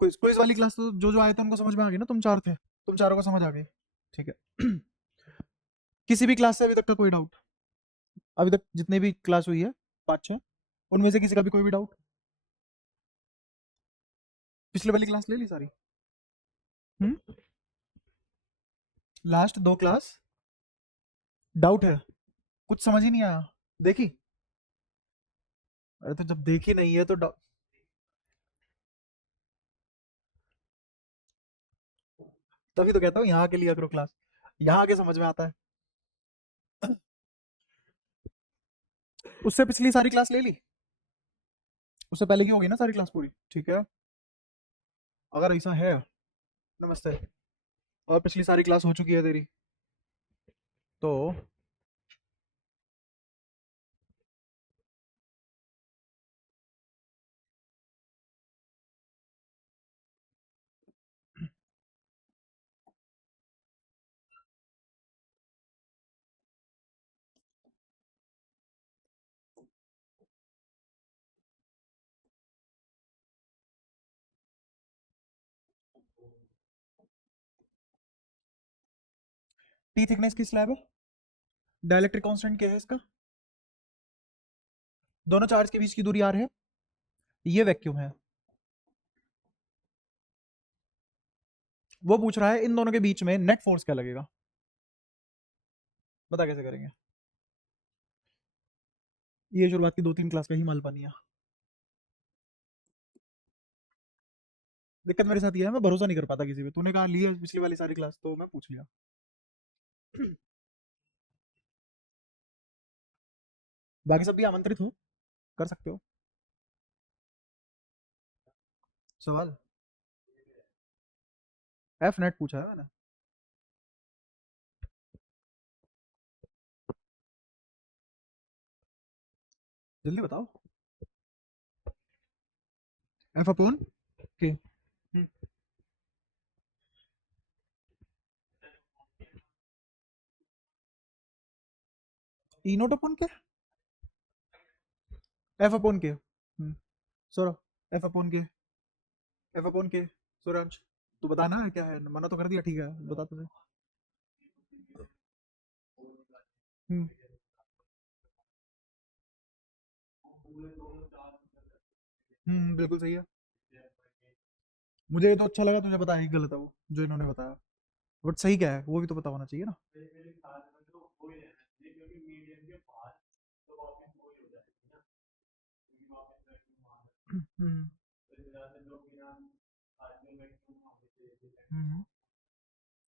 Quiz quiz वाली class तो जो जो आए थे उनको समझ में आ गई ना, तुम चार थे, तुम चारों को समझ आ गई, ठीक है। किसी भी क्लास से अभी तक का कोई डाउट? अभी तक जितने भी क्लास हुई है, पाँच छः, उनमें से किसी का भी कोई भी डाउट? पिछले वाली क्लास ले ली सारी? लास्ट दो क्लास डाउट है, कुछ समझ ही नहीं आया, देखी? अरे तो जब देखी नहीं है तो तभी तो कहता हूँ यहाँ के लिया करो क्लास, यहाँ के समझ में आता है। उससे पिछली सारी क्लास ले ली? उससे पहले की होगी ना सारी क्लास पूरी, ठीक है। अगर ऐसा है, नमस्ते, और पिछली सारी क्लास हो चुकी है तेरी, तो टी थिकनेस की स्लैब है, डाइलेक्ट्रिक कांस्टेंट क्या है इसका? दोनों चार्ज के बीच की दूरी आर है, ये वैक्यूम है। वो पूछ रहा है इन दोनों के बीच में नेट फोर्स क्या लगेगा, बता कैसे करेंगे? ये शुरुआत की दो तीन क्लास का ही माल पानी है। दिक्कत मेरे साथ ये है, मैं भरोसा नहीं कर पाता किसी पे, तूने कहा ली है पिछली वाली सारी क्लास तो मैं पूछ लिया। बाकी सब भी आमंत्रित हो, कर सकते हो सवाल। एफ नेट पूछा है मैंने। जल्दी बताओ। एफ अपॉन के। ई नोट अपॉन के, एफ अपॉन के, सौरभ, एफ अपॉन के, एफ अपॉन के, सूरज, तू बताना है क्या है, मना तो कर दिया, ठीक है बता तुझे। हम्म बिल्कुल सही है। मुझे ये तो अच्छा लगा तुझे बताया, गलत है वो जो इन्होंने बताया, बट सही क्या है वो भी तो पता होना चाहिए ना। हम्म हम्म,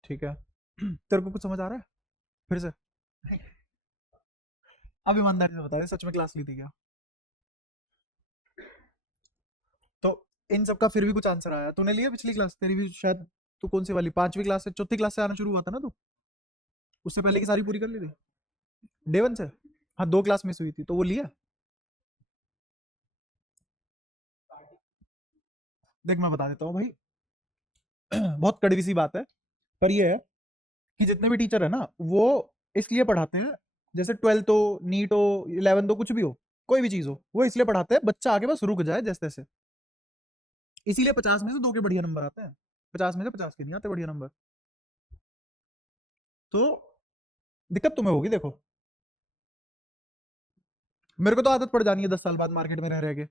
ठीक है। तेरे को कुछ समझ आ रहा है फिर से? अब ईमानदारी से बता दे, सच में क्लास ली थी क्या? तो इन सब का फिर भी कुछ आंसर आया, तूने लिया पिछली क्लास तेरी भी शायद, तू कौन सी वाली, पांचवी क्लास से चौथी क्लास से आना शुरू हुआ था ना तू, उससे पहले की सारी पूरी कर ली थी डे वन से? हाँ दो क्लास मिस हुई थी तो वो लिया। देख मैं बता देता हूँ भाई, बहुत कड़वी सी बात है, पर ये है कि जितने भी टीचर है ना वो इसलिए पढ़ाते हैं, जैसे ट्वेल्थ हो, नीट हो, इलेवंथ हो, कुछ भी हो, कोई भी चीज हो, वो इसलिए पढ़ाते हैं बच्चा आगे बस रुक जाए जैसे तैसे। इसीलिए 50 में से दो के बढ़िया नंबर आते हैं, 50 में से 50 के नहीं आते बढ़िया नंबर। तो दिक्कत तुम्हें होगी देखो, मेरे को तो आदत पड़ जानी है 10 साल बाद मार्केट में रह रह के,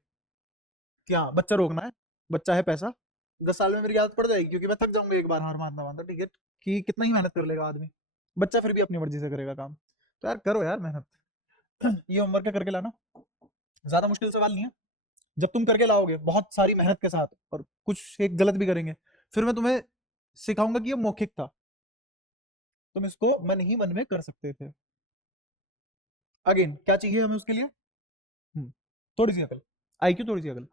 क्या बच्चा रोकना है, बच्चा है पैसा, 10 साल में मेरी आदत पड़ जाएगी क्योंकि मैं थक जाऊंगा एक बार हार मानता मानता, ठीक है, कि कितना ही मेहनत कर लेगा आदमी, बच्चा फिर भी अपनी मर्जी से करेगा काम। तो यार करो यार मेहनत, ये होमवर्क करके लाना, ज्यादा मुश्किल सवाल नहीं है। जब तुम करके लाओगे बहुत सारी मेहनत के साथ और कुछ एक गलत भी करेंगे, फिर मैं तुम्हें सिखाऊंगा कि ये मौखिक था, तुम इसको मन ही मन में कर सकते थे। अगेन क्या चाहिए हमें उसके लिए? थोड़ी सी अकल, आईक्यू, थोड़ी सी अकल।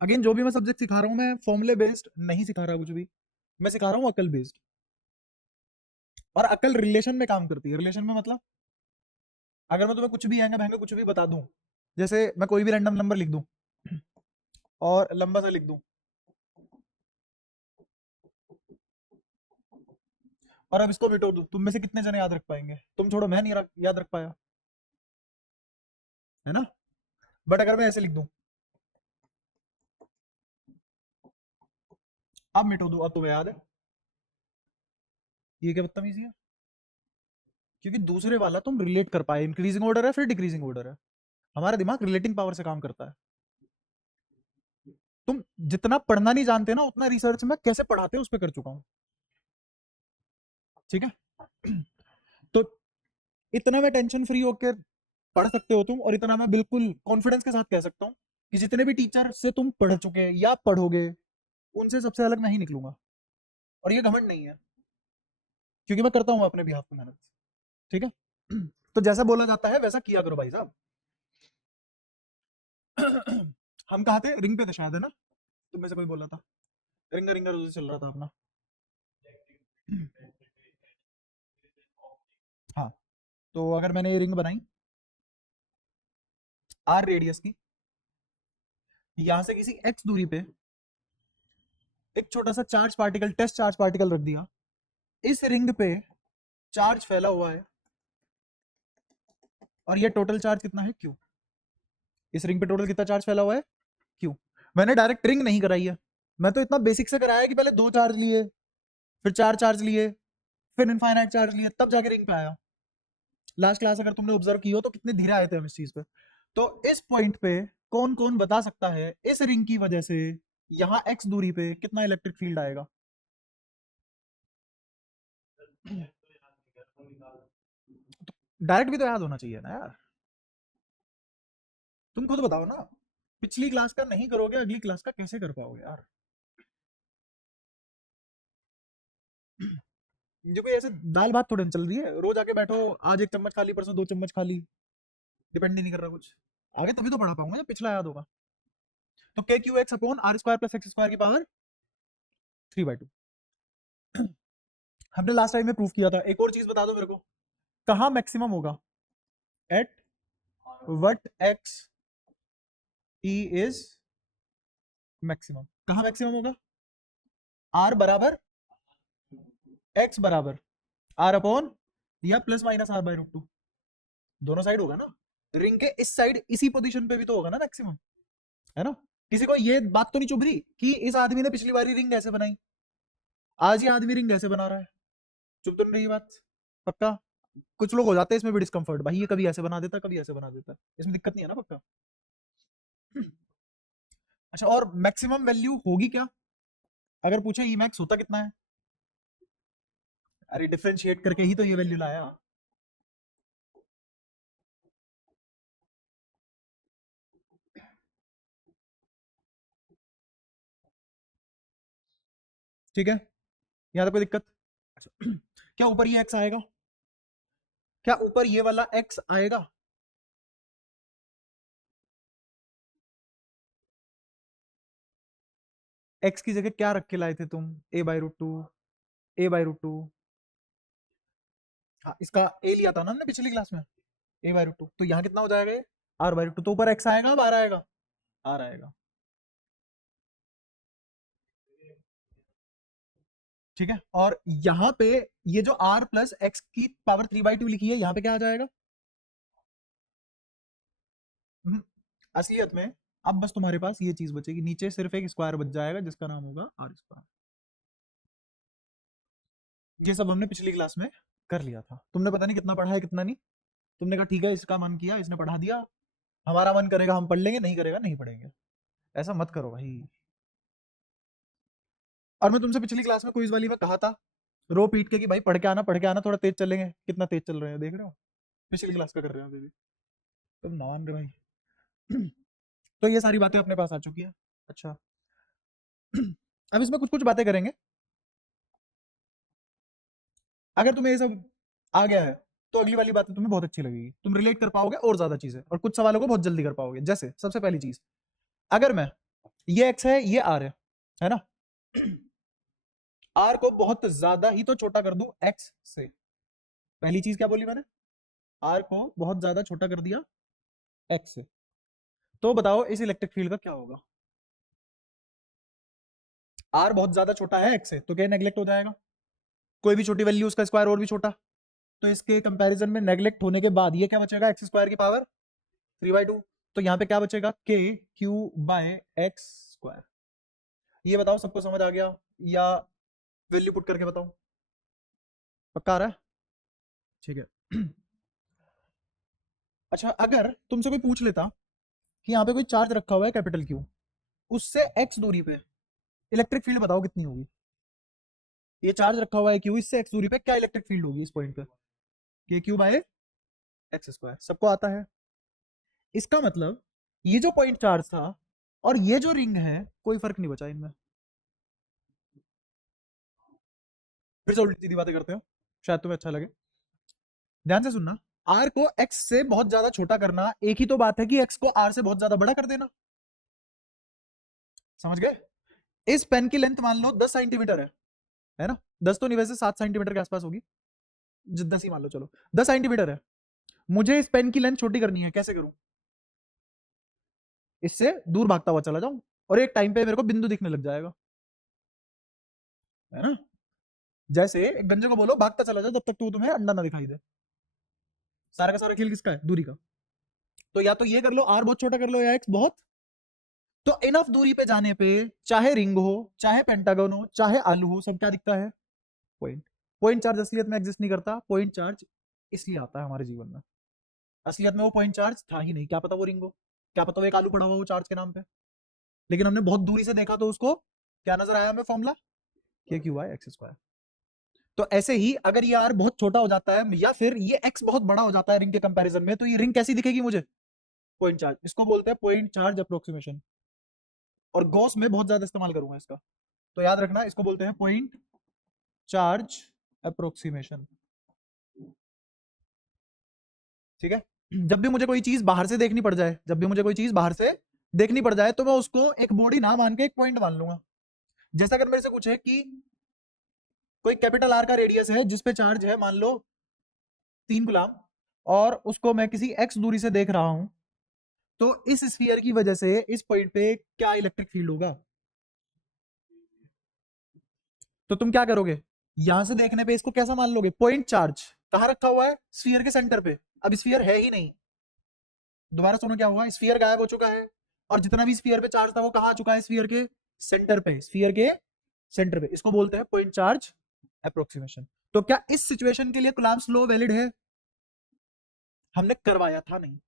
अगेन जो भी मैं सब्जेक्ट सिखा रहा हूँ मैं फॉर्मुले बेस्ड नहीं सिखा रहा कुछ भी, मैं सिखा रहा हूँ अकल बेस्ड। और अकल रिलेशन में काम करती है, रिलेशन में मतलब अगर मैं तुम्हें कुछ भी महंगा महंगा कुछ भी बता दूं, जैसे मैं कोई भी रैंडम नंबर लिख दूं और लंबा सा लिख दूं, और अब इसको मिटो दूं, तुम में से कितने जने याद रख पाएंगे? तुम छोड़ो, मैं नहीं याद रख पाया, है ना? बट अगर मैं ऐसे लिख दूं, अब मिटो दो, अब तुम्हें याद है ये क्या बदतमीजी है, क्योंकि दूसरे वाला तुम रिलेट कर पाए, इंक्रीजिंग ऑर्डर है फिर डिक्रीजिंग ऑर्डर है, हमारा दिमाग रिलेटिंग पावर से काम करता है। तुम जितना पढ़ना नहीं जानते ना उतना रिसर्च में कैसे पढ़ाते हैं उस पर कर चुका हूं, ठीक है। तो इतना मैं टेंशन फ्री होकर पढ़ सकते हो तुम, और इतना मैं बिल्कुल कॉन्फिडेंस के साथ कह सकता हूँ कि जितने भी टीचर से तुम पढ़ चुके या पढ़ोगे उनसे सबसे अलग मैं ही निकलूंगा, और ये घमंड नहीं है, क्योंकि मैं करता हूँ अपने बिहाफ पे मेहनत, ठीक है। तो जैसा बोला जाता है वैसा किया करो भाई साहब। हम कहा थे, रिंग पे थे शायद, है ना, तुम में से कोई बोला था, रिंगा रिंगा रोज चल रहा था अपना। हाँ, तो अगर मैंने ये रिंग बनाई आर रेडियस की, यहां से किसी एक्स दूरी पे एक छोटा सा charge particle, test charge particle रख दिया, इस रिंग पे चार्ज फैला हुआ है, और ये टोटल चार्ज कितना है, क्यू। इस रिंग पे टोटल कितना चार्ज फैला हुआ है, क्यू। मैंने डायरेक्ट रिंग नहीं कराई है, मैं तो इतना बेसिक से कराया कि पहले 2 चार्ज लिए, फिर 4 चार्ज लिए, फिर इनफाइनाइट चार्ज लिए, तब जाके रिंग पे आया। लास्ट क्लास अगर तुमने ऑब्जर्व की हो तो कितने धीरे आए थे हम इस चीज पे। तो इस पॉइंट पे कौन कौन बता सकता है इस रिंग की वजह से यहां एक्स दूरी पे कितना इलेक्ट्रिक फील्ड आएगा। डायरेक्ट भी तो याद होना चाहिए ना यार, तुम खुद बताओ ना, पिछली क्लास का नहीं करोगे अगली क्लास का कैसे कर पाओगे यार। जो कोई ऐसे दाल भात थोड़ी ना चल रही है, रोज आके बैठो, आज 1 चम्मच खा ली, परसों 2 चम्मच खा ली, डिपेंड ही नहीं कर रहा कुछ। आगे तभी तो पढ़ा पाऊंगा जब पिछला याद होगा। तो k q x upon r square plus x square की पावर 3/2। हमने लास्ट टाइम में प्रूव किया था, एक और चीज बता दो मेरे को, कहाँ मैक्सिमम होगा, at what x E is maximum, कहाँ मैक्सिमम होगा, आर बराबर एक्स बराबर आर अपॉन या plus minus r by root 2, दोनों साइड होगा ना, रिंग के इस साइड इसी पोजीशन पे भी तो होगा ना मैक्सिमम, है ना। किसी को ये बात तो नहीं चुभ रही कि इस आदमी ने पिछली बारी रिंग ऐसे बनाई, आज ये आदमी रिंग ऐसे बना रहा है, चुभ तो नहीं रही बात, पक्का। कुछ लोग हो जाते हैं इसमें भी डिस्कम्फर्ट, भाई ये कभी ऐसे बना देता कभी ऐसे बना देता, इसमें दिक्कत नहीं है ना, पक्का। अच्छा, और मैक्सिमम वैल्यू होगी क्या, अगर पूछे ई मैक्स होता कितना है, अरे डिफरेंशिएट करके ही तो ये वैल्यू लाया, ठीक है, यहाँ तो कोई दिक्कत। अच्छा, क्या ऊपर ये एक्स आएगा, क्या ऊपर ये वाला एक्स आएगा, एक्स की जगह क्या रख के लाए थे तुम, a/√2, a/√2, हाँ इसका a लिया था ना हमने पिछली क्लास में, a/√2, तो यहाँ कितना हो जाएगा ये, r/2, तो ऊपर x आएगा, बाहर आएगा, r आएगा, ठीक है। और यहाँ पे ये जो r प्लस एक्स की पावर 3/2 लिखी है, यहाँ पे क्या आ जाएगा, असलियत में अब बस तुम्हारे पास ये चीज बचेगी, नीचे सिर्फ एक स्क्वायर बच जाएगा जिसका नाम होगा आर स्क्वायर। ये सब हमने पिछली क्लास में कर लिया था, तुमने पता नहीं कितना पढ़ा है कितना नहीं, तुमने कहा ठीक है इसका मन किया इसने पढ़ा दिया, हमारा मन करेगा हम पढ़ लेंगे, नहीं करेगा नहीं पढ़ेंगे, ऐसा मत करो भाई। और मैं तुमसे पिछली क्लास में क्विज वाली में कहा था, रो पीट के कि भाई पढ़ के आना, थोड़ा तेज चलेंगे, कितना तेज चल रहे हैं देख रहे हो, पिछली क्लास का कर रहे हो अभी भी, तुम ना मान रहे भाई। तो ये सारी बातें अपने पास आ चुकी है। अच्छा, अब इसमें कुछ कुछ बातें करेंगे, अगर तुम्हें ये सब आ गया है तो अगली वाली बातें तुम्हें बहुत अच्छी लगेगी, तुम रिलेट कर पाओगे और ज्यादा चीजें, और कुछ सवालों को बहुत जल्दी कर पाओगे। जैसे सबसे पहली चीज, अगर मैं, ये एक्स है ये आर है ना, आर को बहुत ज्यादा ही तो छोटा कर दूं एक्स से, पहली चीज क्या बोली मैंने, आर को बहुत ज्यादा छोटा कर दिया एक्स से, तो बताओ इस इलेक्ट्रिक फील्ड का क्या होगा, आर बहुत ज्यादा छोटा है एक्स से तो क्या नेग्लेक्ट हो जाएगा, कोई भी छोटी वैल्यू उसका स्क्वायर और भी छोटा, तो इसके कंपैरिजन में नेग्लेक्ट होने के बाद ये क्या बचेगा, एक्स स्क्वायर की पावर 3/2, तो यहाँ पे क्या बचेगा, के क्यू बाय एक्स स्क्वायर। ये बताओ सबको समझ आ गया या वैल्यू पुट करके बताओ? पक्का आ रहा है? ठीक है। अच्छा, अगर तुमसे कोई पूछ लेता कि यहाँ पे कोई चार्ज रखा हुआ है कैपिटल क्यू, उससे एक्स दूरी पे इलेक्ट्रिक फील्ड बताओ कितनी होगी? ये चार्ज रखा हुआ है क्यू, इससे एक्स दूरी पे क्या इलेक्ट्रिक फील्ड होगी इस पॉइंट पे? के क्यू बाय एक्स स्क्वायर, सबको आता है। इसका मतलब ये जो पॉइंट चार्ज था और ये जो रिंग है, कोई फर्क नहीं बचा इनमें। फिर से उल्टी सीधी बातें करते हो, शायद तुम्हें अच्छा लगे। ध्यान से सुनना, आर को एक्स से बहुत ज्यादा छोटा करना, एक ही तो बात है कि एक्स को आर से बहुत ज्यादा बड़ा कर देना। समझ गए? इस पेन की लेंथ मान लो 10 सेंटीमीटर है ना? 10 तो नहीं, वैसे 7 सेंटीमीटर के आसपास होगी, 10 ही मान लो, चलो 10 सेंटीमीटर है। मुझे इस पेन की लेंथ छोटी करनी है, कैसे करूं? इससे दूर भागता हुआ चला जाऊं और एक टाइम पे मेरे को बिंदु दिखने लग जाएगा, है ना? जैसे एक गंजे को बोलो भागता चला जाओ जब तक तुम्हें अंडा ना दिखाई दे। सारा का सारा खेल किसका है? दूरी का। तो या तो ये कर लो, आर बहुत छोटा कर लो, या एक्स बहुत। तो इनफ दूरी पे जाने पे चाहे रिंग हो, चाहे पेंटागन हो, चाहे आलू हो, सब क्या दिखता है? पॉइंट। पॉइंट चार्ज असलियत में एग्जिस्ट नहीं करता, पॉइंट चार्ज इसलिए आता है हमारे जीवन में। असलियत में वो पॉइंट चार्ज था ही नहीं, क्या पता वो रिंग हो, क्या पता वो एक आलू पड़ा हुआ वो चार्ज के नाम पे। लेकिन हमने बहुत दूरी से देखा तो उसको क्या नजर आया हमें? फॉर्मूला के क्यू बाय एक्स स्क्वायर। तो ऐसे ही अगर ये आर बहुत छोटा हो जाता है या फिर ये एक्स बहुत बड़ा हो जाता है रिंग के कंपैरिजन में, तो ये रिंग कैसी दिखेगी मुझे? Point charge. इसको बोलते हैं पॉइंट चार्ज अप्रोक्सीमेशन, और गॉस में बहुत ज्यादा इस्तेमाल करूंगा इसका, तो याद रखना इसको बोलते हैं पॉइंट चार्ज अप्रोक्सीमेशन। ठीक है? जब भी मुझे कोई चीज बाहर से देखनी पड़ जाए, जब भी मुझे कोई चीज बाहर से देखनी पड़ जाए, तो मैं उसको एक बॉडी ना मान के एक पॉइंट मान लूंगा। जैसा अगर मेरे से पूछे कि कोई कैपिटल आर का रेडियस है जिसपे चार्ज है मान लो 3 गुलाम, और उसको मैं किसी एक्स दूरी से देख रहा हूं, तो इस स्फीयर की वजह से इस पॉइंट पे क्या इलेक्ट्रिक फील्ड होगा? तो तुम क्या करोगे? यहां से देखने पे इसको कैसा मान लोगे? Point charge. कहां रखा हुआ है? स्फीयर के सेंटर पे। अब स्फीयर है ही नहीं। दोबारा सुनो क्या हुआ, स्फीयर गायब हो चुका है, और जितना भी स्फीयर पे चार्ज था वो कहां आ चुका है? स्फीयर के सेंटर पे। स्फीयर के सेंटर पे, इसको बोलते हैं पॉइंट चार्ज अप्रोक्सीमेशन। तो क्या इस सिचुएशन के लिए कूलम्ब्स लॉ वैलिड है? हमने करवाया था नहीं,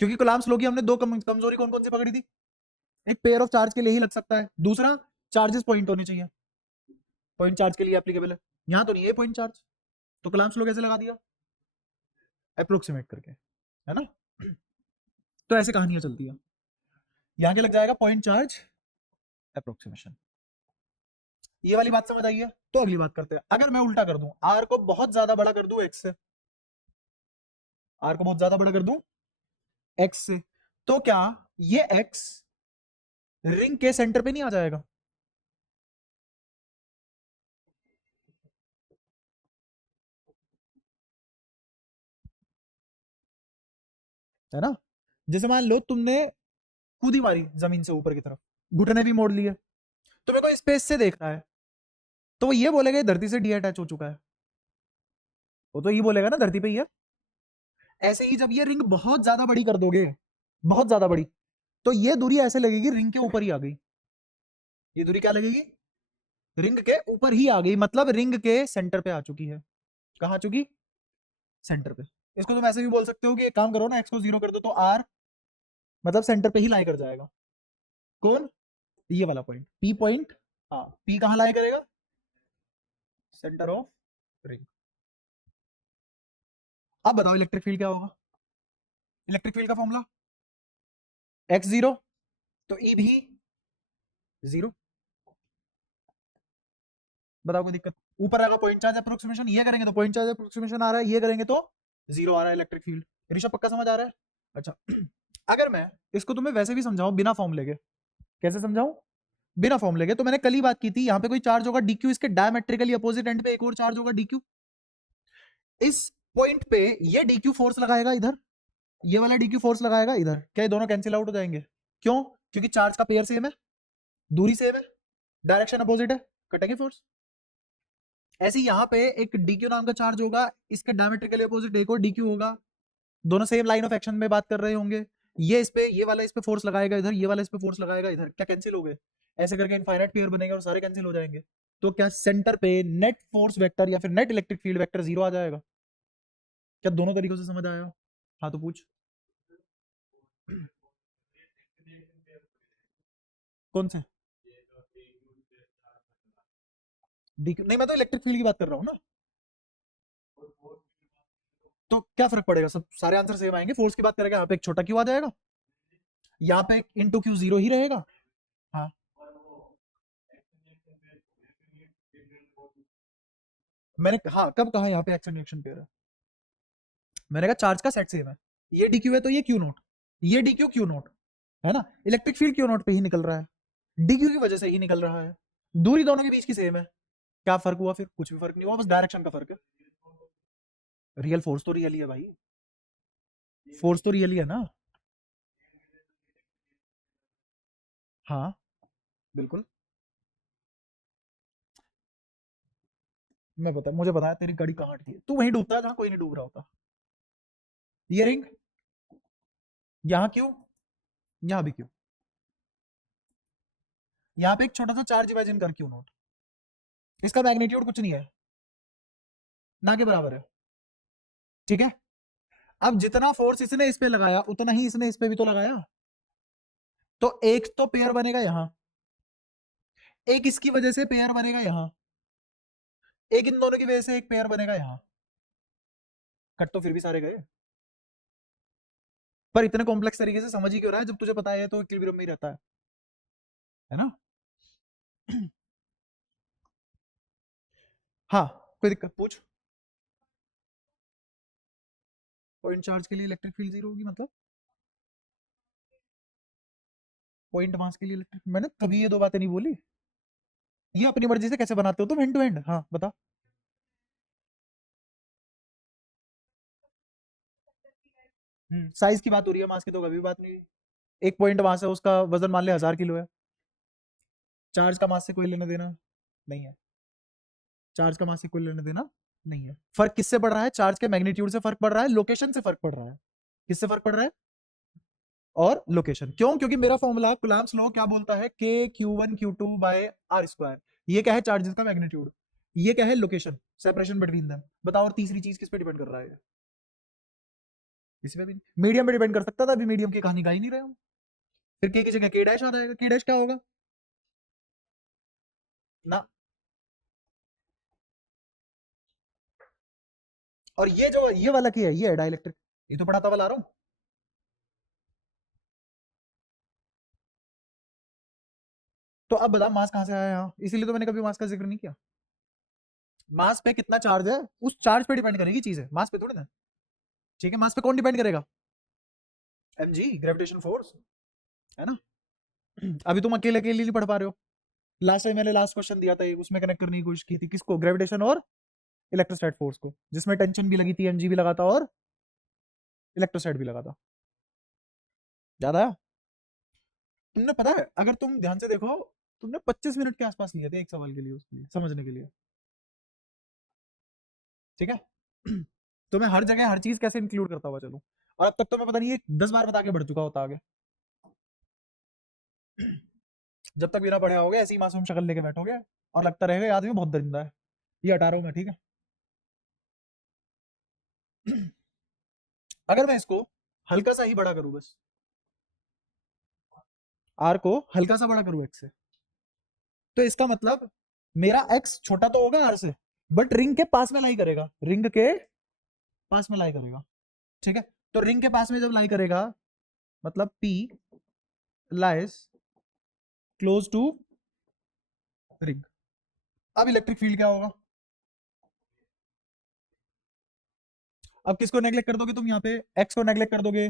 क्योंकि कूलम्ब्स लॉ की हमने दो कमजोरी कौन कौन सी पकड़ी थी? एक पेयर ऑफ चार्ज के लिए ही लग सकता है, दूसरा चार्जेस पॉइंट होने चाहिए, पॉइंट चार्ज के लिए एप्लीकेबल है। यहां तो नहीं है पॉइंट चार्ज, तो कूलम्ब्स लॉ कैसे लगा दिया? अप्रोक्सीमेट करके, है ना? तो ऐसे कहानियां चलती है। यहां क्या लग जाएगा? Point charge approximation. ये वाली बात समझ आई है? तो अगली बात करते हैं, अगर मैं उल्टा कर दूं, आर को बहुत ज्यादा बड़ा कर दूं एक्स से, आर को बहुत ज्यादा बड़ा कर दूं एक्स से, तो क्या ये एक्स रिंग के सेंटर पे नहीं आ जाएगा? है ना? जैसे मान लो तुमने कूदी मारी जमीन से ऊपर की तरफ, घुटने भी मोड़ लिए, तुम्हें कोई स्पेस से देख रहा है, तो वो ये बोलेगा ये धरती से डी अटैच हो चुका है, वो तो ये बोलेगा ना धरती पे ही है। ऐसे ही जब ये रिंग बहुत ज्यादा बड़ी कर दोगे, बहुत ज्यादा बड़ी, तो ये दूरी ऐसे लगेगी रिंग के ऊपर ही आ गई। ये दूरी क्या लगेगी? रिंग के ऊपर ही आ गई, मतलब रिंग के सेंटर पे आ चुकी है। कहां आ चुकी? सेंटर पे। इसको तुम ऐसे भी बोल सकते हो कि एक काम करो ना, एक्स को 0 कर दो तो आर मतलब सेंटर पे ही लाई कर जाएगा। कौन? ये वाला पॉइंट, पी पॉइंट। हाँ, पी कहां लाई करेगा? Centre of ring. अब बताओ इलेक्ट्रिक फील्ड क्या होगा? इलेक्ट्रिक फील्ड का फॉर्मूला एक्स 0, तो ई भी 0। बताओ कोई दिक्कत? ऊपर आएगा पॉइंट चार्ज अप्रोक्सीमेशन, ये करेंगे तो पॉइंट चार्ज अप्रोक्सीमेशन आ रहा है, ये करेंगे तो 0 आ रहा है इलेक्ट्रिक फील्ड। ऋषभ पक्का समझ आ रहा है? अच्छा, अगर मैं इसको तुम्हें वैसे भी समझाऊं बिना फॉर्मूले के, कैसे समझाऊं? बिना फॉर्मूले के, तो मैंने कल ही बात की थी, यहाँ पे कोई चार्ज होगा डीक्यू, इसके डायमेट्रिकली अपोजिट एंड पे एक और चार्ज होगा डीक्यू। इस पॉइंट पे ये डीक्यू फोर्स लगाएगा इधर, ये वाला डीक्यू फोर्स लगाएगा इधर, क्या ये दोनों कैंसिल आउट हो जाएंगे? क्यों? क्योंकि चार्ज का पेयर सेम है, दूरी सेम है, डायरेक्शन अपोजिट है, कटेंगे फोर्स। ऐसे ही यहाँ पे एक डीक्यू नाम का चार्ज होगा, इसके डायमेट्रिकली अपोजिट एक और डीक्यू होगा, दोनों सेम लाइन ऑफ एक्शन में बात कर रहे होंगे, ये इस पे, ये वाला इस पे फोर्स लगाएगा इधर, ये वाला इस पे फोर्स लगाएगा इधर, क्या कैंसिल हो गए? ऐसे करके इनफाइनाइट पेयर बनेगा और सारे कैंसिल हो जाएंगे। तो क्या सेंटर पे नेट फोर्स वेक्टर या फिर net electric field vector zero आ जाएगा? क्या दोनों तरीकों से समझ आया? हाँ तो पूछ। कौन से? नहीं, मैं तो इलेक्ट्रिक फील्ड की बात कर रहा हूँ ना। तो क्या फर्क पड़ेगा, सब सारे आंसर सेम आएंगे। फोर्स की बात करेगा, यहाँ पे एक छोटा क्यू आ जाएगा, यहाँ पे इंटू क्यू जीरो ही रहेगा। हाँ, मैंने हाँ कब कहा यहाँ पे एक्शन रिएक्शन पेयर है? मैंने कहा चार्ज का सेट सेम है। ये डी क्यू है तो ये क्यू नोट, ये डी क्यू क्यू नोट है ना। इलेक्ट्रिक फील्ड क्यू नोट पे ही निकल रहा है, डी क्यू की वजह से ही निकल रहा है। दूरी दोनों के बीच की सेम है। क्या फर्क हुआ फिर? कुछ भी फर्क नहीं हुआ, बस डायरेक्शन का फर्क है। रियल फोर्स तो रियल ही है भाई, फोर्स तो रियल ही है ना। हाँ बिल्कुल। मैं बता, मुझे बताया तेरी गाड़ी कहाँ अटकी है, तू वहीं डूबता है जहाँ कोई नहीं डूब रहा होता। ये रिंग, यहाँ क्यों, यहाँ भी क्यों? यहाँ पे एक छोटा सा चार्ज इमेजिन कर, क्यों नोट, इसका मैग्नीट्यूड कुछ नहीं है, ना के बराबर है। ठीक है, अब जितना फोर्स इसने इस पे लगाया उतना ही इसने इस पे भी तो लगाया। तो एक तो पेयर बनेगा यहां, एक इसकी वजह से पेयर बनेगा यहां, एक इन दोनों की वजह से एक पेयर बनेगा यहां। कट तो फिर भी सारे गए, पर इतने कॉम्प्लेक्स तरीके से समझ ही क्यों रहा है जब तुझे पता है तो इक्विलिब्रियम में ही रहता है ना। हाँ, कोई दिक्कत पूछ। पॉइंट चार्ज के लिए इलेक्ट्रिक फील्ड जीरो होगी मतलब? पॉइंट मास के लिए इलेक्ट्रिक, मैंने कभी ये दो बातें नहीं बोली। ये अपनी मर्जी से कैसे बनाते हो तुम एंड टू एंड? हाँ बता। साइज की बात हो रही है, मास की तो कभी बात नहीं हुई। एक पॉइंट मास है, उसका वजन मान ले 1000 किलो है। चार्ज का मास से कोई लेना देना नहीं है, चार्ज का मास से कोई लेना देना नहीं है। फर्क किससे पड़ रहा है? चार्ज के मैग्नीट्यूड से फर्क पड़ रहा है, लोकेशन से फर्क पड़ रहा है। किससे फर्क पड़ रहा है? और लोकेशन। क्यों? क्योंकि मेरा फॉर्मूला कुलाम्स लॉ क्या बोलता है, k q one q two by r square. ये क्या है? चार्जेस का मैग्नीट्यूड। ये क्या है? Location, separation between them. बताओ, और तीसरी चीज किस पे डिपेंड कर रहा है? किसी पे भी नहीं। मीडियम पे डिपेंड कर सकता था, अभी मीडियम की कहानी गा ही नहीं रहे हो। फिर के की जगह के डैश आ जाएगा, के डैश क्या होगा ना। और ये जो ये वाला की है, ये है डाइलेक्ट्रिक। ये तो पढ़ाता हुआ ला रहा हूँ। तो अब बता, मास कहाँ से आया यहाँ? इसीलिए तो मैंने कभी मास का जिक्र नहीं किया। मास पे कितना चार्ज है उस चार्ज पे डिपेंड करेगी चीजें, मास पे थोड़ी ना। ठीक है, मास पे कौन डिपेंड करेगा? mg, ग्रेविटेशन फोर्स, है ना। अभी तुम अकेले अकेले नहीं पढ़ पा रहे हो। लास्ट टाइम मैंने लास्ट क्वेश्चन दिया था, उसमें कनेक्ट करने की कोशिश की थी, किसको? ग्रेविटेशन और इलेक्ट्रोस्टैटिक फोर्स को, जिसमें टेंशन भी लगी थी, mg भी लगा था और इलेक्ट्रोस्टैट भी लगा था। याद आया? तुमने पता है, अगर तुम ध्यान से देखो, तुमने 25 मिनट के आसपास लिए थे एक सवाल के लिए, उसके लिए समझने के लिए। ठीक है। तो मैं हर जगह हर चीज कैसे इंक्लूड करता हुआ चलूं, और अब तक तो मैं पता नहीं 10 बार बता के बढ़ चुका होता आगे। जब तक बिना पढ़े आओगे ऐसी मासूम शक्ल लेके बैठोगे और लगता रहेगा ये आदमी बहुत दरिंदा है। ये हटा रहा हूं मैं, ठीक है। अगर मैं इसको हल्का सा ही बड़ा करूं, बस आर को हल्का सा बड़ा करूं एक्स से, तो इसका मतलब मेरा एक्स छोटा तो होगा आर से, बट रिंग के पास में लाई करेगा, रिंग के पास में लाई करेगा। ठीक है, तो रिंग के पास में जब लाई करेगा, मतलब P lies close to ring. अब इलेक्ट्रिक फील्ड क्या होगा? अब किसको नेग्लेक्ट कर दोगे तुम यहाँ पे? एक्स को नेग्लेक्ट कर दोगे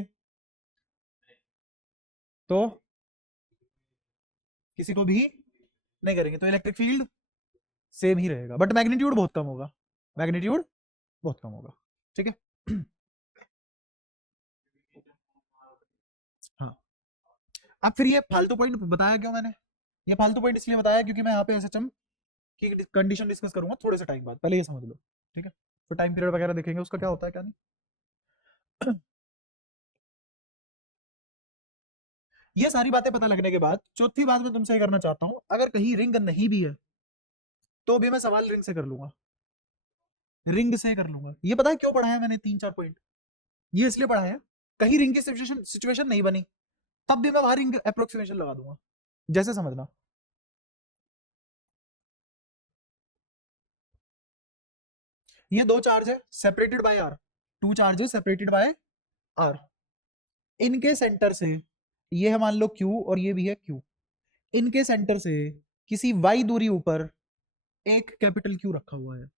तो किसी को भी नहीं करेंगे, तो इलेक्ट्रिक फील्ड सेम ही रहेगा, बट मैग्नीट्यूड बहुत कम होगा, मैग्नीट्यूड बहुत कम होगा। ठीक है। हाँ, अब फिर ये फालतू पॉइंट बताया क्यों मैंने? ये फालतू पॉइंट इसलिए बताया क्योंकि मैं यहाँ पे एसएचएम की कंडीशन डिस्कस करूंगा थोड़े से टाइम बाद, पहले ये समझ लो। ठीक है, तो टाइम पीरियड वगैरह देखेंगे उसका क्या होता है क्या नहीं। ये सारी बातें पता लगने के बाद चौथी बात मैं तुमसे करना चाहता हूं, अगर कहीं रिंग नहीं भी है तो भी मैं सवाल रिंग से कर लूंगा, रिंग से कर लूंगा। ये पता है क्यों पढ़ाया मैंने 3-4 पॉइंट? ये इसलिए पढ़ाया, कहीं रिंग की सिचुएशन नहीं बनी तब भी मैं वहां रिंग अप्रोक्सीमेशन लगा दूंगा। जैसे समझना, ये दो चार्ज है separated by r, two charges separated by r, इनके सेंटर से, ये है मान लो क्यू और ये भी है क्यू, इनके सेंटर से किसी वाई दूरी ऊपर एक कैपिटल क्यू रखा हुआ है,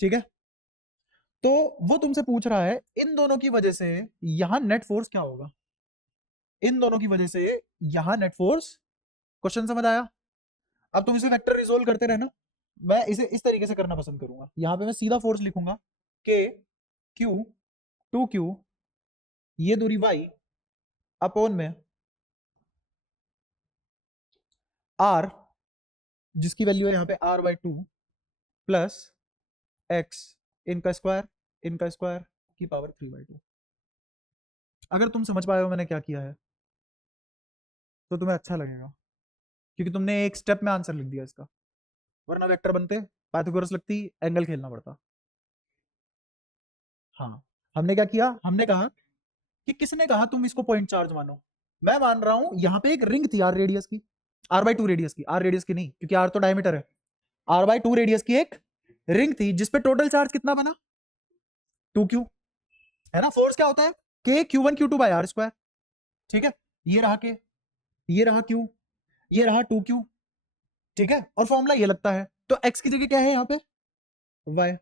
ठीक है? तो वो तुमसे पूछ रहा है इन दोनों की वजह से यहां नेट फोर्स क्या होगा, इन दोनों की वजह से यहां नेट फोर्स। क्वेश्चन समझ आया? अब तुम इसे वेक्टर रिजोल्व करते रहना, मैं इसे इस तरीके से करना पसंद करूंगा। यहां पे मैं सीधा फोर्स लिखूंगा के क्यू टू क्यू, ये दूरी वाई अपोन में आर, जिसकी वैल्यू है यहाँ पे r by two plus x, इनका स्क्वायर की पावर 3/2। अगर तुम समझ पाए हो मैंने क्या किया है तो तुम्हें अच्छा लगेगा, क्योंकि तुमने एक स्टेप में आंसर लिख दिया इसका, वरना वेक्टर बनते पाइथागोरस लगती, एंगल खेलना पड़ता। हाँ, हमने क्या किया, हमने कहा कि किसने कहा तुम इसको पॉइंट चार्ज मानो, मैं मान रहा हूं यहां पे एक रिंग थी आर रेडियस की, आर बाई टू रेडियस की, आर रेडियस की नहीं क्योंकि आर तो डायमीटर है, आर बाई टू रेडियस की एक रिंग थी जिसपे टोटल चार्ज कितना बना, टू क्यू, है ना? फोर्स क्या होता है, k q one q two by r square, ठीक है? ये रहा के, ये रहा क्यू, ये रहा टू क्यू, ठीक है? और फॉर्मूला ये लगता है, तो एक्स की जगह क्या है यहाँ पे, वाई,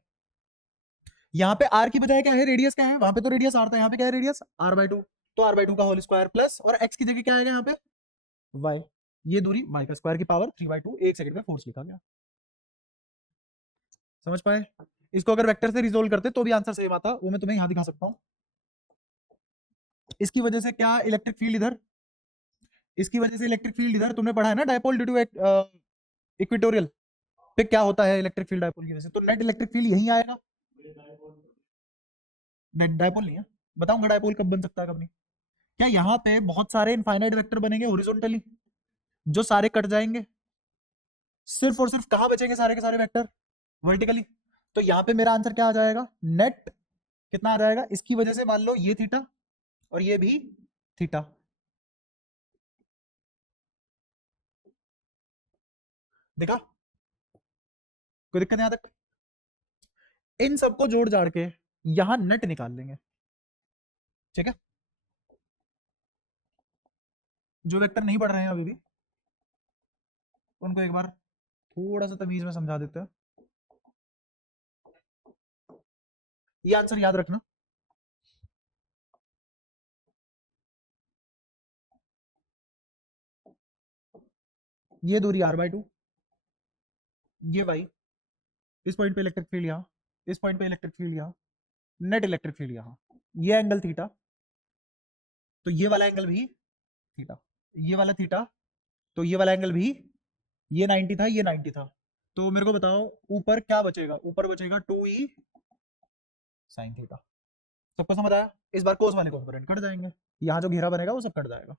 यहाँ पे आर की बजाय क्या है, रेडियस क्या है, वहां पे तो रेडियस आर था, यहाँ पे क्या है, रेडियस आर बाई टू, तो आर बाई टू का होल स्क्वायर प्लस, और एक्स की जगह क्या आएगा यहाँ पे, वाई, ये दूरी वाई का स्क्वायर की पावर 3/2, एक सेकंड में फोर्स लिखा गया। समझ पाए? इसको अगर वेक्टर से रिजोल्व करते तो भी आंसर सेम आता, वो मैं तुम्हें यहां दिखा सकता हूं। इसकी वजह से क्या इलेक्ट्रिक फील्ड इधर, इसकी वजह से इलेक्ट्रिक फील्ड इधर, तुमने पढ़ा है ना डायपोल ड्यू टू इक्वेटोरियल पे क्या होता है इलेक्ट्रिक फील्ड डायपोल की वजह से, तो नेट इलेक्ट्रिक फील्ड यहीं आएगा। नेट डायपोल नहीं है, बताऊंगा डायपोल कब बन सकता है कब नहीं। क्या यहाँ पे बहुत सारे इनफाइनाइट वेक्टर बनेंगे हॉरिजॉन्टली जो सारे कट जाएंगे, सिर्फ और सिर्फ कहां बचेंगे सारे के सारे वेक्टर, वर्टिकली। तो यहाँ पे मेरा आंसर क्या आ जाएगा, नेट कितना आ जाएगा, इसकी वजह से मान लो ये थीटा और ये भी थीटा, देखा? कोई दिक्कत यहां तक? इन सबको जोड़ जाड़ के यहां नेट निकाल लेंगे, ठीक है? जो वेक्टर नहीं पढ़ रहे हैं अभी भी उनको एक बार थोड़ा सा तमीज में समझा देते हैं। ये आंसर याद रखना, ये दूरी आर बाई टू, ये वाई, इस पॉइंट पे इलेक्ट्रिक फील्ड यहाँ, इस पॉइंट पे इलेक्ट्रिक फील्ड यहाँ, नेट इलेक्ट्रिक फील्ड यहाँ, ये एंगल थीटा, तो ये वाला एंगल भी थीटा, ये वाला थीटा, तो ये वाला एंगल भी, ये 90 था, ये 90 था, तो मेरे को बताओ ऊपर क्या बचेगा, ऊपर बचेगा 2e साइन थीटा। सबको समझ आया? इस बार कोस वाले कंपोनेंट कट जाएंगे, यहाँ जो घेरा बनेगा वो सब कट जाएगा।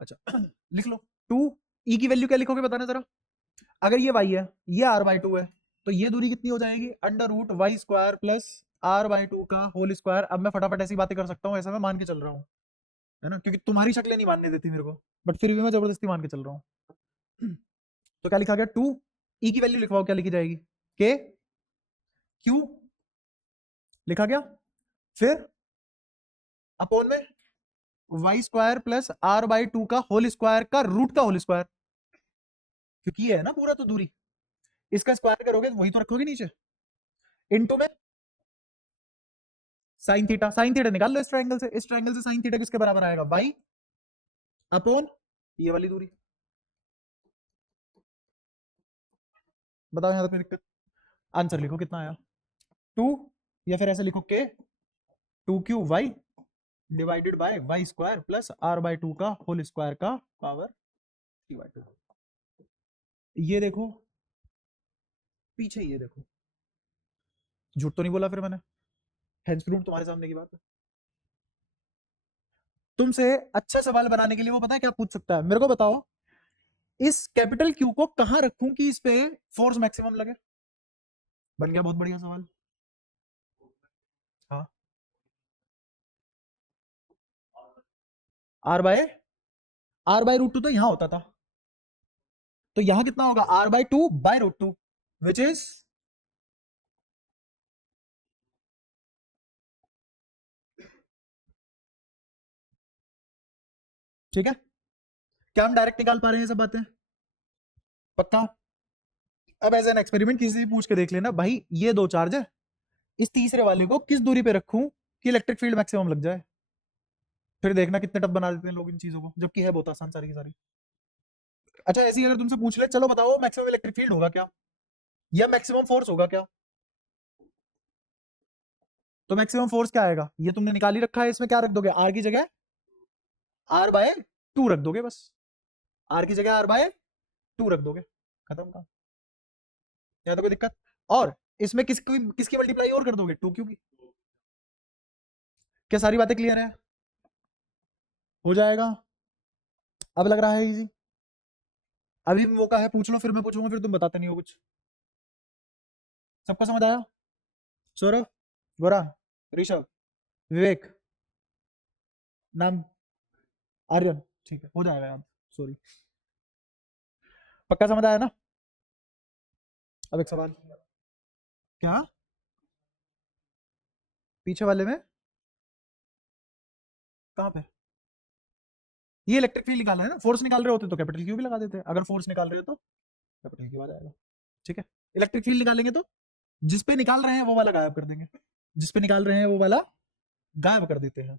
अच्छा लिख लो, 2e की वैल्यू क्या लिखोगे बताना जरा, अगर ये y है, ये r बाई टू है, तो ये दूरी कितनी हो जाएगी, under root y square plus r by two का होल स्क्वायर। अब मैं फटाफट ऐसी बातें कर सकता हूँ, ऐसा मैं मान के चल रहा हूँ, है ना, क्योंकि तुम्हारी शक्लें नहीं मानने देती मेरे को, बट फिर भी मैं जबरदस्ती मान के चल रहा हूँ। तो क्या लिखा गया, 2e की वैल्यू लिखवाओ, क्या लिखी जाएगी, के क्यू लिखा गया, फिर अपोन में y square plus r by two का होल स्क्वायर का रूट का होल स्क्वायर, क्योंकि ये है ना पूरा तो दूरी, इसका स्क्वायर करोगे तो वही तो रखोगे नीचे, इनटू में साइन थीटा, साइन थीटा निकाल लो इस ट्रायंगल से, इस ट्रायंगल से साइन थीटा किसके बराबर आएगा, वाई अपोन ये वाली दूरी। बताओ यहां तक कोई दिक्कत? आंसर लिखो कितना आया, 2, या फिर ऐसे लिखो k two q y divided by y square plus r by two का होल स्क्वायर का पावर 3/2। ये देखो पीछे, ये देखो, झूठ तो नहीं बोला फिर मैंने, हेंस प्रूफ तुम्हारे सामने की बात है। तुमसे अच्छा सवाल बनाने के लिए वो पता है क्या पूछ सकता है, मेरे को बताओ इस कैपिटल क्यू को कहां रखूं कि इस पे फोर्स मैक्सिमम लगे। बन गया बहुत बढ़िया सवाल। हाँ, आर बाय रूट 2 तो यहां होता था, तो यहां कितना होगा, R/2/√2 विच इज, ठीक है। क्या हम डायरेक्ट निकाल पा रहे हैं ये सब बातें, पक्का। अब एज एन एक्सपेरिमेंट किसी से पूछ के देख लेना भाई, ये दो चार्ज है, इस तीसरे वाले को किस दूरी पे रखूं कि इलेक्ट्रिक फील्ड मैक्सिमम लग जाए। फिर देखना कितने टफ बना देते हैं लोग इन चीजों को, जबकि है बहुत आसान सारी की सारी। अच्छा ऐसी अगर तुमसे पूछ ले, चलो बताओ मैक्सिमम इलेक्ट्रिक फील्ड होगा क्या, या मैक्सिमम फोर्स होगा क्या, तो मैक्सिमम फोर्स क्या आएगा, ये तुमने निकाल ही रखा है, इसमें क्या रख दोगे, आर की जगह R/2 रख दोगे बस, आर की जगह R/2 रख दोगे, खत्म काम। या तो कोई दिक्कत, और इसमें किसकी किसकी मल्टीप्लाई और कर दोगे, 2 की। क्या सारी बातें क्लियर है, हो जाएगा। अब लग रहा है इजी, अभी भी मौका है, पूछ लो फिर मैं पूछूंगा, फिर तुम बताते नहीं हो कुछ। सबको समझ आया, सौरभ, गोरा, ऋषभ, विवेक, नाम आर्यन, ठीक है हो जाएगा यार, सॉरी। पक्का समझ आया ना। अब एक सवाल, क्या पीछे वाले में, कहाँ पे, ये इलेक्ट्रिक फील्ड निकालना है ना, फोर्स निकाल रहे होते तो कैपिटल क्यू भी लगा देते, अगर फोर्स निकाल रहे हो तो कैपिटल क्यू आ जाएगा, ठीक है। इलेक्ट्रिक फील्ड निकालेंगे तो जिस पे निकाल रहे हैं वो वाला गायब कर देंगे, जिस पे निकाल रहे हैं वो वाला गायब कर देते हैं,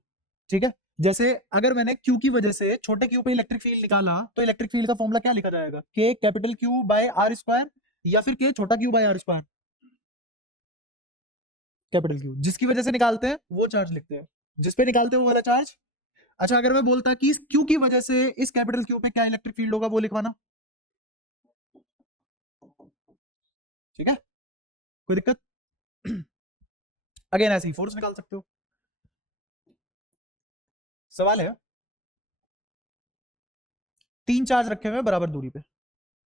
ठीक है। जैसे अगर मैंने क्यू की वजह से छोटे क्यू पे इलेक्ट्रिक फील्ड निकाला, तो इलेक्ट्रिक फील्ड का फॉर्मूला क्या लिखा जाएगा, k capital q by r square, या फिर के छोटा q by r square, capital q जिसकी वजह से निकालते हैं वो चार्ज लिखते हैं, जिस पे निकालते हैं वो वाला चार्ज। अच्छा अगर मैं बोलता कि इस क्यू की वजह से इस कैपिटल क्यू पे क्या इलेक्ट्रिक फील्ड होगा वो लिखवाना, ठीक है, कोई दिक्कत। अगेन ऐसे ही फोर्स निकाल सकते हो। सवाल है, तीन चार्ज रखे हुए हैं बराबर दूरी पे,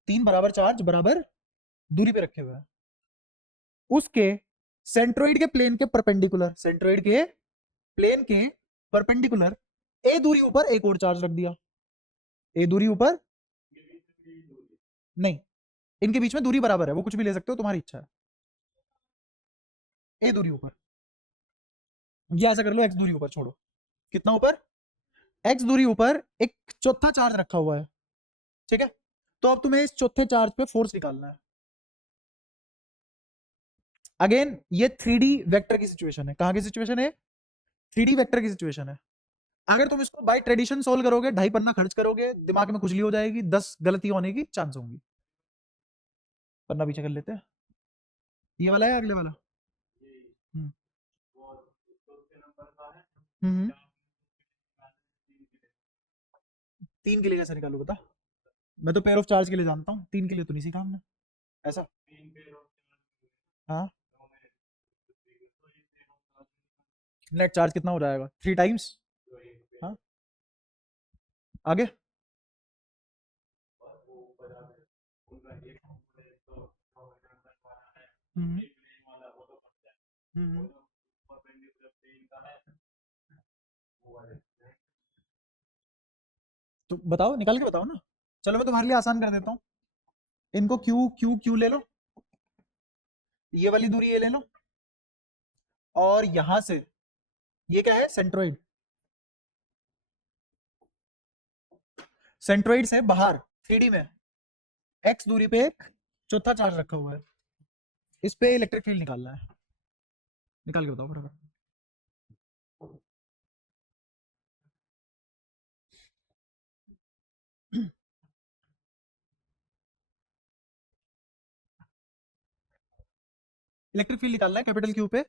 तीन बराबर चार्ज बराबर दूरी पे रखे हुए हैं, उसके सेंट्रोइड के प्लेन के परपेंडिकुलर, सेंट्रोइड के प्लेन के परपेंडिकुलर ए दूरी ऊपर एक और चार्ज रख दिया, ए दूरी ऊपर, नहीं इनके बीच में दूरी बराबर है, वो कुछ भी ले सकते हो तुम्हारी इच्छा है, ए दूरी ऊपर, या ऐसा कर लो एक्स दूरी ऊपर छोड़ो, कितना ऊपर, एक्स दूरी ऊपर एक चौथा चार्ज रखा हुआ है, ठीक है। तो अब तुम्हें इस चौथे चार्ज पे फोर्स निकालना है। अगेन ये 3D वेक्टर की सिचुएशन है, कहां की सिचुएशन है, 3D वेक्टर की सिचुएशन है। अगर तुम इसको बाय ट्रेडिशन सोल्व करोगे, 2.5 पन्ना खर्च करोगे, दिमाग में खुजली हो जाएगी, 10 गलती होने की चांस होंगी। पन्ना पीछे कर लेते हैं, ये वाला है अगले वाला, हम्म हम्म। 3 के लिए कैसे निकालू बता, मैं तो पेयर ऑफ चार्ज के लिए जानता हूँ, 3 के लिए तो नहीं सीखा हमने, ऐसा। हाँ, नेट चार्ज कितना हो जाएगा, 3 टाइम्स। हाँ, आगे, हम्म हम्म। तो बताओ, निकाल के बताओ ना, चलो मैं तुम्हारे लिए आसान कर देता हूँ, इनको क्यू क्यू क्यू ले लो, ये वाली दूरी ये ले लो, और यहां से ये क्या है, सेंट्रोइड, सेंट्रोइड से बाहर 3D में एक्स दूरी पे एक चौथा चार्ज रखा हुआ है, इस पे इलेक्ट्रिक फील्ड निकालना है, निकाल के बताओ फटाफट। इलेक्ट्रिक फील्ड निकालना है कैपिटल क्यू पे,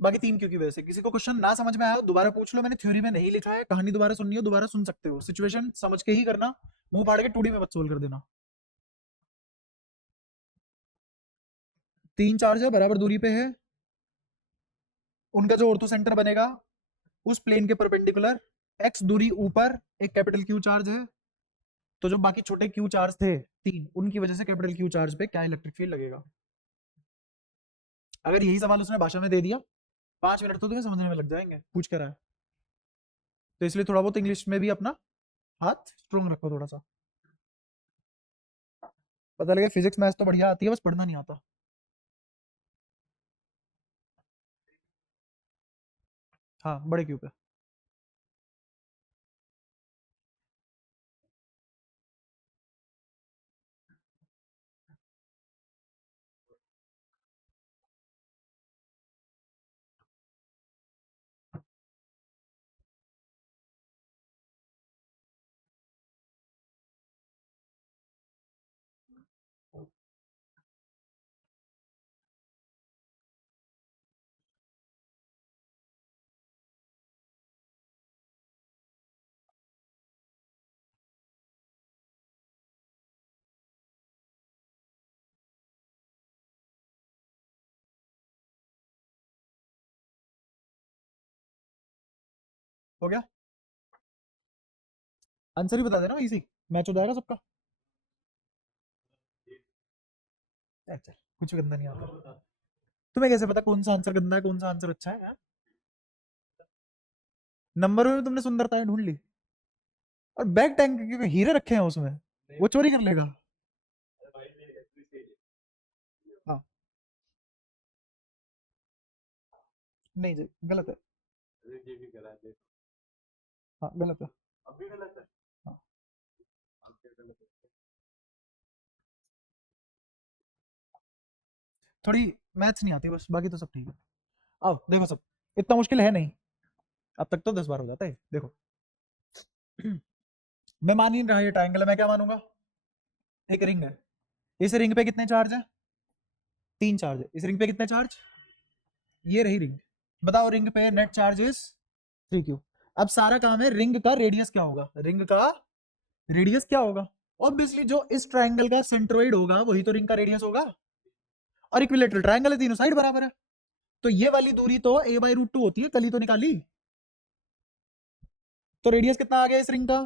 बाकी 3 क्यू की वजह से। किसी को क्वेश्चन ना समझ में आया दोबारा पूछ लो, मैंने थ्योरी में नहीं लिखा है, कहानी दोबारा सुननी हो दोबारा सुन सकते हो, सिचुएशन समझ के ही करना, मुंह फाड़ के 2D में मत सोल्व कर देना। 3 चार्ज है बराबर दूरी पे है, उनका जो ऑर्थो सेंटर बनेगा उस प्लेन के परपेंडिकुलर x दूरी ऊपर एक कैपिटल क्यू चार्ज है, तो जो बाकी छोटे क्यू चार्ज थे 3, उनकी वजह से कैपिटल क्यू चार्ज पे क्या इलेक्ट्रिक फील्ड लगेगा। अगर यही सवाल उसने भाषा में दे दिया 5 मिनट तो तुम्हें समझने में लग जाएंगे, पूछ कर आया। तो इसलिए थोड़ा बहुत इंग्लिश में भी अपना हाथ स्ट्रोंग रखो थोड़ा सा। पता लगे फिजिक्स मैथ्स तो बढ़िया आती है, बस पढ़ना नहीं आता। हाँ बड़े क्यू पे। हो गया, आंसर ही बता देना, इजी मैच हो जाएगा सबका। अच्छा कुछ गंदा नहीं आता। तुम्हें कैसे पता कौन सा आंसर गंदा है कौन सा आंसर अच्छा है? नंबर में तुमने सुंदरताएं ढूंढ ली, और बैग टैंक के हीरे रखे हैं उसमें, वो चोरी कर लेगा। हाँ नहीं जी गलत है। हाँ गलत है। हाँ थोड़ी मैथ्स नहीं आती बस, बाकी तो सब ठीक है। अब देखो सब इतना मुश्किल है नहीं, अब तक तो 10 बार हो जाता है। देखो मैं मान ही नहीं रहा ये ट्रायंगल है, मैं क्या मानूंगा? एक रिंग है, इस रिंग पे कितने चार्ज है? 3 चार्ज है। इस रिंग पे कितने चार्ज? ये रही रिंग। बताओ रिंग पे नेट चार्ज इज 3q। अब सारा काम है रिंग का रेडियस क्या होगा, रिंग का रेडियस क्या होगा? ऑब्वियसली जो इस ट्रायंगल का सेंट्रोइड होगा वही तो रिंग का रेडियस होगा, और इक्विलेटरल ट्रायंगल है, तीनों साइड बराबर है, तो ये वाली दूरी तो a/√2 होती है, कल ही तो निकाली। तो रेडियस कितना आ गया इस रिंग का,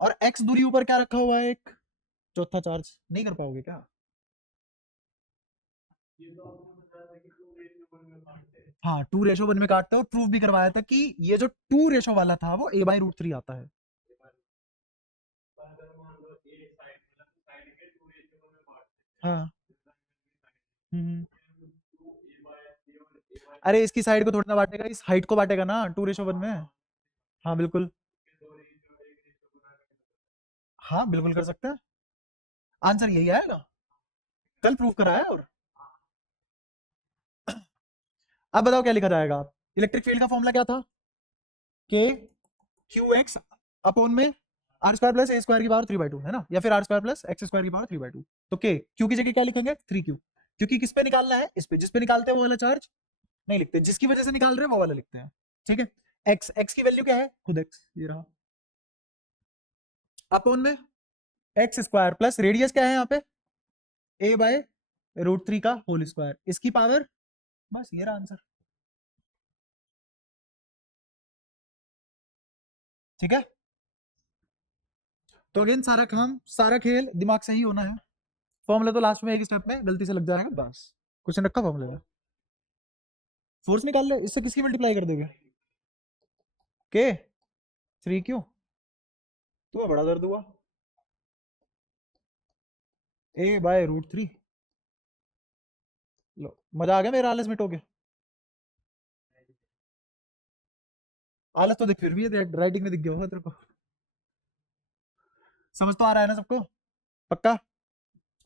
और x दूरी ऊपर क्या रखा हुआ है, एक चौथा चार्ज। नहीं कर पाओगे क्या? हाँ 2:1 में काटते हो, प्रूव भी करवाया था कि ये जो 2 वाला था वो a/√3 आता है। हाँ हम्म। अरे इसकी साइड को थोड़ा ना बांटेगा, इस हाइट को बांटेगा ना 2:1 में। हाँ बिल्कुल। हाँ बिल्कुल कर सकते हैं, आंसर यही आएगा, कल प्रूव कराया। और अब बताओ क्या लिखा जाएगा? इलेक्ट्रिक फील्ड का फॉर्मूला क्या था? के क्यू एक्स अपॉन में r² + a² की पावर 3/2 है ना, या फिर r² + x² की पावर 3/2। तो के क्यू की जगह क्या लिखेंगे? 3q, क्योंकि किस पे निकालना है? इस पे, जिस पे निकालते हैं वो वाला चार्ज नहीं लिखते, जिसकी वजह से निकाल रहे हैं वो वाला लिखते हैं। ठीक है, x की वैल्यू क्या है? खुद x ये रहा, अपॉन में x² प्लस रेडियस क्या है यहाँ पे? a/√3 का होल स्क्वायर, इसकी पावर, बस ये रहा आंसर। ठीक है, तो अगेन सारा काम सारा खेल दिमाग से ही होना है। फॉर्मूला तो लास्ट में एक स्टेप में गलती से लग जाएगा, बस क्वेश्चन रखा फॉर्मूले में, फोर्स निकाल ले, इससे किसकी मल्टीप्लाई कर देगा? के 3q, तुम्हें बड़ा दर्द हुआ, a/√3। लो मजा आ गया मेरा आलस मिटोगे? आलस तो देख फिर भी राइटिंग में दिख गया होगा तेरे को, समझ तो आ रहा है ना सबको? पक्का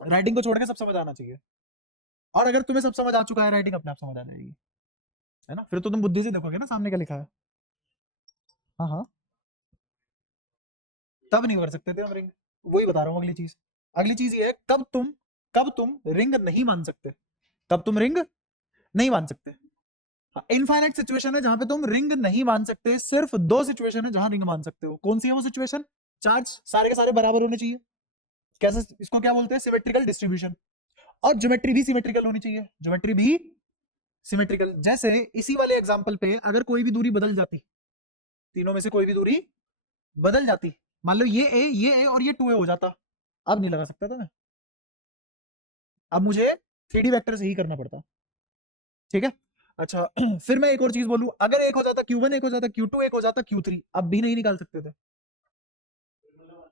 राइटिंग को छोड़ के सब समझ आना चाहिए, और अगर तुम्हें सब समझ आ चुका है राइटिंग अपने आप समझ आ जाएगी, है ना? फिर तो तुम बुद्धि से देखोगे ना सामने क्या लिखा है। हाँ हाँ, तब नहीं कर सकते थे हम रिंग, वही बता रहा हूँ। अगली चीज ये है, कब तुम रिंग नहीं मान सकते, कब तुम रिंग नहीं मान सकते। इनफाइनाइट सिचुएशन है जहां पे तुम रिंग नहीं मान सकते, सिर्फ 2 सिचुएशन है जहां रिंग मान सकते हो। कौन सी है वो सिचुएशन? चार्ज सारे के सारे बराबर होने चाहिए, कैसे, इसको क्या बोलते हैं? Symmetrical distribution. और ज्योमेट्री भी सिमेट्रिकल होनी चाहिए, ज्योमेट्री भी सिमेट्रिकल। जैसे इसी वाले एग्जांपल पे अगर कोई भी दूरी बदल जाती, तीनों में से कोई भी दूरी बदल जाती। मान लो ये ए और ये 2a हो जाता, अब नहीं लगा सकता था मैं, अब मुझे 3D वेक्टर से ही करना पड़ता। ठीक है, अच्छा फिर मैं एक और चीज बोलूं, अगर एक हो जाता Q1, एक हो जाता Q2, एक हो जाता Q3, अब भी नहीं निकाल सकते थे,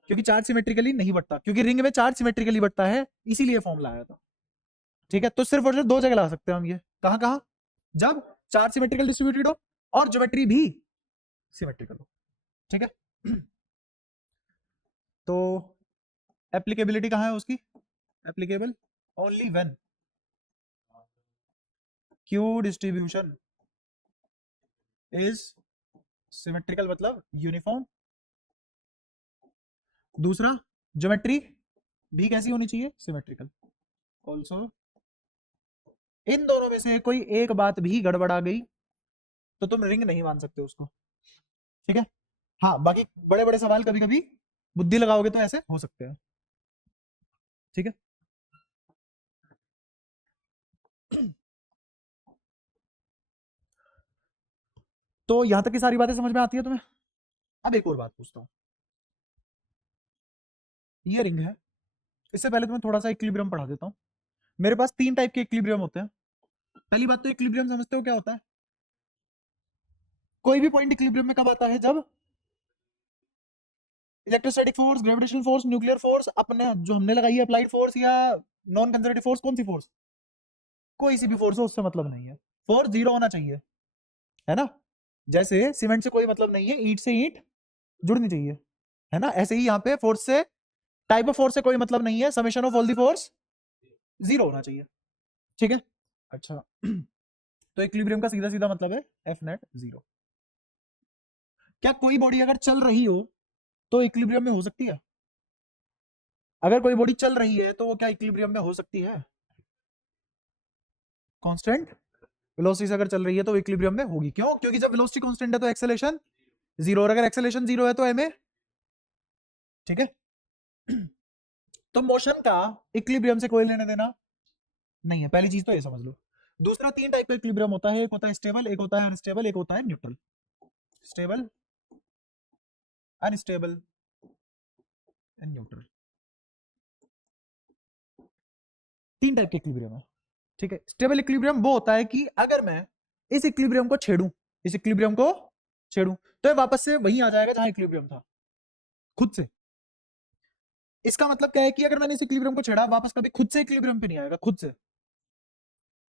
क्योंकि चार्ज सिमेट्रिकली नहीं बढ़ता, क्योंकि रिंग में चार्ज सिमेट्रिकली बढ़ता है, इसीलिए फॉर्मूला आया था। ठीक है, तो सिर्फ और सिर्फ दो जगह ला सकते हैं हम ये, कहां कहां, जब चार्ज सिमेट्रिकल डिस्ट्रीब्यूटेड हो और ज्योमेट्री भी सिमेट्रिकल हो। ठीक है, तो एप्लीकेबिलिटी कहां है उसकी, applicable only when Q distribution is symmetrical, मतलब यूनिफॉर्म। दूसरा, ज्योमेट्री भी कैसी होनी चाहिए, सिमेट्रिकल ऑल्सो। इन दोनों में से कोई एक बात भी गड़बड़ा गई तो तुम रिंग नहीं मान सकते उसको। ठीक है, हाँ बाकी बड़े बड़े सवाल कभी कभी बुद्धि लगाओगे तो ऐसे हो सकते हैं। ठीक है, तो यहां तक की सारी बातें समझ में आती है तुम्हें। अब एक और बात पूछता हूं, ये रिंग है, इससे पहले तुम्हें थोड़ा सा इक्विलिब्रियम पढ़ा देता हूं। मेरे पास तीन टाइप के इक्विलिब्रियम होते हैं। पहली बात तो इक्विलिब्रियम समझते हो क्या होता है, कोई भी पॉइंट इक्विलिब्रियम में कब आता है, जब electrostatic force, gravitational force, nuclear force, अपने जो हमने लगाई है अप्लाइड फोर्स, या नॉन कंजर्वेटिव फोर्स, कौन सी फोर्स, कोई सी भी फोर्स हो उससे मतलब नहीं है, फोर्स जीरो होना चाहिए, है ना। जैसे सीमेंट से कोई मतलब नहीं है, ईंट से ईंट जुड़नी चाहिए, है ना, ऐसे ही यहाँ पे फोर्स से, टाइप ऑफ फोर्स से कोई मतलब नहीं है, summation of all the force zero होना चाहिए। ठीक है, अच्छा तो इक्विलिब्रियम का सीधा सीधा मतलब है एफ नेट जीरो। क्या कोई बॉडी अगर चल रही हो तो इक्विलिब्रियम में हो सकती है, अगर कोई बॉडी चल रही है तो वो क्या इक्विलिब्रियम में हो सकती है, कांस्टेंट वेलोसिटी से अगर चल रही है तो इक्विलिब्रियम में होगी, क्यों, क्योंकि जब वेलोसिटी कांस्टेंट है तो एक्सेलरेशन जीरो, और अगर एक्सेलरेशन जीरो है तो एम ए। ठीक है, तो मोशन का इक्विलिब्रियम से कोई लेना देना नहीं है, पहली चीज तो ये समझ लो। दूसरा, तीन टाइप का इक्विलिब्रियम होता है, एक होता है स्टेबल, एक होता है अनस्टेबल, एक होता है neutral. Stable, unstable and neutral, तीन टाइप के इक्विलिब्रियम है। ठीक है, स्टेबल इक्विलिब्रियम वो होता है कि अगर मैं इस इक्विलिब्रियम को छेड़ूं, इस इक्विलिब्रियम को छेड़ूं, तो ये वापस से वहीं आ जाएगा जहां इक्विलिब्रियम था, खुद से। इसका मतलब क्या है कि अगर मैंने इस इक्विलिब्रियम को छेड़ा, वापस कभी खुद से इक्विलिब्रियम पे नहीं आएगा, खुद से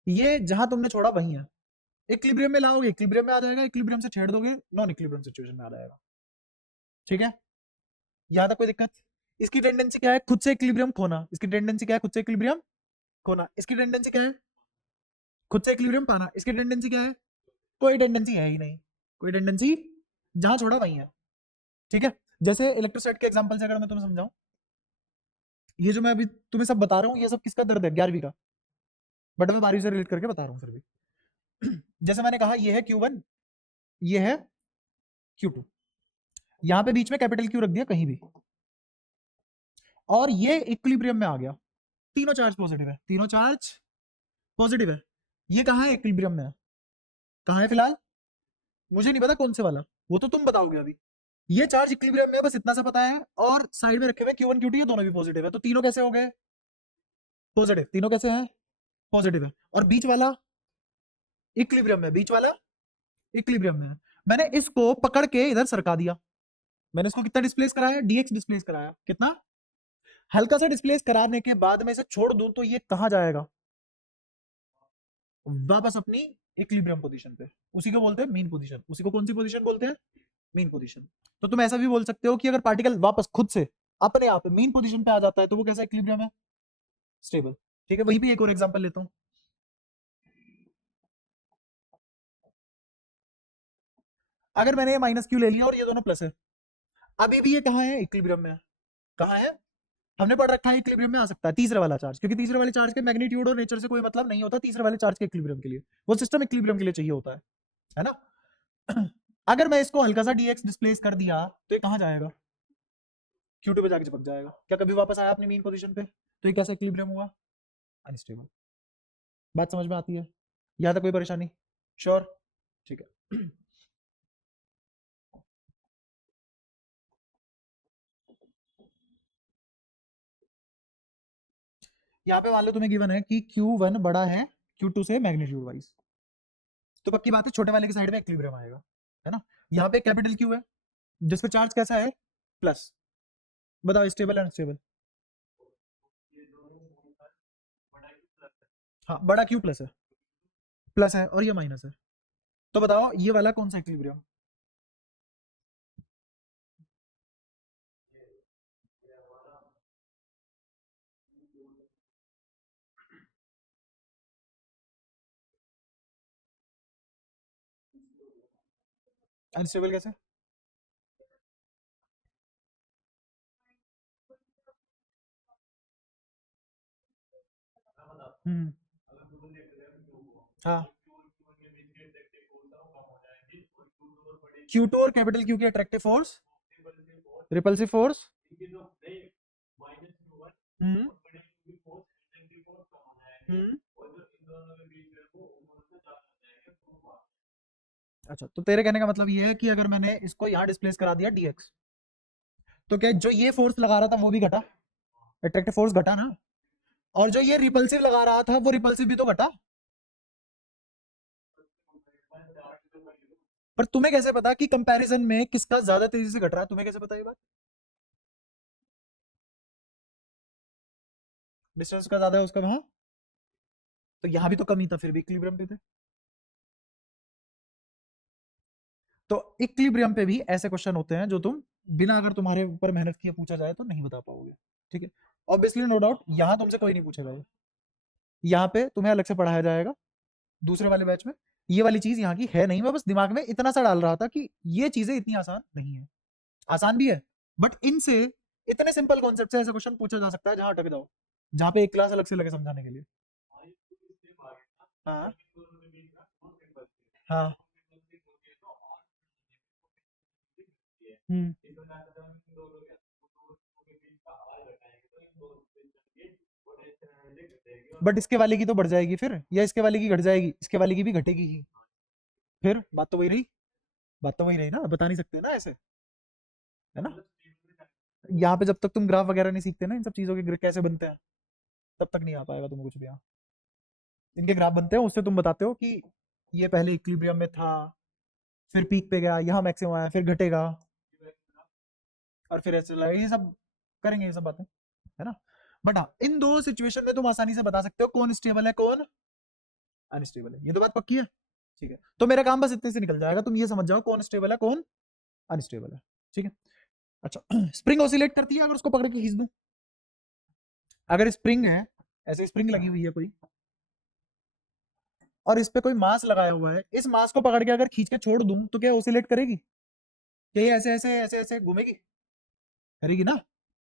ये जहां तुमने छोड़ा वहीं है। इक्विलिब्रियम में लाओगे इक्विलिब्रियम में आ जाएगा, इक्विलिब्रियम से छेड़ दोगे नॉन इक्विलिब्रियम सिचुएशन में आ जाएगा। ठीक है, यहां तक कोई दिक्कत। इसकी टेंडेंसी क्या है, खुद से इक्विलिब्रियम खोना, इसकी टेंडेंसी क्या है, खुद से इक्विलिब्रियम खोना। इसकी टेंडेंसी क्या है, खुद से इक्विलिब्रियम पाना। इसकी टेंडेंसी क्या है, कोई टेंडेंसी है ही नहीं, कोई टेंडेंसी, जहां छोड़ा वहीं है। ठीक है, जैसे इलेक्ट्रोस्टैट के एग्जांपल से अगर मैं तुम्हें समझाऊं, ये जो मैं अभी तुम्हें सब बता रहा हूँ ये सब किसका दर्द है, 11वीं का, बट मैं बारी से रिलेट करके बता रहा हूँ फिर भी। जैसे मैंने कहा ये है Q1, ये है Q2, यहां पे बीच में कैपिटल Q रख दिया कहीं भी, और ये इक्विलिब्रियम में आ गया, तीनों चार्ज पॉजिटिव है, तीनों चार्ज पॉजिटिव है। ये कहाँ है, इक्विलिब्रियम में है, कहाँ है फिलहाल, मुझे नहीं पता कौन से वाला, वो तो तुम बताओगे अभी। ये चार्ज इक्विलिब्रियम में है, बस इतना सा पता है, और साइड में रखे हुए Q1 Q2 ये दोनों भी पॉजिटिव है, तो तीनों कैसे हो गए, पॉजिटिव, तीनों कैसे हैं, पॉजिटिव है। और बीच वाला इक्विलिब्रियम में, बीच वाला इक्विलिब्रियम में है। मैंने इसको पकड़ के इधर सरका दिया, मैंने इसको कितना डिस्प्लेस कराया, dx डिस्प्लेस कराया, कितना, हल्का सा डिस्प्लेस कराने के बाद में इसे छोड़ दूं तो ये कहां जाएगा, वापस अपनी इक्विलिब्रियम पोजीशन पे, उसी को बोलते हैं मीन पोजीशन, उसी को कौन सी पोजीशन बोलते हैं, मीन पोजीशन। तो तुम ऐसा भी बोल सकते हो कि अगर पार्टिकल वापस खुद से अपने आप मीन पोजीशन पे आ जाता है तो वो कैसा इक्विलिब्रियम है, स्टेबल। ठीक है, वहीं पे एक और एग्जांपल लेता हूं, अगर मैंने ये माइनस क्यू ले लिया और ये दोनों प्लस है, अभी भी ये कहां है, इक्विलिब्रियम में है, कहां है, हमने पढ़ रखा है इक्विलिब्रियम में आ सकता है तीसरे वाला चार्ज, क्योंकि तीसरे वाले चार्ज के मैग्नीट्यूड और नेचर से कोई मतलब नहीं होता, तीसरे वाले चार्ज के इक्विलिब्रियम के लिए, वो सिस्टम इक्विलिब्रियम के लिए चाहिए होता है ना। अगर मैं इसको हल्का सा dx डिस्प्लेस कर दिया तो ये कहां जाएगा, Q2 पे जाके चिपक जाएगा, क्या कभी वापस आया अपनी मीन पोजीशन पे, तो ये कैसा इक्विलिब्रियम हुआ, अनस्टेबल। बात समझ में आती है, यहां तक कोई परेशानी, श्योर। ठीक है। यहाँ पे मान लो तुम्हें गिवन है कि Q1 बड़ा है Q2 से मैग्नीट्यूड वाइज, तो पक्की बात है छोटे वाले की साइड में इक्विलिब्रियम आएगा, है ना। यहाँ पे कैपिटल Q है जिस पे चार्ज कैसा है प्लस, बताओ स्टेबल है अनस्टेबल। हाँ बड़ा Q प्लस है और ये माइनस है, तो बताओ ये वाला कौन सा इक्विलिब्रियम। अनस्टेबल कैसे। हम्म। हाँ Q2 और कैपिटल Q की अट्रैक्टिव फोर्स, रिपल्सिव फोर्स। हम्म। हम्म। अच्छा तो तेरे कहने का मतलब ये है कि अगर मैंने इसको यहाँ डिस्प्लेस करा दिया dx, तो क्या जो ये फोर्स लगा रहा था वो भी घटा, अट्रैक्टिव फोर्स घटा ना, और जो ये रिपल्सिव लगा रहा था वो रिपल्सिव भी तो घटा। पर तुम्हें कैसे पता कि कंपैरिजन में किसका ज्यादा तेजी से घट रहा है, तुम्हें कैसे पता ये बात। डिस्टेंस का ज्यादा है उसका वहां, तो यहाँ भी तो कमी था फिर भी इक्विलिब्रियम पे थे। तो इक्विलिब्रियम पे भी ऐसे क्वेश्चन होते हैं जो तुम बिना अगर तुम्हारे ऊपर मेहनत किए पूछा जाए तो नहीं बता पाओगे, ठीक है। ऑब्वियसली नो डाउट यहाँ तुमसे कोई नहीं पूछेगा, यहाँ पे तुम्हें अलग से पढ़ाया जाएगा दूसरे वाले बैच में। ये वाली चीज यहाँ की है नहीं, मैं बस दिमाग में इतना सा डाल रहा था कि ये चीजें इतनी आसान नहीं है, आसान भी है बट इनसे इतने सिंपल कॉन्सेप्ट से ऐसे क्वेश्चन पूछा जा सकता है जहां अटक जाओ, जहां पे एक क्लास अलग से लगे समझाने के लिए। हाँ हाँ। हम्म। बट इसके वाले की तो बढ़ जाएगी फिर, या इसके वाले की घट जाएगी, इसके वाले की भी घटेगी ही, फिर बात तो वही रही, बात तो वही रही ना, बता नहीं सकते ना ऐसे, है ना। यहाँ पे जब तक तुम ग्राफ वगैरह नहीं सीखते ना इन सब चीजों के कैसे बनते हैं, तब तक नहीं आ पाएगा तुम्हें कुछ भी। यहाँ इनके ग्राफ बनते हैं उससे तुम बताते हो कि ये पहले इक्विलिब्रियम में था, फिर पीक पे गया, यहाँ मैक्सिमम आया, फिर घटेगा, और फिर ऐसे चला, ये सब करेंगे ये सब बातें, है ना। बट हाँ इन दो सिचुएशन में तुम आसानी से बता सकते हो कौन स्टेबल है कौन अनस्टेबल है, ये तो बात पक्की है, ठीक है। तो मेरा काम बस इतने से निकल जाएगा, तुम ये समझ जाओ कौन स्टेबल है कौन अनस्टेबल है, ठीक है। अच्छा स्प्रिंग ऑसिलेट करती है अगर उसको पकड़ के खींच दूं, अगर स्प्रिंग है, ऐसे स्प्रिंग लगी हुई है कोई, और इस पे कोई मास लगाया हुआ है, इस मास को पकड़ के अगर खींच के छोड़ दूं तो क्या ऑसिलेट करेगी, क्या ये ऐसे ऐसे ऐसे ऐसे घूमेगी, करेगी ना,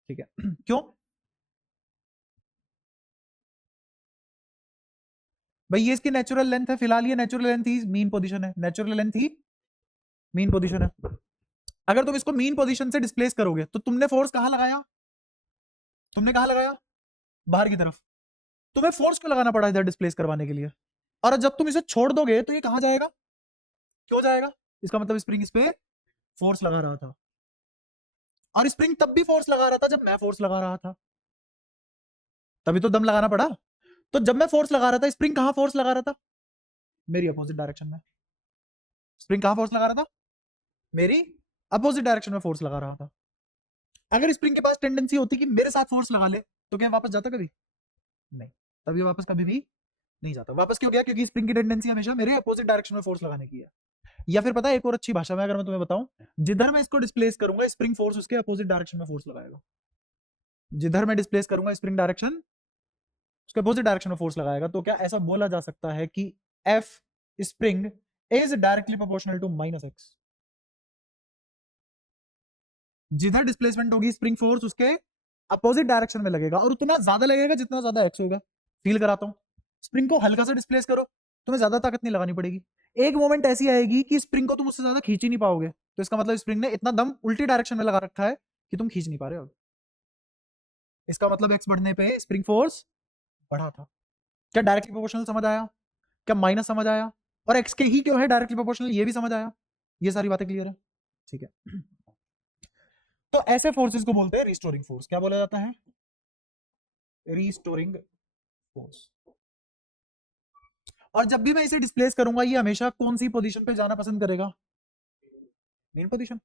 ठीक है क्यों भाई, ये इसकी नेचुरल लेंथ है फिलहाल, ये नेचुरल लेंथ ही मीन पोजीशन है, नेचुरल लेंथ ही मीन पोजीशन है। अगर तुम इसको मीन पोजीशन से डिस्प्लेस करोगे तो तुमने फोर्स कहां लगाया, तुमने कहां लगाया, बाहर की तरफ, तुम्हें फोर्स क्यों लगाना पड़ा इधर डिस्प्लेस करवाने के लिए, और जब तुम इसे छोड़ दोगे तो ये कहां जाएगा, क्यों जाएगा, इसका मतलब स्प्रिंग इस पे फोर्स लगा रहा था, और स्प्रिंग तब भी फोर्स लगा रहा था जब मैं फोर्स लगा रहा था, तभी तो दम लगाना पड़ा। तो जब मैं फोर्स लगा रहा था स्प्रिंग कहां फोर्स लगा रहा था, मेरी अपोजिट डायरेक्शन में, स्प्रिंग कहां फोर्स लगा रहा था, मेरी अपोजिट डायरेक्शन में फोर्स लगा रहा था। अगर स्प्रिंग के पास टेंडेंसी होती कि मेरे साथ फोर्स लगा ले तो क्या वापस जाता कभी, नहीं, तभी वापस कभी भी नहीं जाता। वापस क्यों गया, क्योंकि स्प्रिंग की टेंडेंसी हमेशा मेरे अपोजिट डायरेक्शन में फोर्स लगाने की है। या फिर पता है एक और अच्छी भाषा में अगर मैं तुम्हें बताऊं, जिधर मैं इसको डिस्प्लेस करूंगा स्प्रिंग फोर्स उसके अपोजिट डायरेक्शन में फोर्स लगाएगा, जिधर मैं डिस्प्लेस करूंगा स्प्रिंग डायरेक्शन उसके अपोजिट डायरेक्शन में फोर्स लगाएगा। तो क्या ऐसा बोला जा सकता है कि F spring is directly proportional to minus x, जिधर डिस्प्लेसमेंट होगी स्प्रिंग फोर्स उसके अपोजिट डायरेक्शन में लगेगा, और उतना ज्यादा लगेगा जितना ज्यादा एक्स होगा। फील कराता हूं, स्प्रिंग को हल्का सा डिस्प्लेस करो, तुम्हें ज्यादा ताकत नहीं लगानी पड़ेगी, एक मोमेंट ऐसी आएगी कि स्प्रिंग को तुम उससे ज्यादा खींच ही नहीं पाओगे, तो इसका मतलब स्प्रिंग ने इतना दम उल्टी डायरेक्शन में लगा रखा है कि तुम खींच नहीं पा रहे हो। इसका मतलब एक्स बढ़ने पे स्प्रिंग फोर्स बढ़ा था। क्या डायरेक्टली प्रोपोर्शनल समझ आया, क्या माइनस समझ आया, और एक्स के ही क्यों है डायरेक्टली प्रोपोर्शनल ये भी समझ आया, ये सारी बातें क्लियर है, ठीक है। तो ऐसे फोर्सेस को बोलते हैं रिस्टोरिंग फोर्स, क्या बोला जाता है, रिस्टोरिंग फोर्स। और जब भी मैं इसे डिस्प्लेस करूंगा ये हमेशा कौन सी पोजीशन पे जाना पसंद करेगा? Main position.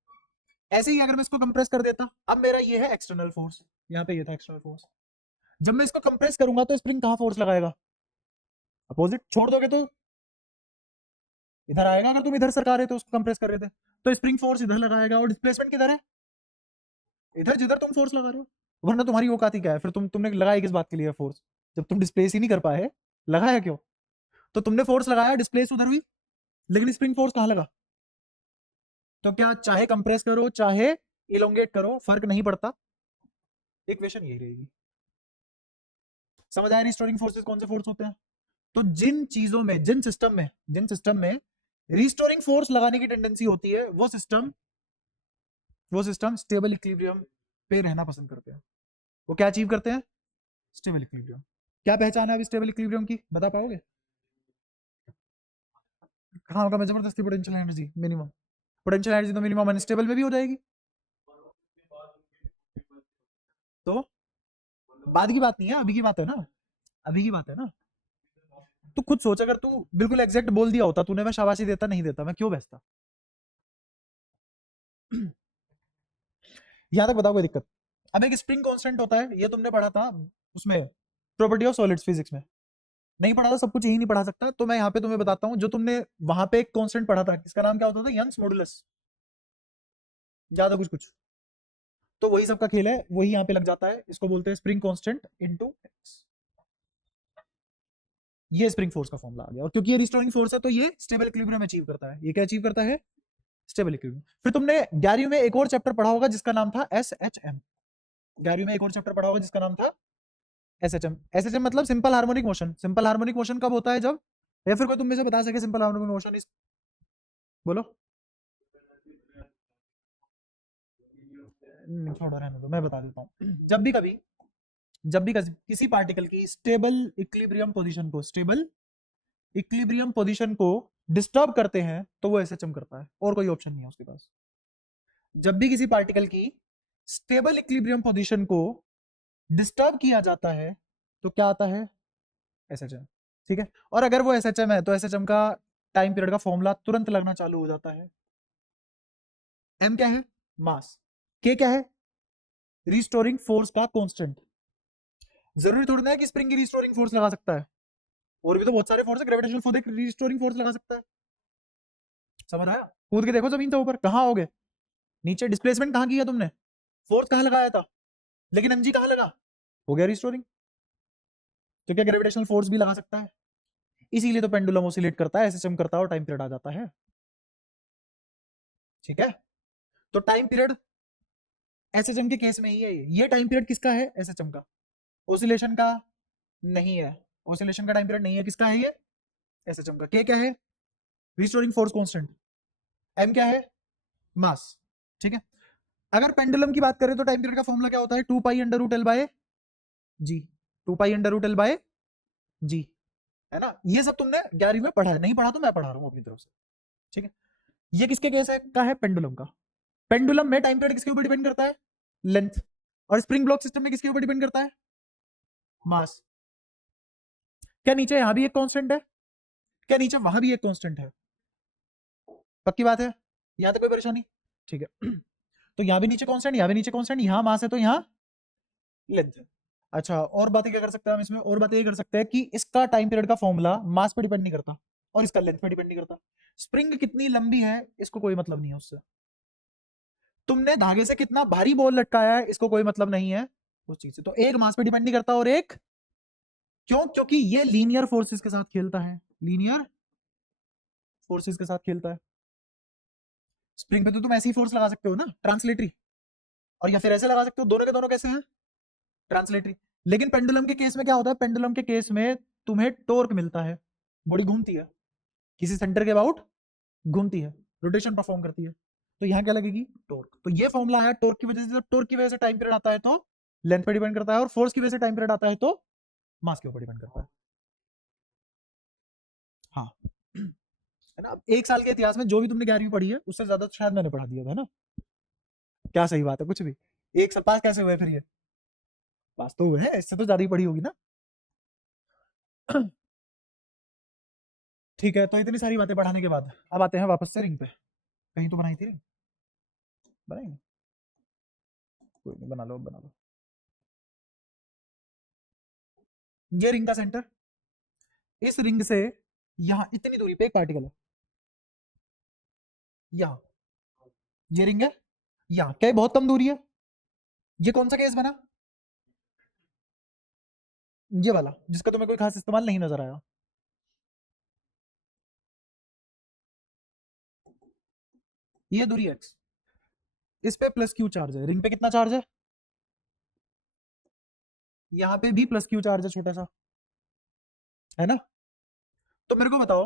ऐसे ही अगर मैं इसको कंप्रेस कर देता, अब मेरा ये है एक्सटर्नल फोर्स, यहाँ पे ये था एक्सटर्नल फोर्स। जब मैं इसको कंप्रेस करूंगा तो स्प्रिंग कहाँ फोर्स लगाएगा? अपोजिट। छोड़ दोगे तो इधर आएगा, अगर तुम इधर सरका रहे थे उसको कंप्रेस कर रहे थे तो स्प्रिंग फोर्स इधर लगाएगा, और डिस्प्लेसमेंट किधर है? इधर जिधर तुम फोर्स लगा रहे हो। वरना तुम्हारी औकात ही क्या है फिर? तुमने लगाया किस बात के लिए फोर्स, जब तुम डिस्प्लेस ही नहीं कर पाए? लगाया क्यों? तो तुमने फोर्स लगाया, डिस्प्लेस उधर हुई, लेकिन स्प्रिंग फोर्स कहाँ लगा? तो क्या चाहे कंप्रेस करो चाहे इलोंगेट करो फर्क नहीं पड़ता, इक्वेशन यही रहेगी। समझ आया रिस्टोरिंग फोर्सेस कौन से फोर्स होते हैं? तो जिन चीजों में, जिन सिस्टम में रिस्टोरिंग फोर्स लगाने की टेंडेंसी होती है वो सिस्टम स्टेबल इक्विलिब्रियम पे रहना पसंद करते हैं। वो क्या अचीव करते हैं? Stable equilibrium. क्या पहचान है अभी स्टेबल इक्विलिब्रियम की, बता पाओगे? कहाँ होगा? मैं जबरदस्ती potential energy minimum, potential energy तो मिनिमम अनस्टेबल में भी हो जाएगी। तो बाद की बात नहीं है, अभी की बात है ना, अभी की बात है ना। तू खुद सोच, अगर तू बिल्कुल एग्जैक्ट बोल दिया होता तूने, मैं शाबाशी देता नहीं देता, मैं क्यों बेचता? यहां तक बताओ कोई दिक्कत? अब एक स्प्रिंग कांस्टेंट होता है, ये तुमने पढ़ा था उसमें प्रॉपर्टी ऑफ सॉलिड्स फिजिक्स में। नहीं पढ़ा था सब कुछ यही नहीं पढ़ा सकता, तो मैं यहाँ पे तुम्हें बताता हूँ जो तुमने वहां पे एक कांस्टेंट पढ़ा था, इसका नाम क्या होता था? Young's modulus. ज्यादा कुछ कुछ तो वही सबका खेल है, वही यहाँ पे लग जाता है। इसको बोलते हैं स्प्रिंग कांस्टेंट इनटू एक्स। ये स्प्रिंग फोर्स का फॉर्मूला आ गया, और क्योंकि ये रिस्टोरिंग फोर्स है तो ये स्टेबल इक्विलिब्रियम अचीव करता है। ये क्या अचीव करता है? Stable equilibrium. फिर तुमने 11वीं में एक और चैप्टर पढ़ा होगा जिसका नाम था SHM। 11वीं में एक और चैप्टर पढ़ा होगा जिसका नाम था SHM। SHM मतलब simple harmonic motion. Simple harmonic motion कब होता है? जब, या फिर कोई तुम में से बता सके सिंपल हार्मोनिक मोशन इस, बोलो। छोड़ो रहने दो, मैं बता देता हूँ। जब भी किसी पार्टिकल की स्टेबल इक्विलिब्रियम पोजीशन को डिस्टर्ब करते हैं तो वो SHM करता है, और कोई ऑप्शन नहीं है उसके पास। जब भी किसी पार्टिकल की स्टेबल इक्विलिब्रियम पोजीशन को डिस्टर्ब किया जाता है तो क्या आता है? SHM। ठीक है, और अगर वो SHM है तो SHM का टाइम पीरियड का फॉर्मूला तुरंत लगना चालू हो जाता है। M क्या है? मास। K क्या है? रिस्टोरिंग फोर्स का कांस्टेंट। जरूरी थोड़ी ना है कि स्प्रिंग की रिस्टोरिंग फोर्स लगा सकता है, और भी तो बहुत सारे फोर्स है। ग्रेविटेशनल फोर्स एक रिस्टोरिंग फोर्स लगा सकता है। समझ आया? कूद के देखो जमीन से ऊपर, कहाँ होगे? नीचे। डिस्प्लेसमेंट कहाँ किया तुमने? फोर्स कहाँ लगाया था? लेकिन mg कहाँ लगा? हो गया रिस्टोरिंग। तो क्या ग्रेविटेशनल फोर्स भी लगा सकता है? इसीलिए तो पेंडुलम ऑसिलेट करता है, SHM करता है, और टाइम पीरियड आ जाता है। ठीक है, तो टाइम पीरियड SHM के केस में ही है। ये टाइम पीरियड किसका है? SHM का। ऑसिलेशन का नहीं है, ऑसिलेशन का टाइम पीरियड नहीं है। किसका है ये? SHM का। K क्या है? Restoring force constant. M क्या है? मास। ठीक है, अगर पेंडुलम की बात करें तो टाइम पीरियड का फॉर्मूला क्या होता है? 2 pi under root L by G. 2 pi under root L by G, है ना? ये सब तुमने 11वीं में पढ़ा है, नहीं पढ़ा तो मैं पढ़ा रहा हूँ अपनी तरफ से। ठीक है, ये किसके केस है का है? पेंडुलम का। पेंडुलम में टाइम पीरियड किसके ऊपर डिपेंड करता है? लेंथ। और स्प्रिंग ब्लॉक सिस्टम में किसके ऊपर डिपेंड करता है? मास। क्या नीचे यहां भी एक कांस्टेंट है? क्या नीचे वहां भी एक कांस्टेंट है? पक्की बात है? यहां तक कोई परेशानी? ठीक है, तो यहां भी नीचे कांस्टेंट, यहां भी नीचे कांस्टेंट, यहां मास है तो यहां लेंथ है। अच्छा, और बातें क्या कर सकते हैं हम इसमें? और बातें ये कर सकते हैं कि इसका टाइम पीरियड का फॉर्मूला मास पे डिपेंड नहीं करता, और इसका लेंथ पे डिपेंड नहीं करता। स्प्रिंग कितनी लंबी है इसको कोई मतलब नहीं है उससे। तुमने धागे से कितना भारी बॉल लटकाया है इसको कोई मतलब नहीं है उस चीज से। तो एक मास पे डिपेंड नहीं करता, और एक क्यों? क्योंकि ये लीनियर फोर्सेस के साथ खेलता है, लीनियर फोर्सेस के साथ खेलता है। स्प्रिंग पे तो तुम ऐसी फोर्स लगा सकते हो ना, ट्रांसलेटरी, और या फिर ऐसे लगा सकते हो। दोनों के दोनों कैसे हैं? ट्रांसलेटरी। लेकिन पेंडुलम के केस में क्या होता है? पेंडुलम के केस में तुम्हें टॉर्क मिलता है, बॉडी घूमती है, किसी सेंटर के अबाउट घूमती है, रोटेशन परफॉर्म करती है। तो यहां क्या लगेगी? टॉर्क। तो ये फॉर्मूला आया टॉर्क की वजह से। जब टॉर्क की वजह से टाइम पीरियड आता है तो लेंथ पे डिपेंड करता है, और फोर्स की वजह से टाइम पीरियड आता है तो मास के ऊपर डिपेंड करता है। हाँ, है ना? अब एक साल के इतिहास में जो भी तुमने 11वीं पढ़ी है उससे ज्यादा तो शायद मैंने पढ़ा दिया था ना। क्या सही बात है? कुछ भी। एक साल पास कैसे हुए फिर? ये पास तो हुए हैं, इससे तो ज्यादा ही पढ़ी होगी ना। ठीक है, तो इतनी सारी बातें पढ़ाने के बाद अब आते हैं वापस से रिंग पे। कहीं तो बनाई थी रिंग, बनाई नहीं, कोई नहीं, बना लो, बना लो। ये रिंग का सेंटर, इस रिंग से यहां इतनी दूरी पे एक पार्टिकल है, यहां ये रिंग है, यहां क्या बहुत कम दूरी है। ये कौन सा केस बना, ये वाला जिसका तुम्हें कोई खास इस्तेमाल नहीं नजर आया। ये दूरी x, इस पे प्लस क्यू चार्ज है, रिंग पे कितना चार्ज है, यहाँ पे भी प्लस क्यू चार्ज है छोटा सा, है ना। तो मेरे को बताओ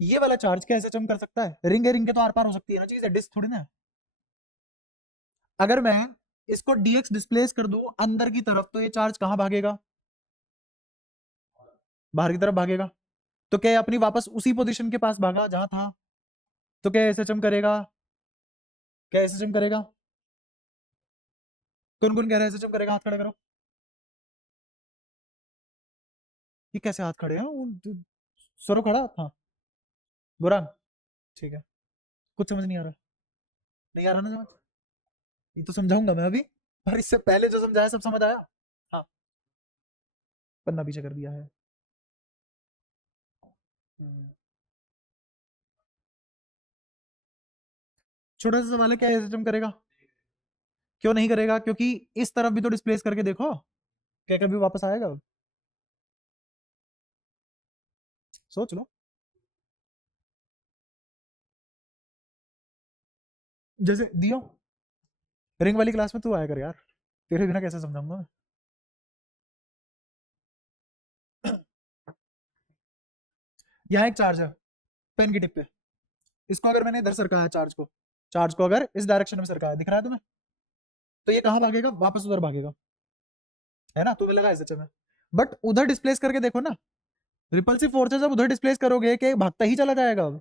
ये वाला चार्ज कैसे चम कर सकता है, रिंग है, रिंग के तो आर पार हो सकती है ना चीज, डिस्क थोड़ी ना है। अगर मैं इसको dx डिस्प्लेस कर दूं अंदर की तरफ, तो ये चार्ज कहां भागेगा, बाहर की तरफ भागेगा। तो क्या ये अपनी वापस उसी पोजीशन के पास भागा जहां था, तो क्या ऐसे चम करेगा, क्या ऐसे चम करेगा, कौन कौन कह रहा है ऐसे चम करेगा, हाथ खड़े करो। ये कैसे हाथ खड़े हैं, सरो खड़ा, हाँ, गुरान, ठीक है, कुछ समझ नहीं आ रहा, नहीं आ रहा ना समझ, ये तो समझाऊंगा मैं अभी, पर इससे पहले जो समझाया सब समझ आया। हाँ, पन्ना पीछे कर दिया है। हम्म। छोटा सा सवाल है, क्या एसएचएम करेगा, क्यों नहीं करेगा, क्योंकि इस तरफ भी तो डिस्प्लेस करके देखो, क्या कभी वापस आएगा, सोच लो। जैसे दियो, रिंग वाली क्लास में तू आया कर यार, तेरे बिना कैसे समझाऊंगा मैं। यहाँ एक चार्ज है पेन की टिप पे, इसको अगर मैंने इधर सरकाया, चार्ज को अगर इस डायरेक्शन में सरकाया, दिख रहा है तुम्हें, तो ये कहाँ भागेगा, वापस उधर भागेगा, है ना, तुम्हें लगा एसएचएम है, बट उधर डिस्प्लेस करके देखो ना, रिपल्सिव फोर्सेस जब उधर डिस्प्लेस करोगे कि भागता ही चला जाएगा अब,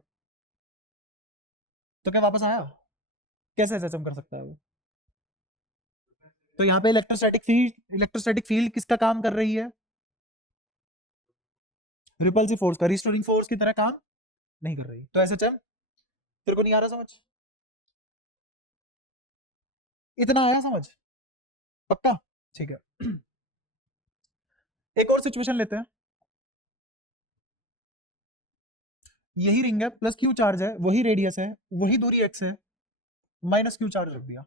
तो क्या वापस आया, कैसे एसएचएम कर सकता है वो। तो यहाँ पे इलेक्ट्रोस्टैटिक फील्ड किसका काम कर रही है, रिपल्सिव फोर्स का, रिस्टोरिंग फोर्स की तरह काम नहीं कर रही, तो एसएचएम तेरे को नहीं आ रहा समझ, इतना आया समझ, पक्का, ठीक है। एक और सिचुएशन लेते हैं, यही रिंग है, प्लस क्यू चार्ज है, वही रेडियस है, वही दूरी एक्स है, माइनस क्यू चार्ज रख दिया।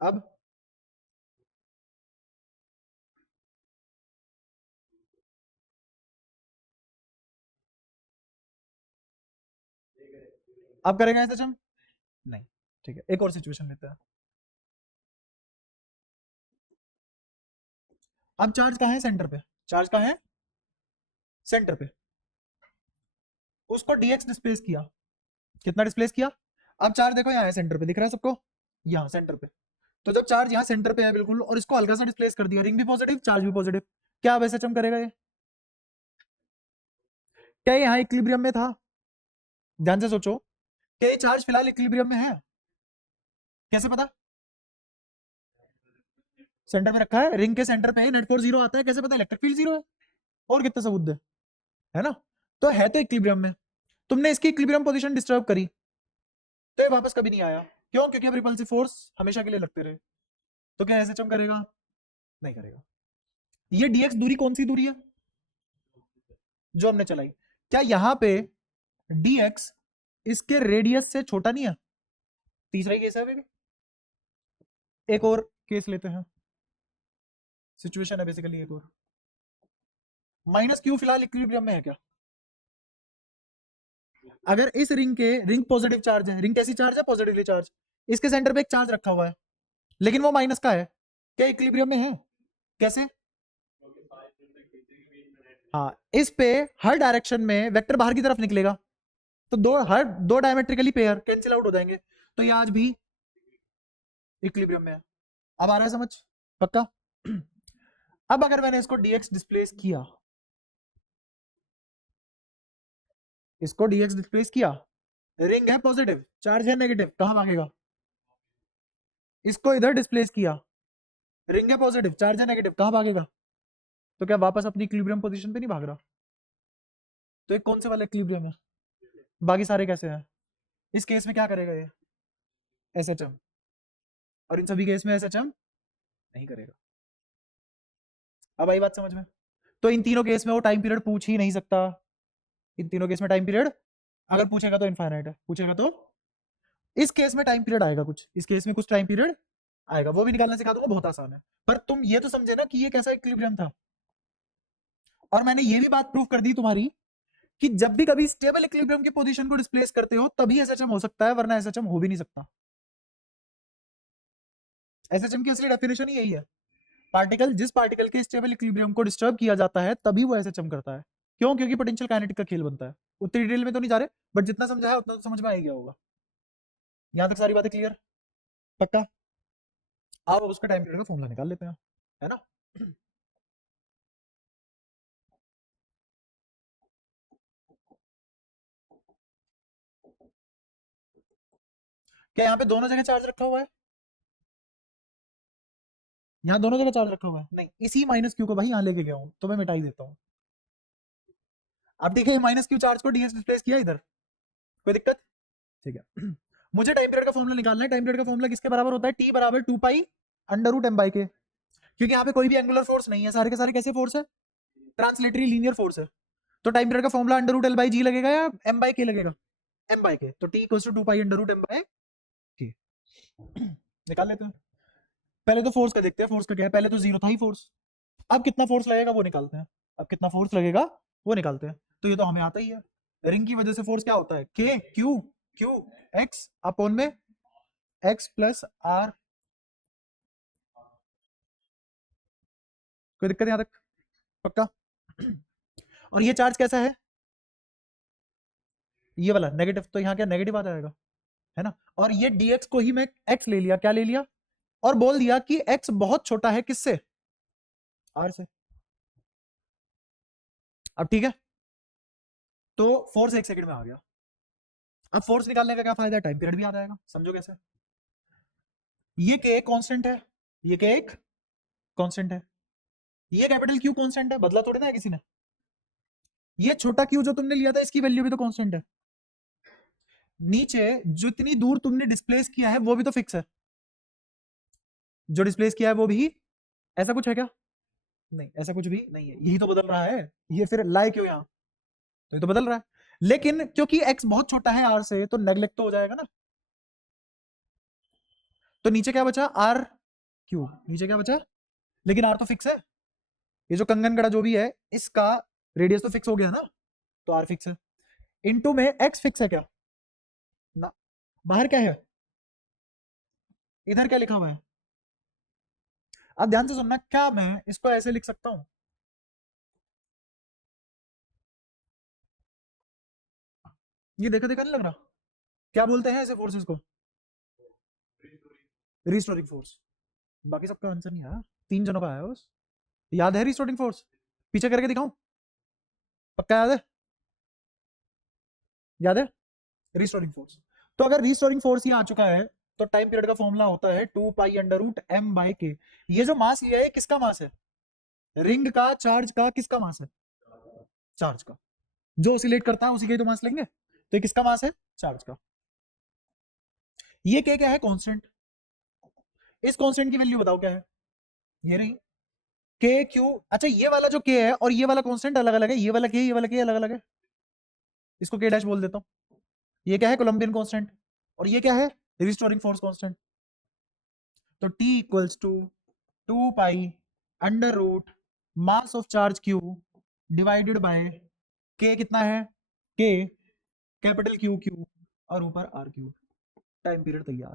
अब अब करेंगे एसएचएम, नहीं, ठीक है, एक और सिचुएशन लेते हैं। अब चार्ज कहाँ है, सेंटर पे, चार्ज कहाँ है, सेंटर पे, उसको डीएक्स डिस्प्लेस किया, कितना डिस्प्लेस किया, अब चार्ज देखो यहाँ है सेंटर पे, दिख रहा है सबको, यहाँ सेंटर पे, तो जब चार्ज यहाँ सेंटर पे है बिल्कुल, और इसको हल्का सा डिस्प्लेस कर दिया, रिंग भी पॉजिटिव, चार्ज भी पॉजिटिव, क्या अब एसएचएम करेगा ये, क्या ये यहाँ इक्विलिब्रियम में था, ध्यान से सोचो, क्या ये चार्ज फिलहाल इक्विलिब्रियम में है, कैसे पता, सेंटर में रखा है, रिंग के सेंटर पे है, नेट फोर्स जीरो आता है, कैसे पता, इलेक्ट्रिक फील्ड जीरो है, और कितने सबूत दे, है ना, तो है तो इक्विलिब्रियम में, तुमने इसकी इक्विलिब्रियम पोजीशन डिस्टर्ब करी, तो ये वापस कभी नहीं आया, क्यों, क्योंकि अब रिपल्सिव फोर्स हमेशा के लिए लगते रहे, तो क्या एसएचएम करेगा, नहीं करेगा। ये डीएक्स दूरी कौन सी दूरी है, जो हमने चलाई, क्या यहाँ पे डीएक्स इसके रेडियस से छोटा नहीं है, तीसरा ही केस है बेबी। एक और केस लेते हैं, सिचुएशन है बेसिकली एक और, माइनस क्यू फिलहाल इक्विलिब्रियम में है क्या, अगर इस रिंग पॉजिटिव चार्ज है, रिंग कैसी चार्ज है, पॉजिटिवली चार्ज, इसके सेंटर पे एक चार्ज रखा हुआ है, लेकिन वो माइनस का है, क्या इक्विलिब्रियम में है, कैसे, हाँ, इस पे हर डायरेक्शन में वेक्टर बाहर की तरफ निकलेगा, तो दो डायमेट्रिकली पेयर कैंसिल आउट हो जाएंगे, तो ये आज भी इक्विलिब्रियम में है। अब आ रहा है समझ, पक्का। अब अगर मैंने इसको dx डिस्प्लेस किया, इसको dx डिस्प्लेस किया, रिंग है पॉजिटिव, चार्ज है नेगेटिव, कहां भागेगा, इसको इधर डिस्प्लेस किया, रिंग है पॉजिटिव, चार्ज है नेगेटिव, कहाँ भागेगा? तो क्या वापस अपनी इक्विलिब्रियम पोजीशन पे नहीं भाग रहा? तो एक कौन से वाला इक्विलिब्रियम है? बाकी सारे कैसे हैं? इस केस में क्या करेगा ये? एसएचएम। और इन सभी केस में एसएचएम नहीं करेगा। अब आई बात समझ में? तो इन तीनों केस में वो टाइम पीरियड पूछ ही नहीं सकता। इन तीनों केस में टाइम पीरियड अगर पूछेगा तो इनफाइनाइट है, पूछेगा तो इस केस में टाइम पीरियड आएगा, कुछ इस केस में कुछ टाइम पीरियड आएगा, वो भी निकालना सिखा दूंगा, बहुत आसान है। पर तुम ये तो समझे ना कि ये कैसा इक्विलिब्रियम था। और मैंने ये भी बात प्रूव कर दी तुम्हारी कि जब भी कभी स्टेबल इक्विलिब्रियम की पोजीशन को डिस्प्लेस करते हो तभी एसएचएम हो सकता है, वरना एसएचएम हो भी नहीं सकता। एसएचएम की असली डेफिनेशन ही यही है, पार्टिकल जिस पार्टिकल के स्टेबल इक्विलिब्रियम को डिस्टर्ब किया जाता है तभी वो एसएचएम करता है। क्यों? क्योंकि पोटेंशियल काइनेटिक का खेल बनता है। उतनी डिटेल में तो नहीं जा रहे, बट जितना समझा है उतना तो समझ में आ ही गया होगा। यहां तक सारी बातें क्लियर? पक्का? आप उसका टाइम पीरियड का फॉर्मूला निकाल लेते हैं, है ना? क्या यहाँ पे दोनों जगह चार्ज रखा हुआ है? यहाँ दोनों जगह चार्ज रखा हुआ है? नहीं, इसी माइनस क्यू को भाई यहाँ लेके गया हूँ, तो मैं मिटा ही देता हूँ। अब ठीक है, माइनस क्यू चार्ज को डीएस डिस्प्लेस किया इधर, कोई दिक्कत? ठीक है। मुझे टाइम पीरियड का फॉर्मूला निकालना है। टाइम पीरियड का फॉर्मूला किसके बराबर होता है? टी बराबर 2 pi under root m by k. क्योंकि यहाँ पे कोई भी एंगुलर फोर्स नहीं है, सारे के सारे कैसे फोर्स है? ट्रांसलेटरी लीनियर फोर्स है। तो टाइम पीरियड का formula under root L by G लगेगा या एम बाई के लगेगा? M by k. तो T equals to 2 pi under root m by k. निकाल लेते हैं। पहले तो फोर्स का देखते हैं, फोर्स का क्या है? पहले तो जीरो था ही फोर्स। अब कितना फोर्स लगेगा वो निकालते हैं। अब कितना फोर्स लगेगा वो निकालते हैं। तो ये तो हमें आता ही है, रिंग की वजह से फोर्स क्या होता है? K Q Q x upon में एक्स प्लस आर। कोई दिक्कत यहां तक? पक्का? और ये चार्ज कैसा है? ये वाला नेगेटिव, तो यहाँ क्या नेगेटिव आ जाएगा, है ना? और ये dx को ही मैं x ले लिया, क्या ले लिया? और बोल दिया कि x बहुत छोटा है किससे? r से। अब ठीक है, तो फोर्स 1 सेकंड में आ गया। अब फोर्स निकालने का क्या फायदा है? टाइम पीरियड भी आ जाएगा। समझो कैसे? ये के एक कांस्टेंट है, ये के एक कांस्टेंट है, ये कैपिटल क्यू कांस्टेंट है, बदला थोड़ी ना है किसी ने। ये छोटा क्यू जो तुमने लिया था इसकी वैल्यू भी तो कांस्टेंट है। नीचे जितनी दूर तुमने डिस्प्लेस किया है वो भी तो फिक्स है, जो डिस्प्लेस किया है वो भी। ऐसा कुछ है क्या? नहीं, ऐसा कुछ भी नहीं है, यही तो बदल रहा है। ये फिर लाए क्यों यहाँ? तो ये तो बदल रहा है, लेकिन क्योंकि x बहुत छोटा है r से तो नेग्लेक्ट तो हो जाएगा ना। तो नीचे क्या बचा? r cube. नीचे क्या बचा? लेकिन r तो फिक्स है, ये जो कंगन गड़ा जो भी है इसका रेडियस तो फिक्स हो गया ना, तो r फिक्स है। इनटू में x फिक्स है क्या? ना। बाहर क्या है? इधर क्या लिखा हुआ है? अब ध्यान से सुनना, क्या मैं इसको ऐसे लिख सकता हूं? ये देखो, देखा नहीं लग रहा? क्या बोलते हैं ऐसे फोर्सेस को? Restoring force. बाकी सबका आंसर नहीं आया, 3 जनों का आया बस। याद है रिस्टोरिंग फोर्स? पीछे करके दिखाऊं? पक्का याद है? याद है रिस्टोरिंग फोर्स? तो अगर रिस्टोरिंग फोर्स ये आ चुका है तो टाइम पीरियड का फॉर्मूला होता है 2 pi under root m by k. ये जो मास लिया है किसका मास है? रिंग का, चार्ज का, किसका मास है? चार्ज का। जो ऑसिलेट करता है उसी के तो मास लेंगे, तो ये किसका मास है? चार्ज का। ये क्या है? कांस्टेंट। इस कांस्टेंट की वैल्यू बताओ क्या है? ये रही के क्यू। अच्छा, ये वाला जो के है और ये वाला कांस्टेंट अलग अलग है, ये वाला के, ये वाला के अलग अलग है, इसको के डैश बोल देता हूं। ये क्या है? Coulombian constant. और ये क्या है? Restoring force constant. तो T equals to 2 pi under root mass of charge q divided by k. कितना है? के कैपिटल क्यू क्यू और ऊपर आर क्यू। टाइम पीरियड तैयार।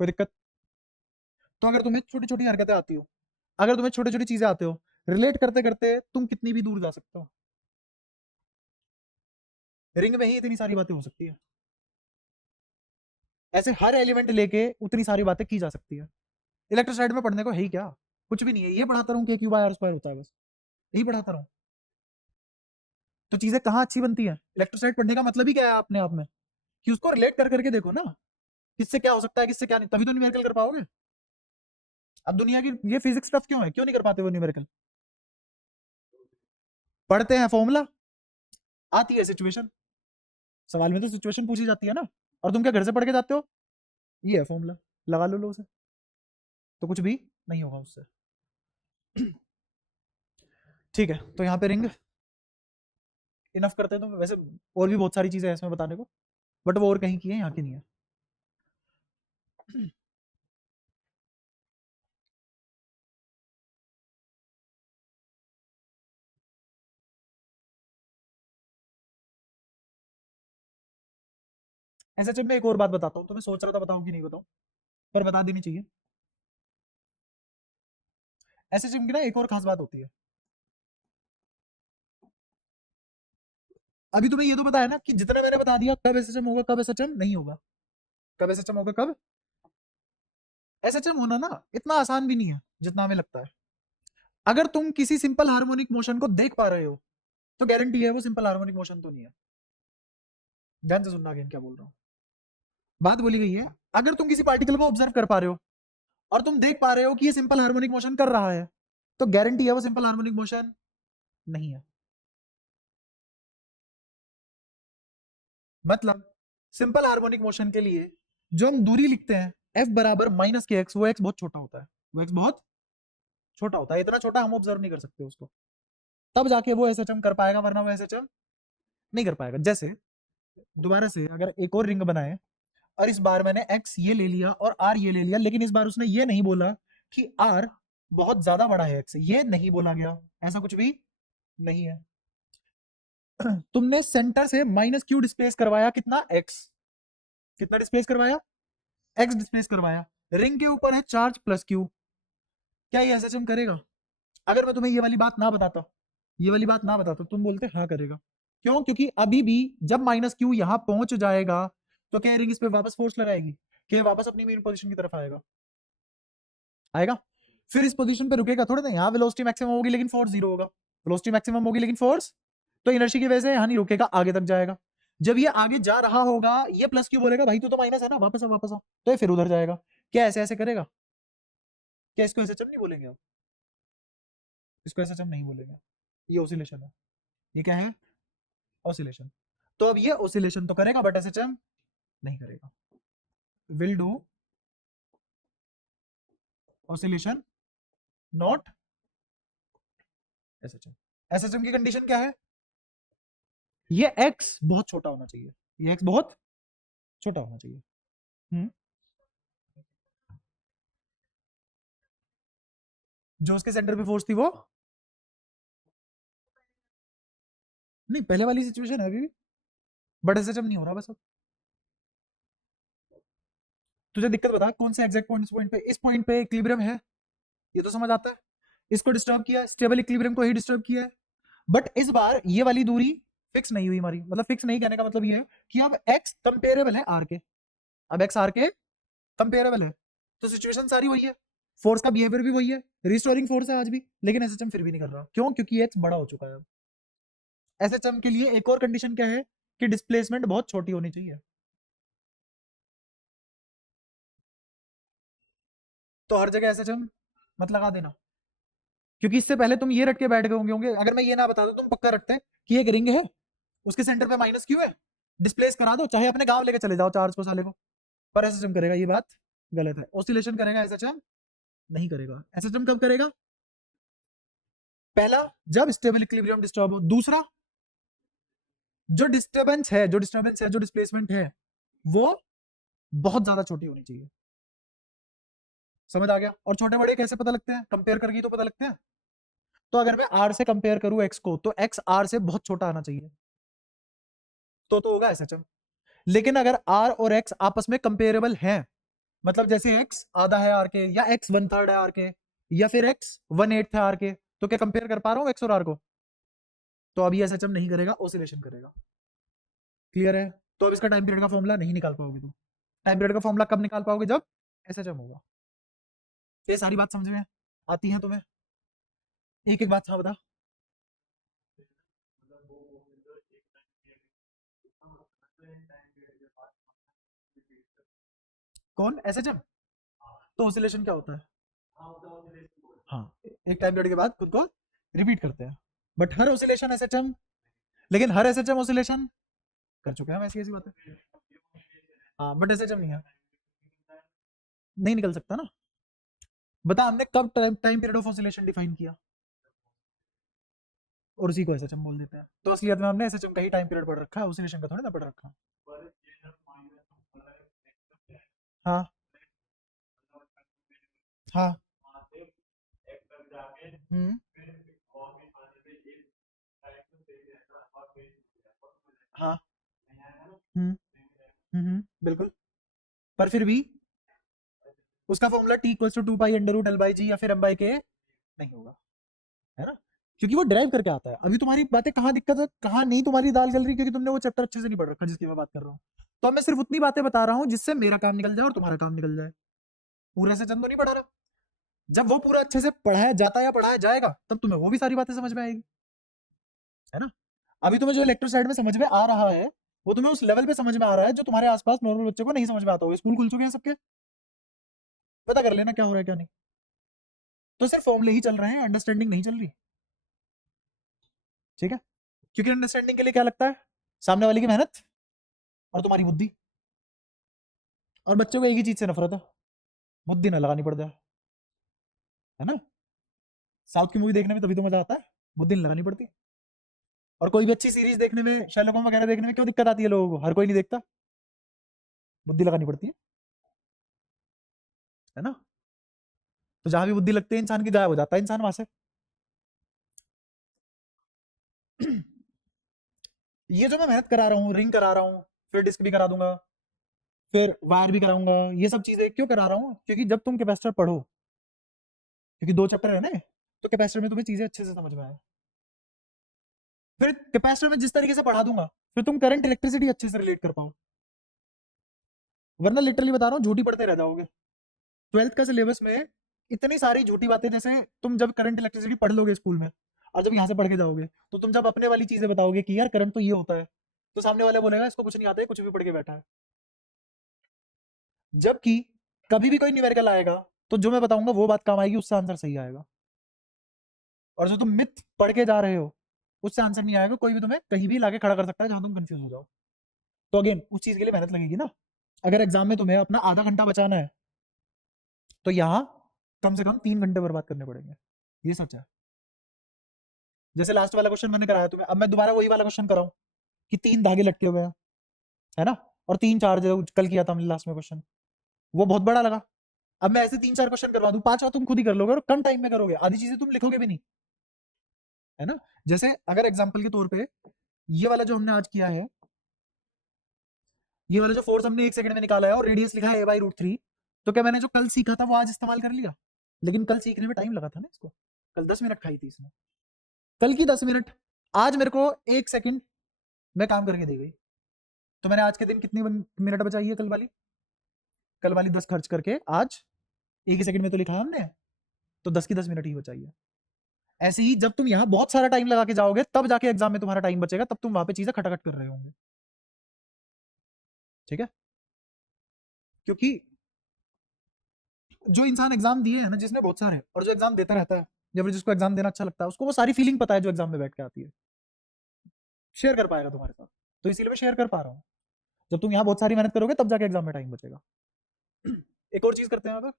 कोई दिक्कत? तो अगर तुम्हें छोटी छोटी हरकतें आती हो, अगर तुम्हें छोटी छोटी चीजें आते हो, रिलेट करते करते तुम कितनी भी दूर जा सकते हो। रिंग में ही इतनी सारी बातें हो सकती है, ऐसे हर एलिमेंट लेके उतनी सारी बातें की जा सकती है। इलेक्ट्रोस्टैट में पढ़ने को है ही क्या? कुछ भी नहीं है, ये पढ़ाता रहूं कि क्यू बाय आर स्क्वायर होता है, बस यही पढ़ाता रहूं। तो चीजें कहाँ अच्छी बनती हैं? इलेक्ट्रोस्टैट पढ़ने का मतलब ही क्या है अपने आप में? कि उसको रिलेट कर करके देखो ना। किससे क्या हो सकता है किससे क्या नहीं, तभी तो न्यूमेरिकल कर पाओगे। अब दुनिया की ये फिजिक्स स्टफ क्यों है, क्यों नहीं कर पाते वो न्यूमेरिकल? पढ़ते हैं फॉर्मूला, आती है सिचुएशन, सवाल में तो सिचुएशन पूछी जाती है ना, और तुम क्या घर से पढ़ के जाते हो, ये है फॉर्मूला, लगा लो उसे, तो कुछ भी नहीं होगा उससे। ठीक है, तो यहाँ पे रिंग इनफ करते हैं, तो वैसे और भी बहुत सारी चीजें हैं इसमें बताने को, बट वो और कहीं की है, यहाँ की नहीं है। ऐसा जब मैं एक और बात बताता हूँ, तो मैं सोच रहा था बताऊँ कि नहीं बताऊँ, पर बता देनी चाहिए। ऐसे जिम की ना एक और खास बात होती है, अभी तुम्हें ये तो पता है ना कि जितना मैंने बता दिया कब एसएचएम होगा कब एसएचएम नहीं होगा, कब एसएचएम होगा कब एसएचएम होना ना इतना आसान भी नहीं है जितना हमें लगता है। अगर तुम किसी सिंपल हार्मोनिक मोशन को देख पा रहे हो तो गारंटी है वो सिंपल हार्मोनिक मोशन तो नहीं है। ध्यान से सुनना अगेन क्या बोल रहा हूँ, बात बोली गई है, अगर तुम किसी पार्टिकल को ऑब्जर्व कर पा रहे हो और तुम देख पा रहे हो कि ये सिंपल हार्मोनिक मोशन कर रहा है, तो गारंटी है वो सिंपल हार्मोनिक मोशन नहीं है। मतलब सिंपल हार्मोनिक मोशन के लिए जो हम दूरी लिखते हैं एफ बराबर माइनस के एक्स, वो एक्स बहुत छोटा होता है, वो एक्स बहुत छोटा होता है, इतना छोटा हम ऑब्जर्व नहीं कर सकते उसको, तब जाके वो एसएचएम कर पाएगा, वरना वो एसएचएम नहीं कर पाएगा। जैसे दोबारा से अगर एक और रिंग बनाए और इस बार मैंने एक्स ये ले लिया और आर ये ले लिया, लेकिन इस बार उसने ये नहीं बोला कि आर बहुत ज्यादा बड़ा है एक्स, ये नहीं बोला गया, ऐसा कुछ भी नहीं है। तुमने सेंटर से माइनस क्यू डिस्प्लेस करवाया, कितना एक्स, कितना डिस्प्लेस करवाया एक्स डिस्प्लेस करवाया, रिंग के ऊपर है चार्ज प्लस क्यू, क्या ये एसएचएम करेगा? अगर मैं तुम्हें ये वाली बात ना बताता, ये वाली बात ना बताता, तुम बोलते हाँ करेगा, क्यों? क्योंकि अभी भी जब माइनस क्यू यहां पहुंच जाएगा तो क्या रिंग इस पे वापस फोर्स लगाएगी, क्या वापस अपनी मेन पोजीशन की तरफ आएगा, आएगा? फिर इस पोजीशन पे रुकेगा थोड़ा ना, यहाँ वेलोसिटी मैक्सिमम होगी लेकिन फोर्स जीरो होगा, वेलोसिटी मैक्सिमम होगी लेकिन फोर्स, तो इनर्शी की वजह से यहाँ नहीं रुकेगा, आगे तक जाएगा। जब ये आगे जा रहा होगा ये प्लस क्यू बोलेगा भाई तो माइनस है ना, वापस आ वापस आ, तो ये फिर उधर जाएगा। क्या ऐसे ऐसे करेगा? क्या इसको एसएचएम नहीं बोलेंगे आप? इसको एसएचएम नहीं बोलेंगे, ये ऑसिलेशन है, ये क्या है ऑसिलेशन। तो अब ये ऑसिलेशन तो करेगा बट एसएचएम नहीं करेगा, will do oscillation not SHM. SHM की कंडीशन क्या है? ये एक्स बहुत छोटा होना चाहिए, ये एक्स बहुत छोटा होना चाहिए। हम्म, जो उसके सेंटर पे फोर्स थी वो नहीं, पहले वाली सिचुएशन है अभी भी, बट एसएचएम नहीं हो रहा बस। अब तुझे दिक्कत बता कौन से एग्जैक्ट पॉइंट, इस पॉइंट पे, इस पॉइंट पे इक्विलिब्रियम है, ये तो समझ आता है, इसको डिस्टर्ब किया, स्टेबल इक्विलिब्रियम को ही डिस्टर्ब किया है, बट इस बार ये वाली दूरी फिक्स नहीं हुई हमारी, मतलब फिक्स नहीं कहने का मतलब ये है कि अब एक्स कंपेरेबल है आर के, अब एक्स आर के कंपेरेबल है, तो सिचुएशन सारी वही है, फोर्स का बिहेवियर भी वही है, रिस्टोरिंग फोर्स है आज भी, लेकिन एसएचएम फिर भी नहीं कर रहा, क्यों? क्योंकि एक्स बड़ा हो चुका है अब। एसएचएम के लिए एक और कंडीशन क्या है कि डिस्प्लेसमेंट बहुत छोटी होनी चाहिए, तो हर जगह एसएचएम मत लगा देना, क्योंकि इससे पहले तुम ये रट के बैठ गए होंगे, अगर मैं ये ना बताता तुम पक्का रखते कि एक रिंग है उसके सेंटर पे माइनस क्यू है, डिस्प्लेस करा दो, चाहे अपने गांव लेके चले जाओ चार्ज को साले को, पर एसएचएम करेगा, ये बात गलत है। ऑसिलेशन करेगा, एसएचएम नहीं करेगा। एसएचएम कब करेगा? पहला, जब स्टेबल इक्विलिब्रियम डिस्टर्ब हो, दूसरा जो डिस्टर्बेंस है जो डिस्प्लेसमेंट है वो बहुत ज्यादा छोटी होनी चाहिए। समझ आ गया? और छोटे बड़े कैसे पता लगते हैं? कंपेयर करके तो पता लगते हैं। तो अगर मैं आर से कंपेयर करूं एक्स को, तो एक्स आर से बहुत छोटा आना चाहिए, तो होगा एसएचएम। लेकिन अगर आर और एक्स आपस में कंपेरेबल हैं, मतलब जैसे एक्स आधा है आर के, या एक्स वन थर्ड है आर के, या फिर एक्स वन एट है आर के, तो क्या कंपेयर कर पा रहा हूँ एक्स और आर को? तो अभी एसएचएम नहीं करेगा, ऑसिलेशन करेगा। क्लियर है? तो अब इसका टाइम पीरियड का फॉर्मूला नहीं निकाल पाओगे तुम। टाइम पीरियड का फॉर्मूला कब निकाल पाओगे? जब एसएचएम होगा। ये सारी बात समझ में आती है तुम्हें? एक एक बात था बता। कौन एसएचएम? तो ऑसिलेशन क्या होता है? हाँ, एक टाइम पीरियड के बाद खुद को रिपीट करते हैं, बट हर ऑसिलेशन एसएचएम, लेकिन हर एसएचएम ऑसिलेशन कर चुके हैं हम, ऐसी ऐसी बातें। हाँ, बट एसएचएम नहीं है, नहीं निकल सकता ना। बता हमने कब time period of oscillation define किया, और उसी को एसएचएम बोल देते हैं। तो असलियत में हमने एसएचएम का ही टाइम पीरियड पढ़ रखा है, ऑसिलेशन का थोड़ी ना पढ़ रखा। हाँ हाँ। हम्म हाँ। बिल्कुल। पर फिर भी उसका formula T equals to 2 pi under root L by G या फिर एम बाई के नहीं होगा, है ना, क्योंकि वो ड्राइव करके आता है। अभी तुम्हारी बातें कहाँ दिक्कत है, कहाँ नहीं तुम्हारी दाल गल रही, क्योंकि तुमने वो चैप्टर अच्छे से नहीं पढ़ रखा जिसकी मैं बात कर रहा हूँ। तो अब मैं सिर्फ उतनी बातें बता रहा हूँ जिससे मेरा काम निकल जाए और तुम्हारा काम निकल जाए, पूरे से चंद तो नहीं पढ़ा रहा। जब वो पूरा अच्छे से पढ़ाया जाता या पढ़ाया जाएगा तब तुम्हें वो भी सारी बातें समझ में आएगी, है ना। अभी तुम्हें जो इलेक्ट्रो साइड में समझ में आ रहा है वो तुम्हें उस लेवल पे समझ में आ रहा है जो तुम्हारे आसपास नॉर्मल बच्चे को नहीं समझ में आता होगा। स्कूल खुल चुके हैं सबके, पता कर लेना क्या हो रहा है क्या नहीं। तो सिर्फ फॉर्मूले ही चल रहे हैं, अंडरस्टैंडिंग नहीं चल रही, ठीक है। क्योंकि अंडरस्टैंडिंग के लिए क्या लगता है, सामने वाले की मेहनत और तुम्हारी बुद्धि। और बच्चों को एक ही चीज से नफरत है, बुद्धि ना लगानी पड़ जाए, है ना। साउथ की मूवी देखने में तभी तो मजा आता है, बुद्धि नहीं लगानी पड़ती। और कोई भी अच्छी सीरीज देखने में, शर्लॉक होम्स वगैरह देखने में क्यों दिक्कत आती है लोगों को, हर कोई नहीं देखता, बुद्धि लगानी पड़ती है ना। तो जहां भी बुद्धि लगती है इंसान की, गायब हो जाता है इंसान वहां से। ये जो मैं मेहनत करा रहा हूँ, रिंग करा रहा हूँ, फिर डिस्क भी करा दूंगा, फिर वायर भी कराऊंगा, ये सब चीजें क्यों करा रहा हूँ, क्योंकि जब तुम कैपेसिटर पढ़ो, क्योंकि 2 चैप्टर है ना, तो कैपेसिटर में तुम्हें चीजें अच्छे से समझ में आए। फिर कैपेसिटर में जिस तरीके से पढ़ा दूंगा फिर तुम करंट इलेक्ट्रिसिटी अच्छे से रिलेट कर पाओ, वरना लिटरली बता रहा हूँ झूठी पढ़ते रह जाओगे। 12th का सिलेबस में इतनी सारी झूठी बातें, जैसे तुम जब करंट इलेक्ट्रिसिटी पढ़ लोगे स्कूल में और जब यहाँ से पढ़ के जाओगे, तो तुम जब अपने वाली चीजें बताओगे कि यार करंट तो ये होता है, तो सामने वाला बोलेगा इसको कुछ नहीं आता है, कुछ भी पढ़ के बैठा है। जबकि कभी भी कोई न्यूमेरिकल आएगा तो जो मैं बताऊंगा वो बात काम आएगी, उससे आंसर सही आएगा। और जो तुम मिथ पढ़ के जा रहे हो उससे आंसर नहीं आएगा, कोई भी तुम्हें कहीं भी लाके खड़ा कर सकता है जहां तुम कंफ्यूज हो जाओ। तो अगेन उस चीज के लिए मेहनत लगेगी ना। अगर एग्जाम में तुम्हें अपना आधा घंटा बचाना है तो यहाँ कम से कम 3 घंटे बर्बाद करने पड़ेंगे, ये सच है। जैसे लास्ट वाला क्वेश्चन मैंने कराया तुम्हें, अब मैं दोबारा वही वाला क्वेश्चन कराऊं कि 3 धागे लटके हुए हैं, है ना, और 3 चार्ज कल किया था हमने लास्ट में क्वेश्चन, वो बहुत बड़ा लगा। अब मैं ऐसे 3 4 क्वेश्चन करवा दूं, 5वां तुम खुद ही कर लोगे और कम टाइम में करोगे, आधी चीजें तुम लिखोगे भी नहीं, है ना। जैसे अगर एग्जाम्पल के तौर पे ये वाला जो हमने आज किया है, ये वाला जो फोर्स हमने 1 सेकंड में निकाला है और रेडियस लिखा है a/√3, तो क्या मैंने जो कल सीखा था वो आज इस्तेमाल कर लिया? लेकिन कल सीखने में टाइम लगा था ना इसको, कल 10 मिनट खाई थी इसमें, कल की 10 मिनट आज मेरे को 1 सेकंड में काम करके दी गई। तो मैंने आज के दिन कितनी मिनट बचाई है, कल वाली 10 खर्च करके आज 1 ही सेकंड में तो लिखा हमने, तो 10 की 10 मिनट ही बचाई है। ऐसे ही जब तुम यहाँ बहुत सारा टाइम लगा के जाओगे तब जाके एग्जाम में तुम्हारा टाइम बचेगा, तब तुम वहां पे चीजें खटाखट कर रहे होंगे, ठीक है। क्योंकि जो इंसान एग्जाम दिए है ना, जिसने बहुत सारे, और जो एग्जाम देता रहता है या फिर जिसको एग्जाम देना अच्छा लगता है, उसको वो सारी फीलिंग पता है जो एग्जाम में बैठ के आती है, शेयर कर पाएगा तुम्हारे साथ। तो इसीलिए मैं शेयर कर पा रहा हूँ, जब तुम यहाँ बहुत सारी मेहनत करोगे तब जाके एग्जाम में टाइम बचेगा। एक और चीज करते हैं, अगर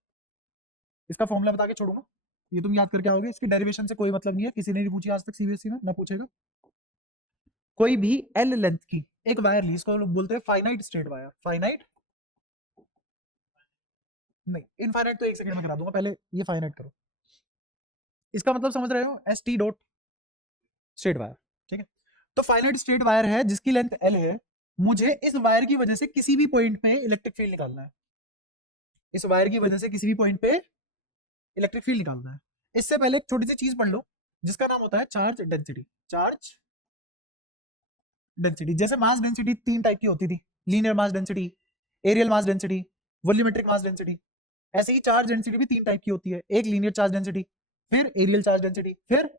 इसका फॉर्मूला बता के छोड़ूंगा, ये तुम याद करके आओगे, इसकी डेरिवेशन से कोई मतलब नहीं है, किसी ने नहीं पूछी आज तक सीबीएसई में, ना पूछेगा। कोई भी एल लेंथ की एक वायर ली, इसको लोग बोलते हैं फाइनाइट स्टेट वायर, फाइनाइट नहीं, इनफाइनाइट तो 1 सेकंड में करा दूंगा, पहले ये फाइनाइट करो। इसका मतलब समझ रहे हो, S T dot straight wire, ठीक है। तो फाइनाइट स्ट्रेट वायर है जिसकी लेंथ एल है, मुझे इस वायर की वजह से किसी भी पॉइंट पे इलेक्ट्रिक फील्ड निकालना है, इस वायर की वजह से किसी भी पॉइंट पे इलेक्ट्रिक फील्ड निकालना है। इससे पहले एक छोटी सी चीज पढ़ लो जिसका नाम होता है चार्ज डेंसिटी, चार्ज डेंसिटी। जैसे मास डेंसिटी 3 टाइप की होती थी, linear mass density, areal mass density, volumetric mass density, ऐसे ही चार्ज डेंसिटी भी 3 टाइप की होती है, एक लीनियर चार्ज डेंसिटी, फिर एरियल चार्ज डेंसिटी, फिर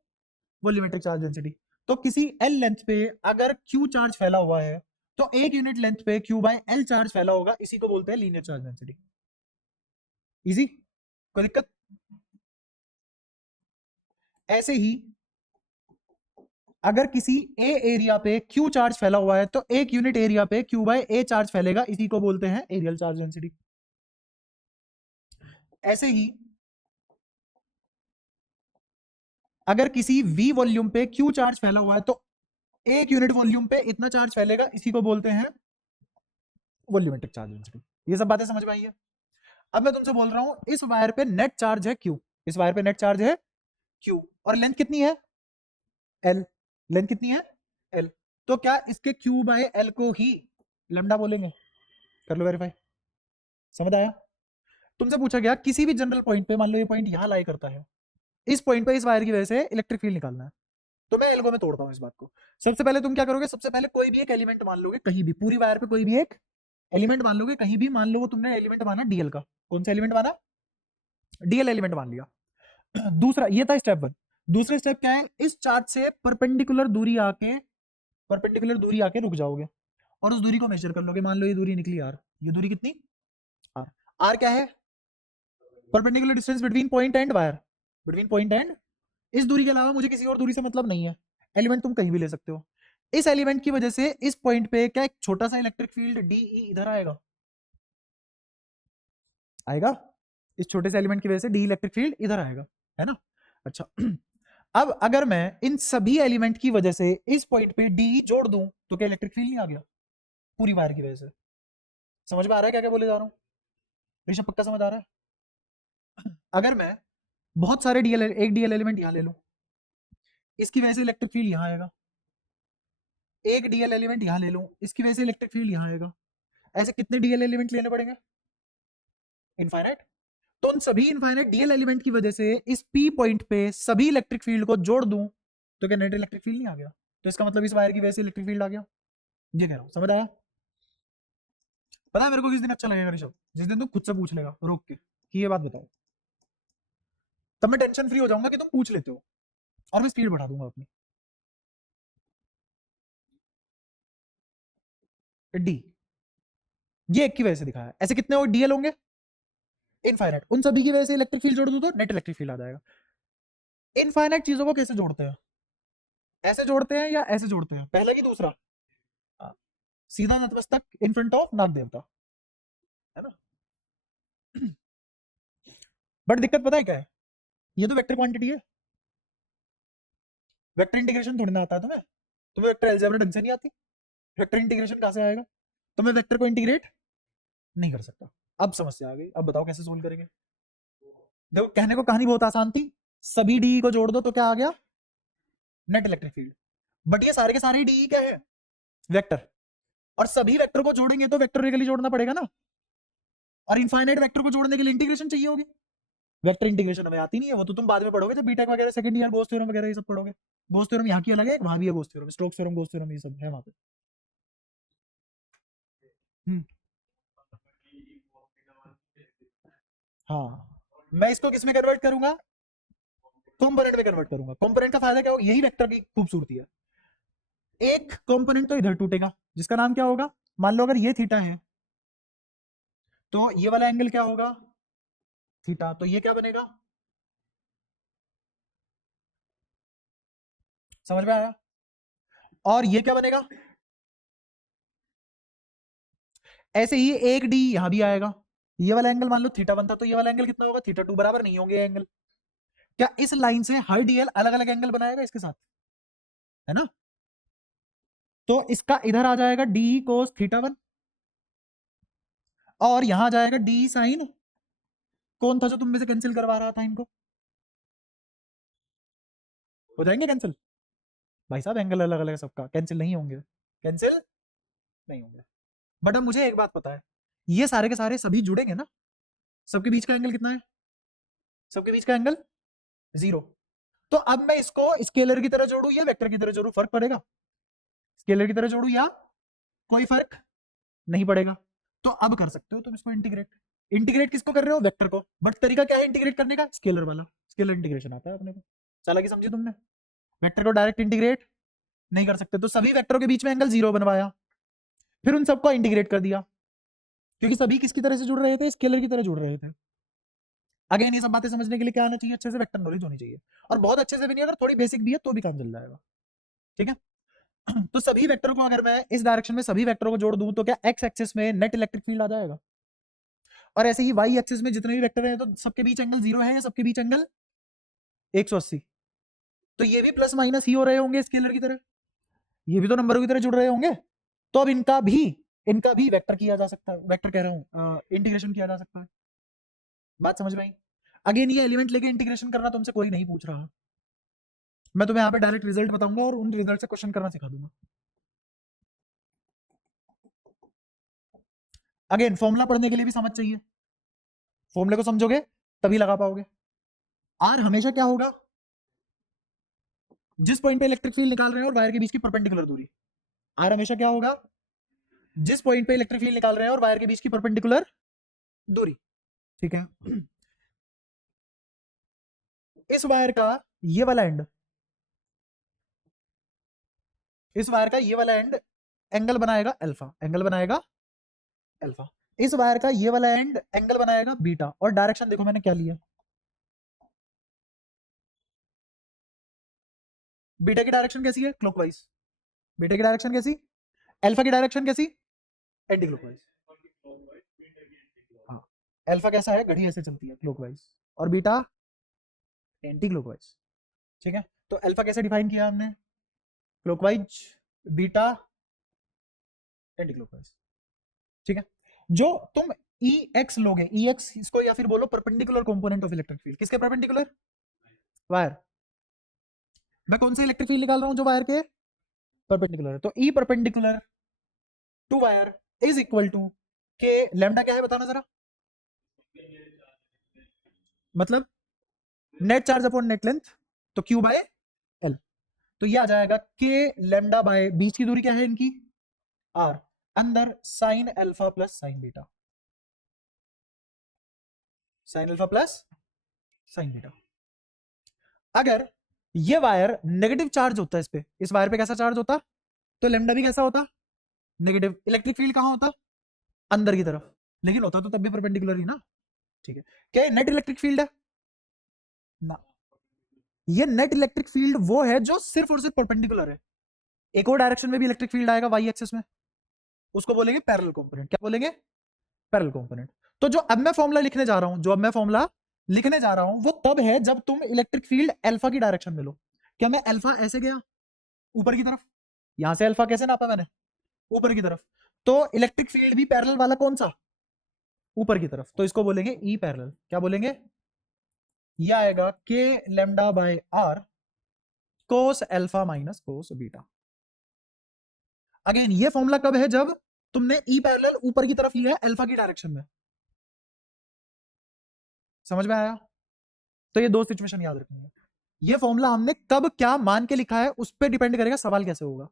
वॉल्यूमेट्रिक चार्ज डेंसिटी। तो किसी एल लेंथ पे अगर क्यू चार्ज फैला हुआ है तो 1 यूनिट लेंथ पे क्यू बाय एल चार्ज फैला होगा, इसी को बोलते हैं लीनियर चार्ज डेंसिटी। इजी, कोई दिक्कत? ऐसे ही अगर किसी ए एरिया पे क्यू चार्ज फैला हुआ है तो एक यूनिट एरिया पे क्यू बाय ए चार्ज फैलेगा, इसी को बोलते हैं एरियल चार्ज डेंसिटी। ऐसे ही अगर किसी वी वॉल्यूम पे क्यू चार्ज फैला हुआ है तो एक यूनिट वॉल्यूम पे इतना चार्ज फैलेगा, इसी को बोलते हैं वॉल्यूमेट्रिक चार्ज डेंसिटी। ये सब बातें समझ में आई है? अब मैं तुमसे बोल रहा हूं इस वायर पे नेट चार्ज है क्यू, इस वायर पे नेट चार्ज है क्यू, और लेंथ कितनी है एल, लेंथ कितनी है एल, तो क्या इसके क्यू बाय एल को ही लैम्डा बोलेंगे? कर लो वेरीफाई। समझ आया? तुमसे पूछा गया किसी भी जनरल पॉइंट पे, मान लो ये पॉइंट यहां लाई करता है, इस पॉइंट पे इस वायर की वजह से इलेक्ट्रिक फील्ड निकालना है, तो मैं एल्गो में तोड़ता हूं इस बात को। सबसे पहले तुम क्या करोगे, सबसे पहले कोई भी एक एलिमेंट मान लोगे, कहीं भी पूरी वायर पे कोई भी एक एलिमेंट मान लोगे, कहीं भी मान लो वो तुमने एलिमेंट माना डीएल का, कौन सा एलिमेंट माना? डीएल एलिमेंट मान लिया। दूसरा ये था स्टेप वन। दूसरा स्टेप क्या है, इस चार्ज से परपेंडिकुलर दूरी आके रुक जाओगे और उस दूरी को मेजर कर लोगे। मान लो ये दूरी निकली आर, ये दूरी कितनी आर, आर क्या है? Perpendicular distance between point and wire, between point and, इस दूरी के अलावा मुझे किसी और दूरी से मतलब नहीं है, एलिमेंट तुम कहीं भी ले सकते हो। इस एलिमेंट की वजह से इस पॉइंट पे क्या एक छोटा सा इलेक्ट्रिक फील्ड डी इधर आएगा, आएगा, इस छोटे से एलिमेंट की वजह से डी इलेक्ट्रिक फील्ड इधर आएगा, है ना? अच्छा अब अगर मैं इन सभी एलिमेंट की वजह से इस पॉइंट पे डी जोड़ दूं तो क्या इलेक्ट्रिक फील्ड नहीं आ गया पूरी वायर की वजह से? समझ में आ रहा है क्या क्या बोले जा रहा हूं? ऋषभ पक्का समझ आ रहा है? अगर मैं बहुत सारे डीएल, एक डीएल एलिमेंट यहां ले लूं, इसकी वजह से इलेक्ट्रिक फील्ड यहां आएगा, एक डीएल एलिमेंट यहां ले लूं, इसकी वजह से इलेक्ट्रिक फील्ड यहां आएगा, ऐसे कितने डीएल एलिमेंट लेने पड़ेंगे? इनफाइनाइट। तो उन सभी इनफाइनाइट डीएल एलिमेंट की वजह से इस पी पॉइंट पे सभी इलेक्ट्रिक फील्ड को जोड़ दूं तो क्या नेट इलेक्ट्रिक फील्ड नहीं आ गया? तो इसका मतलब इस वायर की वजह से इलेक्ट्रिक फील्ड आ गया। ये कह रहा हूं, समझ आया? पता है मेरे को किस दिन अच्छा लगेगा ऋषभ? जिस दिन तुम खुद से पूछ लेगा रोक के कि ये बात बताओ, तब मैं टेंशन फ्री हो जाऊंगा कि तुम पूछ लेते हो और मैं स्पीड बढ़ा दूंगा अपनी। डी, ये एक की वजह से दिखाया, ऐसे कितने और डीएल होंगे? इनफाइनाइट। उन सभी की वजह से इलेक्ट्रिक फील्ड जोड़ दूं तो नेट इलेक्ट्रिक फील्ड आ जाएगा। इनफाइनाइट चीजों को कैसे जोड़ते हैं? ऐसे जोड़ते हैं या ऐसे जोड़ते हैं? पहला कि दूसरा? हाँ, सीधा नतमस्तक इन फ्रंट ऑफ नाग देवता, है ना? बट दिक्कत पता है क्या है, ये तो वेक्टर क्वांटिटी है, वेक्टर इंटीग्रेशन थोड़ी ना आता है तुम्हें, तुम्हें वेक्टर अलजेब्रा ढंग से नहीं आती, वेक्टर इंटीग्रेशन कहां से आएगा? तो मैं वेक्टर को इंटीग्रेट नहीं कर सकता। अब समस्या आ गई, अब बताओ कैसे सोल्व करेंगे? देखो कहने को कहानी बहुत आसान थी, सभी डी को जोड़ दो तो क्या आ गया? Net electric field. बट ये सारे के सारे डी क्या है? वेक्टर, और सभी वेक्टर को जोड़ेंगे तो वेक्टोरिकली जोड़ना पड़ेगा ना, और इनफाइनाइट वेक्टर को जोड़ने के लिए इंटीग्रेशन चाहिए होगी। वेक्टर इंटीग्रेशन हमें आती नहीं है, वो तो तुम बाद में पढ़ोगे जब बीटेक वगैरह सेकंड ईयर गोस थ्योरम वगैरह ये सब पढ़ोगे। गोस थ्योरम यहाँ की अलग है, वहां भी है गोस थ्योरम, स्टोक्स थ्योरम, गोस थ्योरम, ये सब है वहां पे। हम्म, हाँ, मैं इसको किस में कन्वर्ट करूंगा? कॉम्पोनेंट में कन्वर्ट करूंगा। कॉम्पोनेंट का फायदा क्या होगा? यही वेक्टर की खूबसूरती है, एक कॉम्पोनेंट तो इधर टूटेगा जिसका नाम क्या होगा? मान लो अगर ये थीटा है तो ये वाला एंगल क्या होगा? थीटा। तो ये क्या बनेगा? समझ में आया? और ये क्या बनेगा? ऐसे ही एक डी यहां भी आएगा, ये वाला एंगल मान लो थीटा बनता तो ये वाला एंगल कितना होगा? थीटा 2 बराबर नहीं होंगे एंगल। क्या इस लाइन से हर डीएल अलग अलग एंगल बनाएगा इसके साथ, है ना? तो इसका इधर आ जाएगा डी कोस थीटा 1 और यहां जाएगा डी साइन, कौन था जो तुम में से कैंसिल करवा रहा था इनको? हो जाएंगे कैंसिल? भाई साहब एंगल अलग अलग है सबका, कैंसिल नहीं होंगे, कैंसिल नहीं होंगे। बट अब मुझे एक बात पता है, ये सारे के सारे सभी जुड़ेंगे ना, सबके बीच का एंगल कितना है? सबके बीच का एंगल 0। तो अब मैं इसको स्केलर की तरह जोड़ू या वेक्टर की तरह जोड़ू, फर्क पड़ेगा? स्केलर की तरह जोड़ू या कोई फर्क नहीं पड़ेगा। तो अब कर सकते हो तुम इसको इंटीग्रेट। इंटीग्रेट किसको कर रहे हो? वेक्टर को। बट तरीका क्या है इंटीग्रेट करने का? स्केलर वाला, स्केलर इंटीग्रेशन आता है अपने को। चालाकी समझी तुमने? वेक्टर को डायरेक्ट इंटीग्रेट नहीं कर सकते, तो सभी वेक्टरों के बीच में एंगल 0 बनवाया, फिर उन सबको इंटीग्रेट कर दिया, क्योंकि सभी किसकी तरह से जुड़ रहे थे? स्केलर की तरह जुड़ रहे थे। अगेन ये सब बातें समझने के लिए क्या आना चाहिए, अच्छे से वेक्टर नॉलेज होनी चाहिए, और बहुत अच्छे से भी नहीं, अगर थोड़ी बेसिक भी है तो भी काम चल जाएगा, ठीक है। तो सभी वेक्टर को अगर मैं इस डायरेक्शन में सभी वेक्टर को जोड़ दूं तो क्या एक्स एक्सिस में नेट इलेक्ट्रिक फील्ड आ जाएगा, और ऐसे ही वाई एक्सिस में जितने भी वेक्टर हैं तो सबके बीच एंगल 0 है या सबके बीच एंगल 180, तो ये भी प्लस माइनस ही हो रहे होंगे स्केलर की तरह, ये भी तो नंबरों की तरह जुड़ रहे होंगे, तो अब इनका भी वेक्टर किया जा सकता है, वेक्टर कह रहा हूं इंटीग्रेशन किया जा सकता है। बात समझ में आई? अगेन ये एलिमेंट लेके इंटीग्रेशन करना तुमसे कोई नहीं पूछ रहा, मैं तुम्हें यहाँ पे डायरेक्ट रिजल्ट बताऊंगा और उन रिजल्ट से क्वेश्चन करना सिखा दूंगा। अगेन फॉर्मूला पढ़ने के लिए भी समझ चाहिए, फॉर्मूले को समझोगे तभी लगा पाओगे। आर हमेशा क्या होगा, जिस पॉइंट पे इलेक्ट्रिक फील्ड निकाल रहे हैं और वायर के बीच की परपेंडिकुलर दूरी, आर हमेशा क्या होगा, जिस पॉइंट पे इलेक्ट्रिक फील्ड निकाल रहे हैं और वायर के बीच की परपेंडिकुलर दूरी, ठीक है। इस वायर का ये वाला एंड, इस वायर का ये वाला एंड एंगल बनाएगा अल्फा, एंगल बनाएगा अल्फा, इस वायर का ये वाला एंड एंगल बनाएगा बीटा, और डायरेक्शन देखो मैंने क्या लिया, बीटा की डायरेक्शन कैसी है, क्लॉकवाइज, बीटा की डायरेक्शन कैसी, अल्फा की डायरेक्शन कैसी, एंटी क्लॉकवाइज, हाँ, अल्फा कैसा है, घड़ी ऐसे चलती है क्लॉकवाइज, और बीटा एंटी क्लॉकवाइज, ठीक है। तो अल्फा कैसे डिफाइन किया हमने, क्लॉकवाइज, बीटा एंटी क्लॉकवाइज, ठीक है। जो तुम ई एक्स लोगे, ई एक्स इसको या फिर बोलो perpendicular component of electric field, किसके परपेंडिकुलर, वायर, मैं कौन से इलेक्ट्रिक फील्ड निकाल रहा हूं जो वायर के परपेंडिकुलर है, तो E perpendicular to wire is equal to k, lambda क्या है बताना जरा, मतलब net charge upon net length, तो क्यू बाय एल, तो ये आ जाएगा के लैम्डा बाय, बीच की दूरी क्या है इनकी आर, अंदर sine alpha plus sign beta, sine alpha plus sign beta. अगर ये वायर नेगेटिव चार्ज होता है इस पे, इस वायर पे कैसा चार्ज होता, तो लेमडा भी कैसा होता, नेगेटिव, इलेक्ट्रिक फील्ड कहां होता, अंदर की तरफ, लेकिन होता तो तब भी परपेंडिकुलर ही ना, ठीक है। क्या नेट इलेक्ट्रिक फील्ड है ना, ये नेट इलेक्ट्रिक फील्ड वो है जो सिर्फ और सिर्फ परपेंडिकुलर है, एक और डायरेक्शन में भी इलेक्ट्रिक फील्ड आएगा वाई एक्सिस में, उसको बोलेंगे पैरेलल कंपोनेंट, क्या बोलेंगे, पैरेलल कंपोनेंट। तो जो अब मैं फॉर्मूला लिखने जा रहा हूं, जो अब मैं फॉर्मूला लिखने जा रहा हूं वो तब है जब तुम इलेक्ट्रिक फील्ड अल्फा की डायरेक्शन में लो, क्या मैं अल्फा ऐसे गया ऊपर की तरफ, यहां से अल्फा कैसे नापा मैंने, ऊपर की तरफ, तो इलेक्ट्रिक फील्ड भी पैरेलल वाला कौन सा, ऊपर की तरफ, तो इसको बोलेंगे ई पैरेलल, क्या बोलेंगे, ये आएगा k lambda by r cos alpha minus cos beta. Again ये फॉर्मूला कब है, जब तुमने ई पैरेलल ऊपर की तरफ लिया है अल्फा की डायरेक्शन में, समझ में आया, तो ये दो सिचुएशन याद रखनी है, ये फॉर्मूला हमने कब क्या मान के लिखा है उस पर डिपेंड करेगा सवाल कैसे होगा।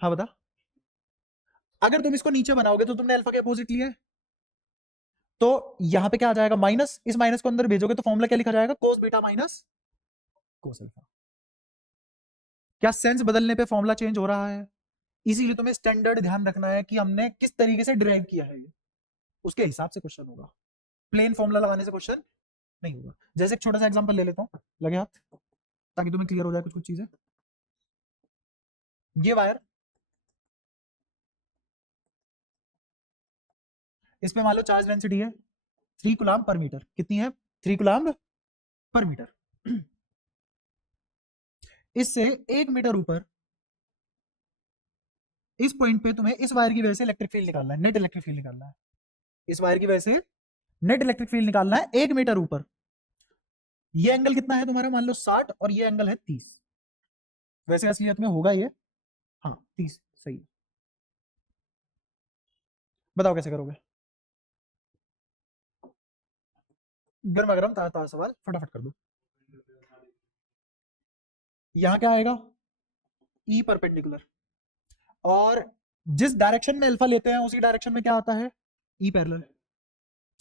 हाँ बता, अगर तुम इसको नीचे बनाओगे तो तुमने अल्फा के अपोजिट लिया है, तो यहां पे क्या आ जाएगा माइनस, इस माइनस को अंदर भेजोगे तो फॉर्मूला क्या लिखा जाएगा, cos beta minus cos alpha. क्या सेंस बदलने पे फॉर्मूला चेंज हो रहा है, इसीलिए तुम्हें स्टैंडर्ड ध्यान रखना है कि हमने किस तरीके से डिराइव किया है, उसके हिसाब से क्वेश्चन होगा, प्लेन फॉर्मूला लगाने से क्वेश्चन नहीं होगा। जैसे एक छोटा सा एग्जांपल ले लेता हूं, लगे हाथ, ताकि तुम्हें क्लियर हो जाए कुछ कुछ चीजें। ये वायर, इस पे मान लो चार्ज डेंसिटी है 3 कूलम्ब पर मीटर, कितनी है 3 कूलम्ब पर मीटर, इससे 1 मीटर ऊपर इस पॉइंट पे तुम्हें इस वायर की वजह से इलेक्ट्रिक फील्ड निकालना है, नेट इलेक्ट्रिक फील्ड निकालना है, इस वायर की वजह से नेट इलेक्ट्रिक फील्ड निकालना है 1 मीटर ऊपर, ये एंगल कितना है तुम्हारा, मान लो 60 और ये एंगल है 30, वैसे असलियत में होगा ये, हाँ 30 सही है। बताओ कैसे करोगे, गर्मा गर्म ताजा ताजा सवाल फटाफट कर दो। यहां क्या आएगा, ई परपेंडिकुलर, और जिस डायरेक्शन में अल्फा लेते हैं उसी डायरेक्शन में क्या आता है, ई पैरेलल,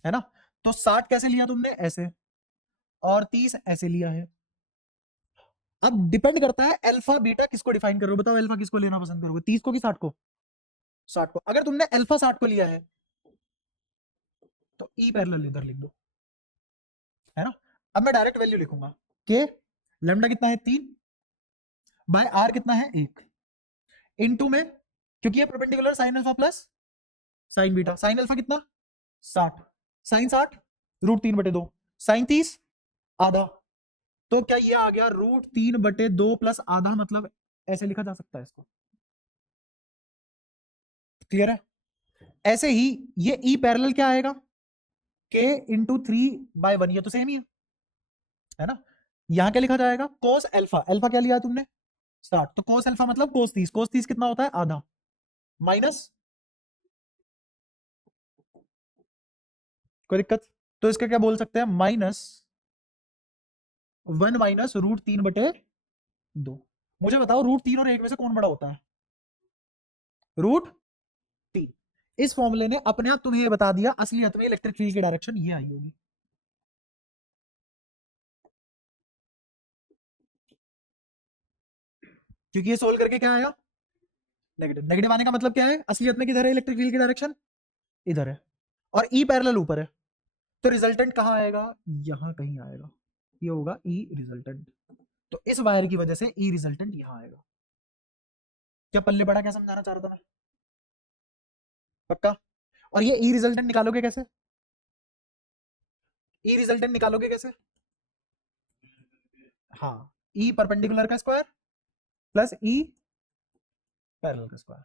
है ना। तो 60 कैसे लिया तुमने, ऐसे, और 30 ऐसे लिया है। अब डिपेंड करता है अल्फा बीटा किसको डिफाइन कर रहे हो, बताओ अल्फा किसको लेना पसंद करोगे, 30 को कि 60 को, 60 को। अगर तुमने अल्फा 60 को लिया है तो ई पैरेलल इधर लिख दो, है ना। अब मैं डायरेक्ट वैल्यू लिखूंगा के लैम्डा कितना है 3 बाय आर कितना है 1 इनटू में, क्योंकि ये perpendicular sine alpha plus sign beta, sine alpha कितना 60, साइन 60 √3/2, साइन 30 आधा, तो क्या ये आ गया √3/2 प्लस आधा, मतलब ऐसे लिखा जा सकता है इसको। क्लियर है। ऐसे ही ये ई पैरेलल क्या आएगा के इंटू 3/1, ये तो सेम ही है ना। यहां क्या लिखा जाएगा कोस अल्फा, अल्फा क्या लिया तुमने 60, तो कोस अल्फा मतलब कोस 30, कोस 30 कितना होता है आधा, माइनस, कोई दिक्कत, तो इसका क्या बोल सकते हैं -1 माइनस √3/2। मुझे बताओ √3 और 1 में से कौन बड़ा होता है, √3। इस फॉर्मूले ने अपने आप तुम्हें ये बता दिया असलियत में इलेक्ट्रिक फील्ड की डायरेक्शन ये आई होगी। क्योंकि ये सोल्व करके क्या आया नेगेटिव, नेगेटिव आने का मतलब क्या है असलियत में किधर है इलेक्ट्रिक फील्ड की डायरेक्शन इधर है, और ई पैरेलल ऊपर है, तो रिजल्टेंट कहां आएगा यहां कहीं आएगा, ये होगा ई रिजल्टेंट। तो इस वायर की वजह से ई रिजल्टेंट यहां आएगा। क्या पल्ले बड़ा क्या समझाना चाह रहा था मैं, पक्का। और ये ई रिजल्टेंट निकालोगे कैसे, ई रिजल्टेंट निकालोगे कैसे, हाँ ई परपेंडिकुलर का स्क्वायर प्लस ई पैरेलल का स्क्वायर।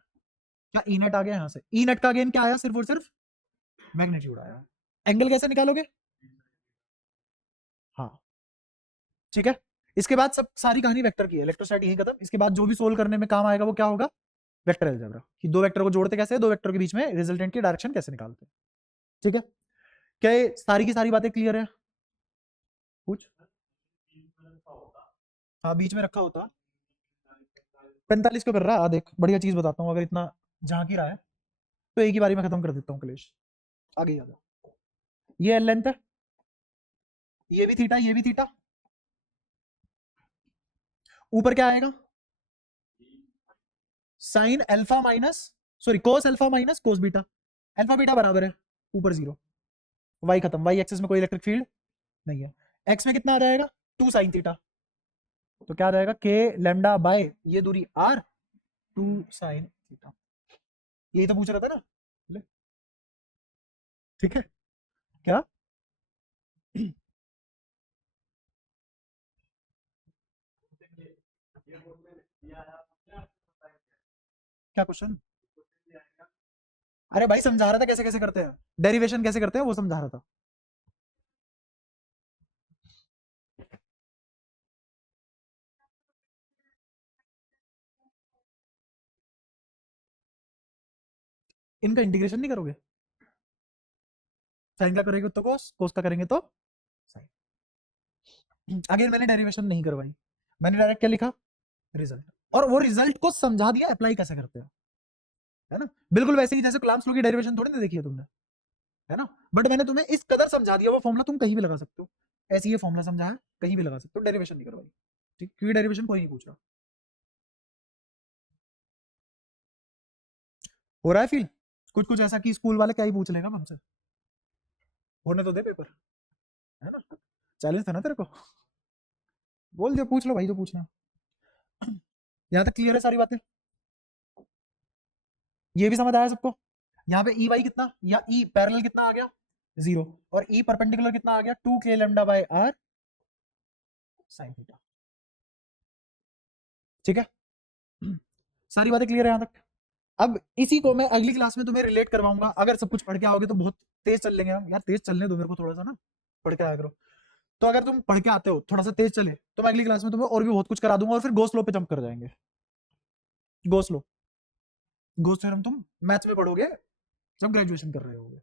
क्या ई नेट आ गया यहां से, ई नेट का गेन क्या आया सिर्फ और सिर्फ मैग्नीट्यूड आया। एंगल कैसे निकालोगे, हाँ ठीक है। इसके बाद सब सारी कहानी वेक्टर की है, इलेक्ट्रोस्टैटिक यही खत्म। इसके बाद जो भी सोल्व करने में काम आएगा वो क्या होगा वेक्टर अलजेब्रा, कि दो वेक्टर को जोड़ते कैसे, दो वेक्टर के बीच में रिजल्टेंट की डायरेक्शन कैसे निकालते हैं। ठीक है, क्या ये सारी की सारी बातें क्लियर है, कुछ हाँ बीच में रखा होता 45 को कर रहा है। देख बढ़िया चीज बताता हूँ, अगर इतना झांक ही रहा है तो एक ही बारी में खत्म कर देता हूँ कलेश। आगे ज्यादा ये एल लेंथ है, ये भी थीटा, ये भी थीटा, ऊपर क्या आएगा साइन अल्फा माइनस सॉरी कोस alpha minus cos beta, alpha beta बराबर है ऊपर 0, वाई खत्म, वाई एक्सिस में कोई इलेक्ट्रिक फील्ड नहीं है। एक्स में कितना आ जाएगा 2 साइन थीटा, तो क्या आ जाएगा के लैम्डा बाय ये दूरी आर 2 साइन थीटा, यही तो पूछ रहा था ना। ले, ठीक है क्या क्या क्वेश्चन, अरे भाई समझा रहा था कैसे कैसे करते हैं, डेरिवेशन कैसे करते हैं वो समझा रहा था। इनका इंटीग्रेशन नहीं करोगे, साइन का करेंगे तो कोस, कोस का करेंगे तो साइन। आगे मैंने डेरिवेशन नहीं करवाई, मैंने डायरेक्ट क्या लिखा रिजल्ट, और वो रिजल्ट को समझा दिया अप्लाई कैसे करते हैं, है ना। बिल्कुल वैसे ही जैसे कलाम्स लॉ की डेरिवेशन थोड़ी ना देखी है तुमने, है ना। बट मैंने तुम्हें इस कदर समझा दिया वो फॉर्मूला तुम कहीं भी लगा सकते हो, ऐसे ये फॉर्मूला समझा है कहीं भी लगा सकते हो, डेरिवेशन नहीं करवाई। ठीक, क्योंकि डेरिवेशन कोई नहीं पूछ रहा। हो रहा है फील कुछ कुछ ऐसा कि स्कूल वाले क्या ही पूछ लेगा हमसे, होने तो दे पेपर, है ना। चैलेंज था ना तेरे को, बोल दिया पूछ लो भाई जो पूछना। यहाँ तक क्लियर है सारी बातें, ये भी समझ आया सबको। यहाँ पे ई वाई कितना या ई पैरेलल कितना आ गया 0, और ई परपेंडिकुलर कितना आ गया 2k lambda by r sine theta. ठीक है, सारी बातें क्लियर है यहाँ तक। अब इसी को मैं अगली क्लास में तुम्हें रिलेट करवाऊंगा, अगर सब कुछ पढ़ के आओगे तो बहुत तेज चल लेंगे हम, यार तेज चलने दो मेरे को थोड़ा सा ना, पढ़ के आया करो। तो अगर तुम पढ़ के आते हो थोड़ा सा तेज चले तो मैं अगली क्लास में तुम्हें और भी बहुत कुछ करा दूंगा, और फिर गोस लॉ पे जंप कर जाएंगे। गोस लॉ, गोस थ्योरम तुम मैथ्स में पढ़ोगे जब ग्रेजुएशन कर रहे होगे,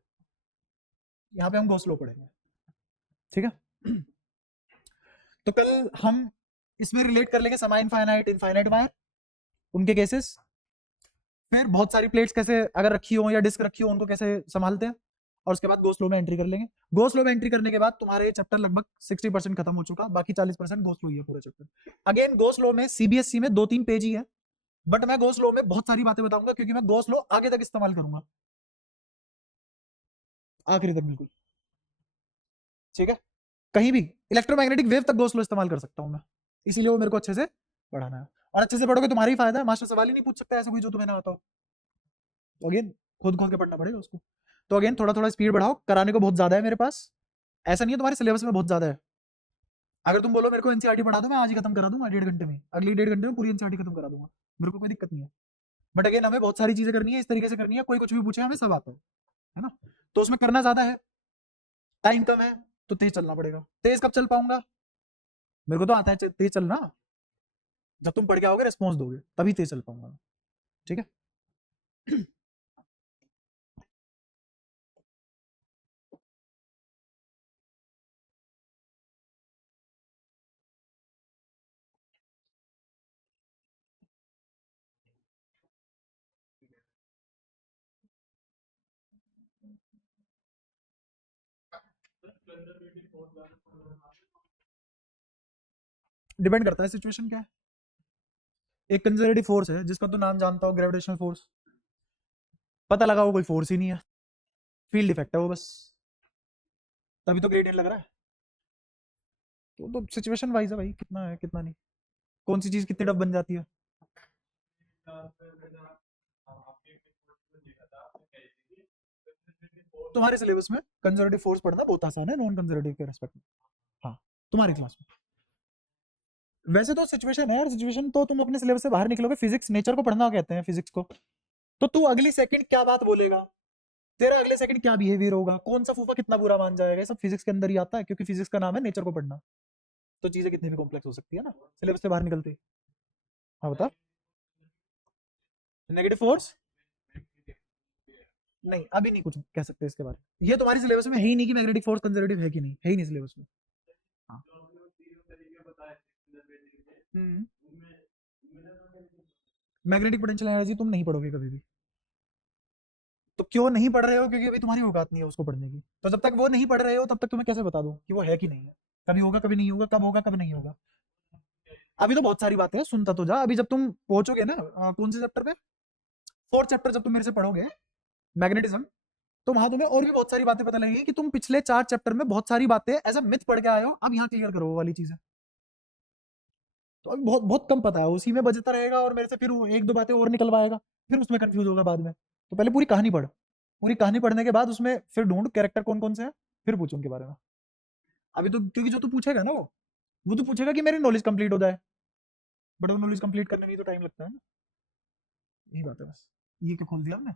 यहाँ पे हम गोस लॉ पढ़ेंगे। ठीक है, तो कल हम इसमें रिलेट कर लेंगे सेमी इनफाइनाइट इनफाइनाइट वायर, उनके केसेस, फिर बहुत सारी प्लेट्स कैसे अगर रखी हो या डिस्क रखी हो उनको कैसे संभालते हैं, और उसके बाद गोस लॉ में एंट्री कर लेंगे। गोस लॉ में एंट्री करने के बाद तुम्हारे चैप्टर लगभग 60% खत्म हो चुका, बाकी 40% गोस लॉ ही है पूरा चैप्टर। अगेन गोस लॉ में सीबीएसई में 2-3 पेज ही है, बट मैं गोस लॉ में बहुत सारी बातें बताऊंगा क्योंकि मैं गोस लॉ आगे तक इस्तेमाल करूंगा, आखिरी तक बिल्कुल। ठीक है, कहीं भी इलेक्ट्रोमैग्नेटिक वेव तक गो स्लो इस्तेमाल कर सकता हूँ मैं, इसीलिए वो मेरे को अच्छे से पढ़ाना है, और अच्छे से पढ़ोगे तुम्हारा ही फायदा है, मास्टर सवाल ही नहीं पूछ सकता ऐसा कोई जो तुम्हें ना आता हो। तो अगेन खुद खोल के पढ़ना पड़ेगा उसको। तो अगेन थोड़ा थोड़ा स्पीड बढ़ाओ, कराने को बहुत ज्यादा है मेरे पास, ऐसा नहीं है तुम्हारे सिलेबस में बहुत ज्यादा है। अगर तुम बोलो मेरे को एनसीईआरटी पढ़ा दो, मैं आज ही खत्म करा दूंगा 1.5 घंटे में, अगली 1.5 घंटे में पूरी एनसीईआरटी खत्म करा दूंगा, मेरे को कोई दिक्कत नहीं है। बट अगेन हमें बहुत सारी चीजें करनी है, इस तरीके से करनी है, कोई कुछ भी पूछे हमें सब आता है ना। तो उसमें करना ज्यादा है, टाइम कम है, तो तेज चलना पड़ेगा। तेज कब चल पाऊंगा, मेरे को तो आता है तेज चलना, जब तुम पढ़ के आओगे रिस्पॉन्स दोगे तभी तेज चल पाऊंगा। ठीक है। डिपेंड करता है सिचुएशन क्या है। एक कंजर्वेटिव फोर्स है जिसका तो नाम जानता हो, ग्रेविटेशनल फोर्स, पता लगा वो कोई फोर्स ही नहीं है, फील्ड इफेक्ट है वो बस, तभी तो ग्रेडियंट लग रहा है। तो सिचुएशन वाइज है भाई, कितना है कितना नहीं, कौन सी चीज कितनी टफ बन जाती है। तुम्हारे सिलेबस में कंजर्वेटिव फोर्स पढ़ना बहुत आसान है नॉन कंजर्वेटिव के रेस्पेक्ट में। हाँ, तुम्हारी क्लास में वैसे तो सिचुएशन है, और सिचुएशन तो तुम अपने सिलेबस से बाहर निकलोगे, फिजिक्स नेचर को पढ़ना कहते हैं फिजिक्स को, तो तू अगली सेकंड क्या बात बोलेगा, तेरा अगले सेकंड क्या बिहेवियर होगा, कौन सा फूफा कितना बुरा मान जाएगा, ये सब फिजिक्स के अंदर ही आता है, क्योंकि फिजिक्स का नाम है नेचर को पढ़ना। तो चीजें कितनी भी कॉम्प्लेक्स हो सकती है ना सिलेबस से बाहर निकलते ही। हाँ बता। नेगेटिव फोर्स, नहीं अभी नहीं कुछ कह सकते इसके बारे में, ये तुम्हारी सिलेबस में है ही नहीं कि मैग्नेटिक फोर्स कंजर्वेटिव है कि नहीं, है ही नहीं सिलेबस में। हाँ। हम्म। मैग्नेटिक पोटेंशियल एनर्जी तुम नहीं पढ़ोगे कभी भी। तो क्यों नहीं पढ़ रहे हो, क्योंकि अभी तुम्हारी औकात नहीं है उसको पढ़ने की, तो जब तक वो नहीं पढ़ रहे हो तब तक तुम्हें कैसे बता दूं कि वो है कि नहीं है, कभी होगा कभी नहीं होगा, कब होगा कब नहीं होगा। अभी तो बहुत सारी बातें हैं, सुनता तो जा, अभी जब तुम पहुंचोगे ना कौन से चैप्टर पे, फोर्थ चैप्टर जब तुम मेरे से पढ़ोगे, मैग्नेटिज्म, तो वहां तुम्हें और भी बहुत सारी बातें पता लगेगी कि तुम पिछले 4 चैप्टर में बहुत सारी बातें ऐसा मिथ पढ़ के आए हो, अब यहाँ क्लियर करो वो वाली चीजें। तो अभी बहुत बहुत कम पता है, उसी में बजता रहेगा, और मेरे से फिर वो एक दो बातें और निकलवाएगा, फिर उसमें कंफ्यूज होगा बाद में। तो पहले पूरी कहानी पढ़, पूरी कहानी पढ़ने के बाद उसमें फिर ढूंढ कैरेक्टर कौन कौन से हैं, फिर पूछ उनके बारे में। अभी तो क्योंकि जो तू पूछेगा ना वो तो पूछेगा कि मेरी नॉलेज कंप्लीट हो जाए, बट वो नॉलेज कंप्लीट करने में भी तो टाइम लगता है ना। यही बात है बस। ये क्या खोल दिया हमने।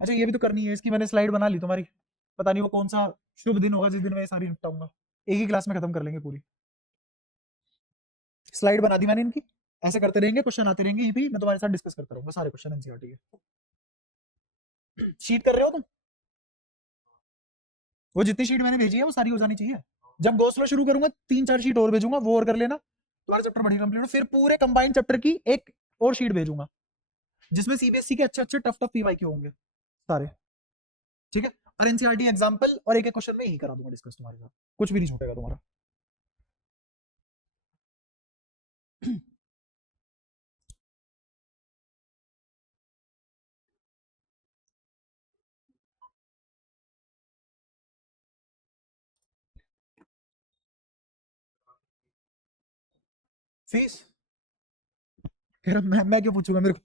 अच्छा ये भी तो करनी है, इसकी मैंने स्लाइड बना ली तुम्हारी, पता नहीं वो कौन सा शुभ दिन होगा जिस दिन मैं ये सारी निपटाऊंगा, एक ही क्लास में खत्म कर लेंगे पूरी। स्लाइड बना दी मैंने इनकी, ऐसे करते रहेंगे, क्वेश्चन आते रहेंगे, ये भी मैं तुम्हारे साथ डिस्कस करता रहूंगा सारे क्वेश्चन एनसीईआरटी के। शीट कर रहे हो तुम, वो जितनी शीट मैंने भेजी है वो सारी हो जानी चाहिए। जब गोस्लो शुरू करूंगा 3-4 शीट और भेजूंगा, वो और कर लेना, तुम्हारा चैप्टर बढ़िया कंप्लीट हो, फिर पूरे कंबाइंड चैप्टर की एक और शीट भेजूंगा, जिसमें सीबीएसई के अच्छे अच्छे टफ टफ पीवाईक्यू होंगे सारे। ठीक है, और एनसीईआरटी एग्जाम्पल और एक एक क्वेश्चन में यही करा दूंगा डिस्कस तुम्हारे साथ, कुछ भी नहीं छूटेगा तुम्हारा। फीस, कह रहा मैं क्यों पूछूंगा, मेरे को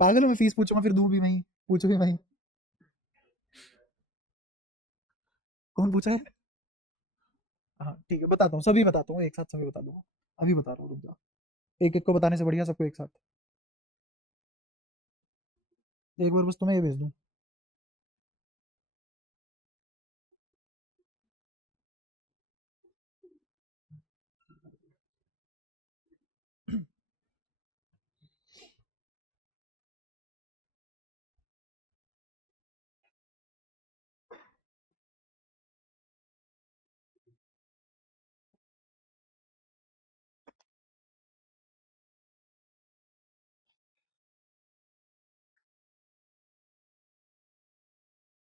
पागल हूँ मैं, फीस पूछूंगा फिर दूं भी वहीं, पूछू भी वहीं। कौन पूछा है। हाँ ठीक है, बताता हूँ, सभी बताता हूँ एक साथ, सभी बता दूंगा, अभी बता रहा हूँ, रुक जाओ, एक एक को बताने से बढ़िया सबको एक साथ। एक बार बस तुम्हें ये भेज दूँ।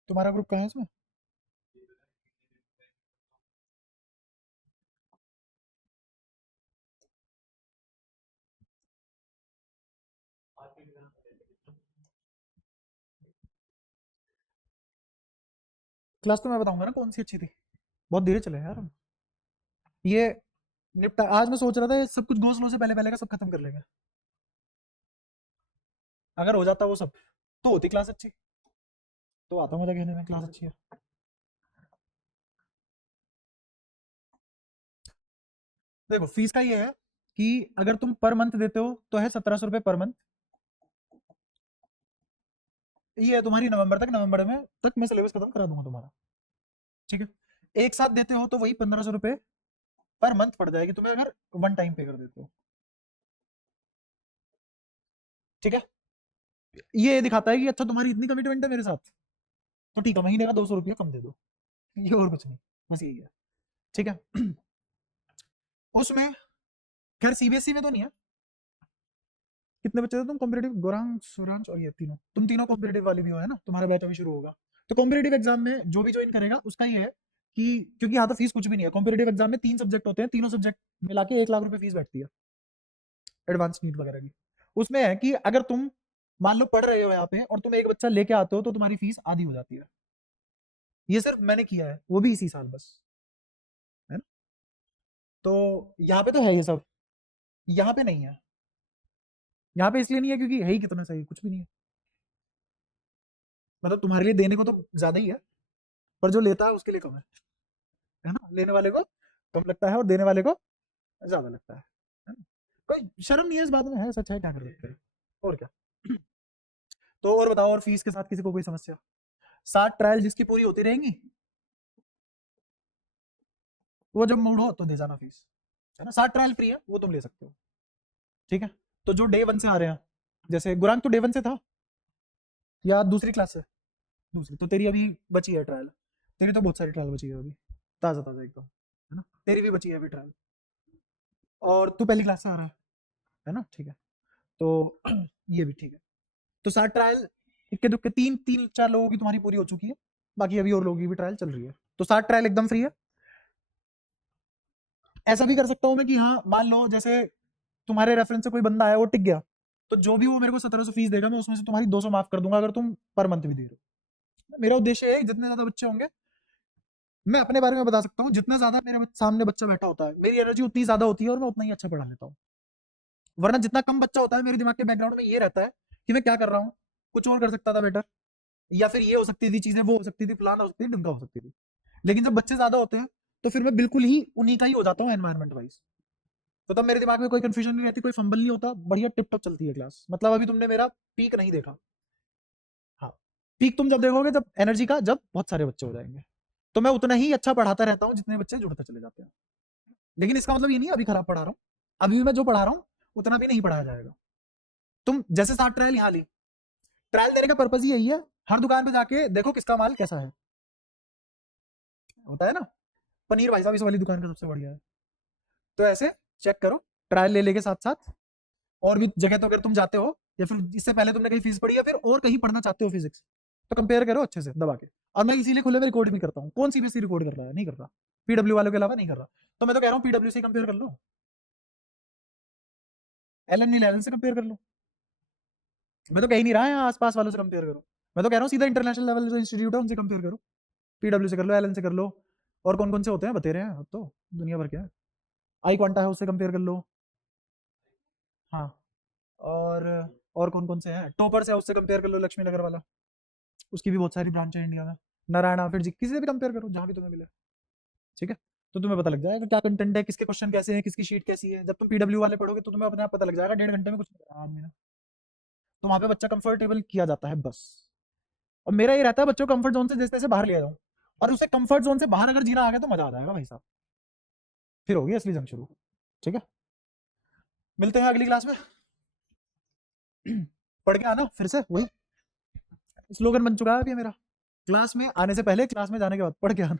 तुम्हारा ग्रुप कहाँ है इसमें। क्लास तो मैं बताऊंगा ना कौन सी अच्छी थी, बहुत धीरे चले यार हम। ये निपटा, आज मैं सोच रहा था ये सब कुछ गो स्लो से पहले पहले का सब खत्म कर लेंगे। अगर हो जाता वो सब तो होती क्लास अच्छी, तो आता मजा कहने में क्लास अच्छी है। देखो फीस का ये है कि अगर तुम पर मंथ देते हो तो है 1700 रुपये पर मंथ। ये है तुम्हारी नवंबर तक, नवंबर में तक मैं सिलेबस खत्म करा दूंगा तुम्हारा। ठीक है, एक साथ देते हो तो वही 1500 रुपये पर मंथ पड़ जाएगी तुम्हें, अगर वन टाइम पे कर देते हो। ठीक है, ये दिखाता है कि अच्छा तुम्हारी इतनी कमिटमेंट है मेरे साथ, तो ठीक है महीने का 200 रुपया कम दे दो, ये और कुछ नहीं, बस यही है। ठीक है, उसमें खैर सीबीएसई में तो नहीं है। कितने बच्चे थे तुम कॉम्पिटेटिव, गौरांग सुरांश और ये तीनों, तुम तीनों कॉम्पिटेटिव वाले भी हो है ना, तुम्हारा बैच अभी शुरू होगा। तो कॉम्पिटेटिव एग्जाम में जो भी ज्वाइन करेगा उसका ये है कि, क्योंकि यहाँ तो फीस कुछ भी नहीं है, कॉम्पिटेटिव एग्जाम में 3 सब्जेक्ट होते हैं, तीनों सब्जेक्ट मिला के 1 लाख रुपए फीस बैठती है, एडवांस नीट वगैरह की। उसमें है कि अगर तुम मान लो पढ़ रहे हो यहाँ पे और तुम एक बच्चा लेके आते हो तो तुम्हारी फीस आधी हो जाती है। ये सिर्फ मैंने किया है, वो भी इसी साल बस, है ना। तो यहाँ पे तो है ये सब, यहाँ पे नहीं है। यहाँ पे इसलिए नहीं है क्योंकि है ही कितना सही, कुछ भी नहीं है। मतलब तुम्हारे लिए देने को तो ज्यादा ही है, पर जो लेता है उसके लिए कम है ना। लेने वाले को कम लगता है और देने वाले को ज्यादा लगता है ना? कोई शर्म नहीं है इस बात में, है सच है, क्या कर सकते हैं और क्या। तो और बताओ, और फीस के साथ किसी को कोई समस्या? 60 ट्रायल जिसकी पूरी होती रहेंगी, वो जब मूड हो तो दे जाना फीस, है ना। 60 ट्रायल फ्री है, वो तुम ले सकते हो। ठीक है, तो जो डे वन से आ रहे हैं, जैसे गुरांग तो डे वन से था या दूसरी क्लास से? दूसरी, तो तेरी अभी बची है ट्रायल, तेरी तो बहुत सारी ट्रायल बची है अभी, ताज़ा ताज़ा एकदम, है ना। तेरी भी बची है अभी ट्रायल, और तू पहली क्लास से आ रहा है ना। ठीक है, तो ये भी ठीक है। तो 60 ट्रायल इक्के दुक्के, तीन तीन चार लोगों की तुम्हारी पूरी हो चुकी है, बाकी अभी और लोगों की भी ट्रायल चल रही है, तो 60 ट्रायल एकदम फ्री है। ऐसा भी कर सकता हूँ मैं कि हाँ मान लो जैसे तुम्हारे रेफरेंस से कोई बंदा आया वो टिक गया, तो जो भी वो मेरे को 1700 फीस देगा मैं उसमें से तुम्हारी 200 माफ कर दूंगा, अगर तुम पर मंथ भी दे रहे हो। मेरा उद्देश्य है जितने ज्यादा बच्चे होंगे, मैं अपने बारे में बता सकता हूँ, जितना ज्यादा मेरे सामने बच्चा बैठा होता है मेरी एनर्जी उतनी ज्यादा होती है और मैं उतना ही अच्छा पढ़ा लेता हूँ। वरना जितना कम बच्चा होता है मेरे दिमाग के बैकग्राउंड में ये रहता है कि मैं क्या कर रहा हूँ, कुछ और कर सकता था बेटर, या फिर ये हो सकती थी चीजें, वो हो सकती थी, फलाना हो सकती थी, ढिमका हो सकती थी। लेकिन जब बच्चे ज्यादा होते हैं तो फिर मैं बिल्कुल ही उन्हीं का ही हो जाता हूँ एनवायरमेंट वाइज। तो तब मेरे दिमाग में कोई कंफ्यूजन नहीं रहती, कोई फंबल नहीं होता, बढ़िया टिप टॉप चलती है क्लास। मतलब अभी तुमने मेरा पीक नहीं देखा। हाँ, पीक तुम जब देखोगे जब एनर्जी का, जब बहुत सारे बच्चे हो जाएंगे, तो मैं उतना ही अच्छा पढ़ाता रहता हूँ जितने बच्चे जुड़ते चले जाते हैं। लेकिन इसका मतलब ये नहीं अभी खराब पढ़ा रहा हूँ, अभी भी मैं जो पढ़ा रहा हूँ उतना भी नहीं पढ़ाया जाएगा। तुम जैसे 60 ट्रायल यहाँ ली, ट्रायल देने का पर्पज ही यही है, हर दुकान पे जाके देखो किसका माल कैसा है, होता है ना। पनीर भाई साहब इस वाली दुकान का सबसे बढ़िया है, तो ऐसे चेक करो ट्रायल ले लेके साथ साथ। और भी जगह तो अगर तुम जाते हो या फिर इससे पहले तुमने कहीं फीस पढ़ी या फिर और कहीं पढ़ना चाहते हो फिजिक्स, तो कंपेयर करो अच्छे से दबा के। और मैं इसीलिए खुले में रिकॉर्ड भी करता हूँ, कौन सीबीएसई रिकॉर्ड कर रहा है, नहीं कर रहा, पीडब्ल्यू वालों के अलावा नहीं कर रहा। तो मैं तो कह रहा हूँ पीडब्ल्यू से कंपेयर कर लो, एलन नी लेवल से कंपेयर कर लो। मैं तो कह ही नहीं रहा है आसपास वालों से कंपेयर करो, मैं तो कह रहा हूँ सीधा इंटरनेशनल लेवल जो इंस्टीट्यूट है उनसे कंपेयर करो। पीडब्ल्यू से कर लो, एलन से कर लो, और कौन कौन से होते हैं बतेरे हैं अब तो, दुनिया भर के हैं। आई क्वांटा है उससे कंपेयर कर लो। हाँ, और और कौन कौन से हैं, टॉपर से है उससे कंपेयर कर लो, लक्ष्मी नगर वाला, उसकी भी बहुत सारी ब्रांच है इंडिया में। नारायणा, फिर जी किसी से भी कंपेयर करो जहाँ भी तुम्हें मिले। ठीक है, तो तुम्हें पता लग जाएगा क्या कंटेंट है, किसके क्वेश्चन कैसे हैं, किसकी शीट कैसी है। जब तुम पीडब्ल्यू वाले पढ़ोगे तो तुम्हें अपने आप पता लग जाएगा, 1.5 घंटे में कुछ नहीं करा आदमी ने। तो वहाँ पे बच्चा कंफर्टेबल किया जाता है बस। और मेरा ये रहता है बच्चों को कंफर्ट जोन से जैसे तैसे बाहर लिया जाऊँ, और उसे कंफर्ट जोन से बाहर अगर जीना आ गया तो मजा आ जाएगा भाई साहब, फिर होगी असली जंग शुरू। ठीक है, मिलते हैं अगली क्लास में। पढ़ के आना फिर से, वही स्लोगन बन चुका है अभी मेरा, क्लास में आने से पहले, क्लास में जाने के बाद पढ़ के आना।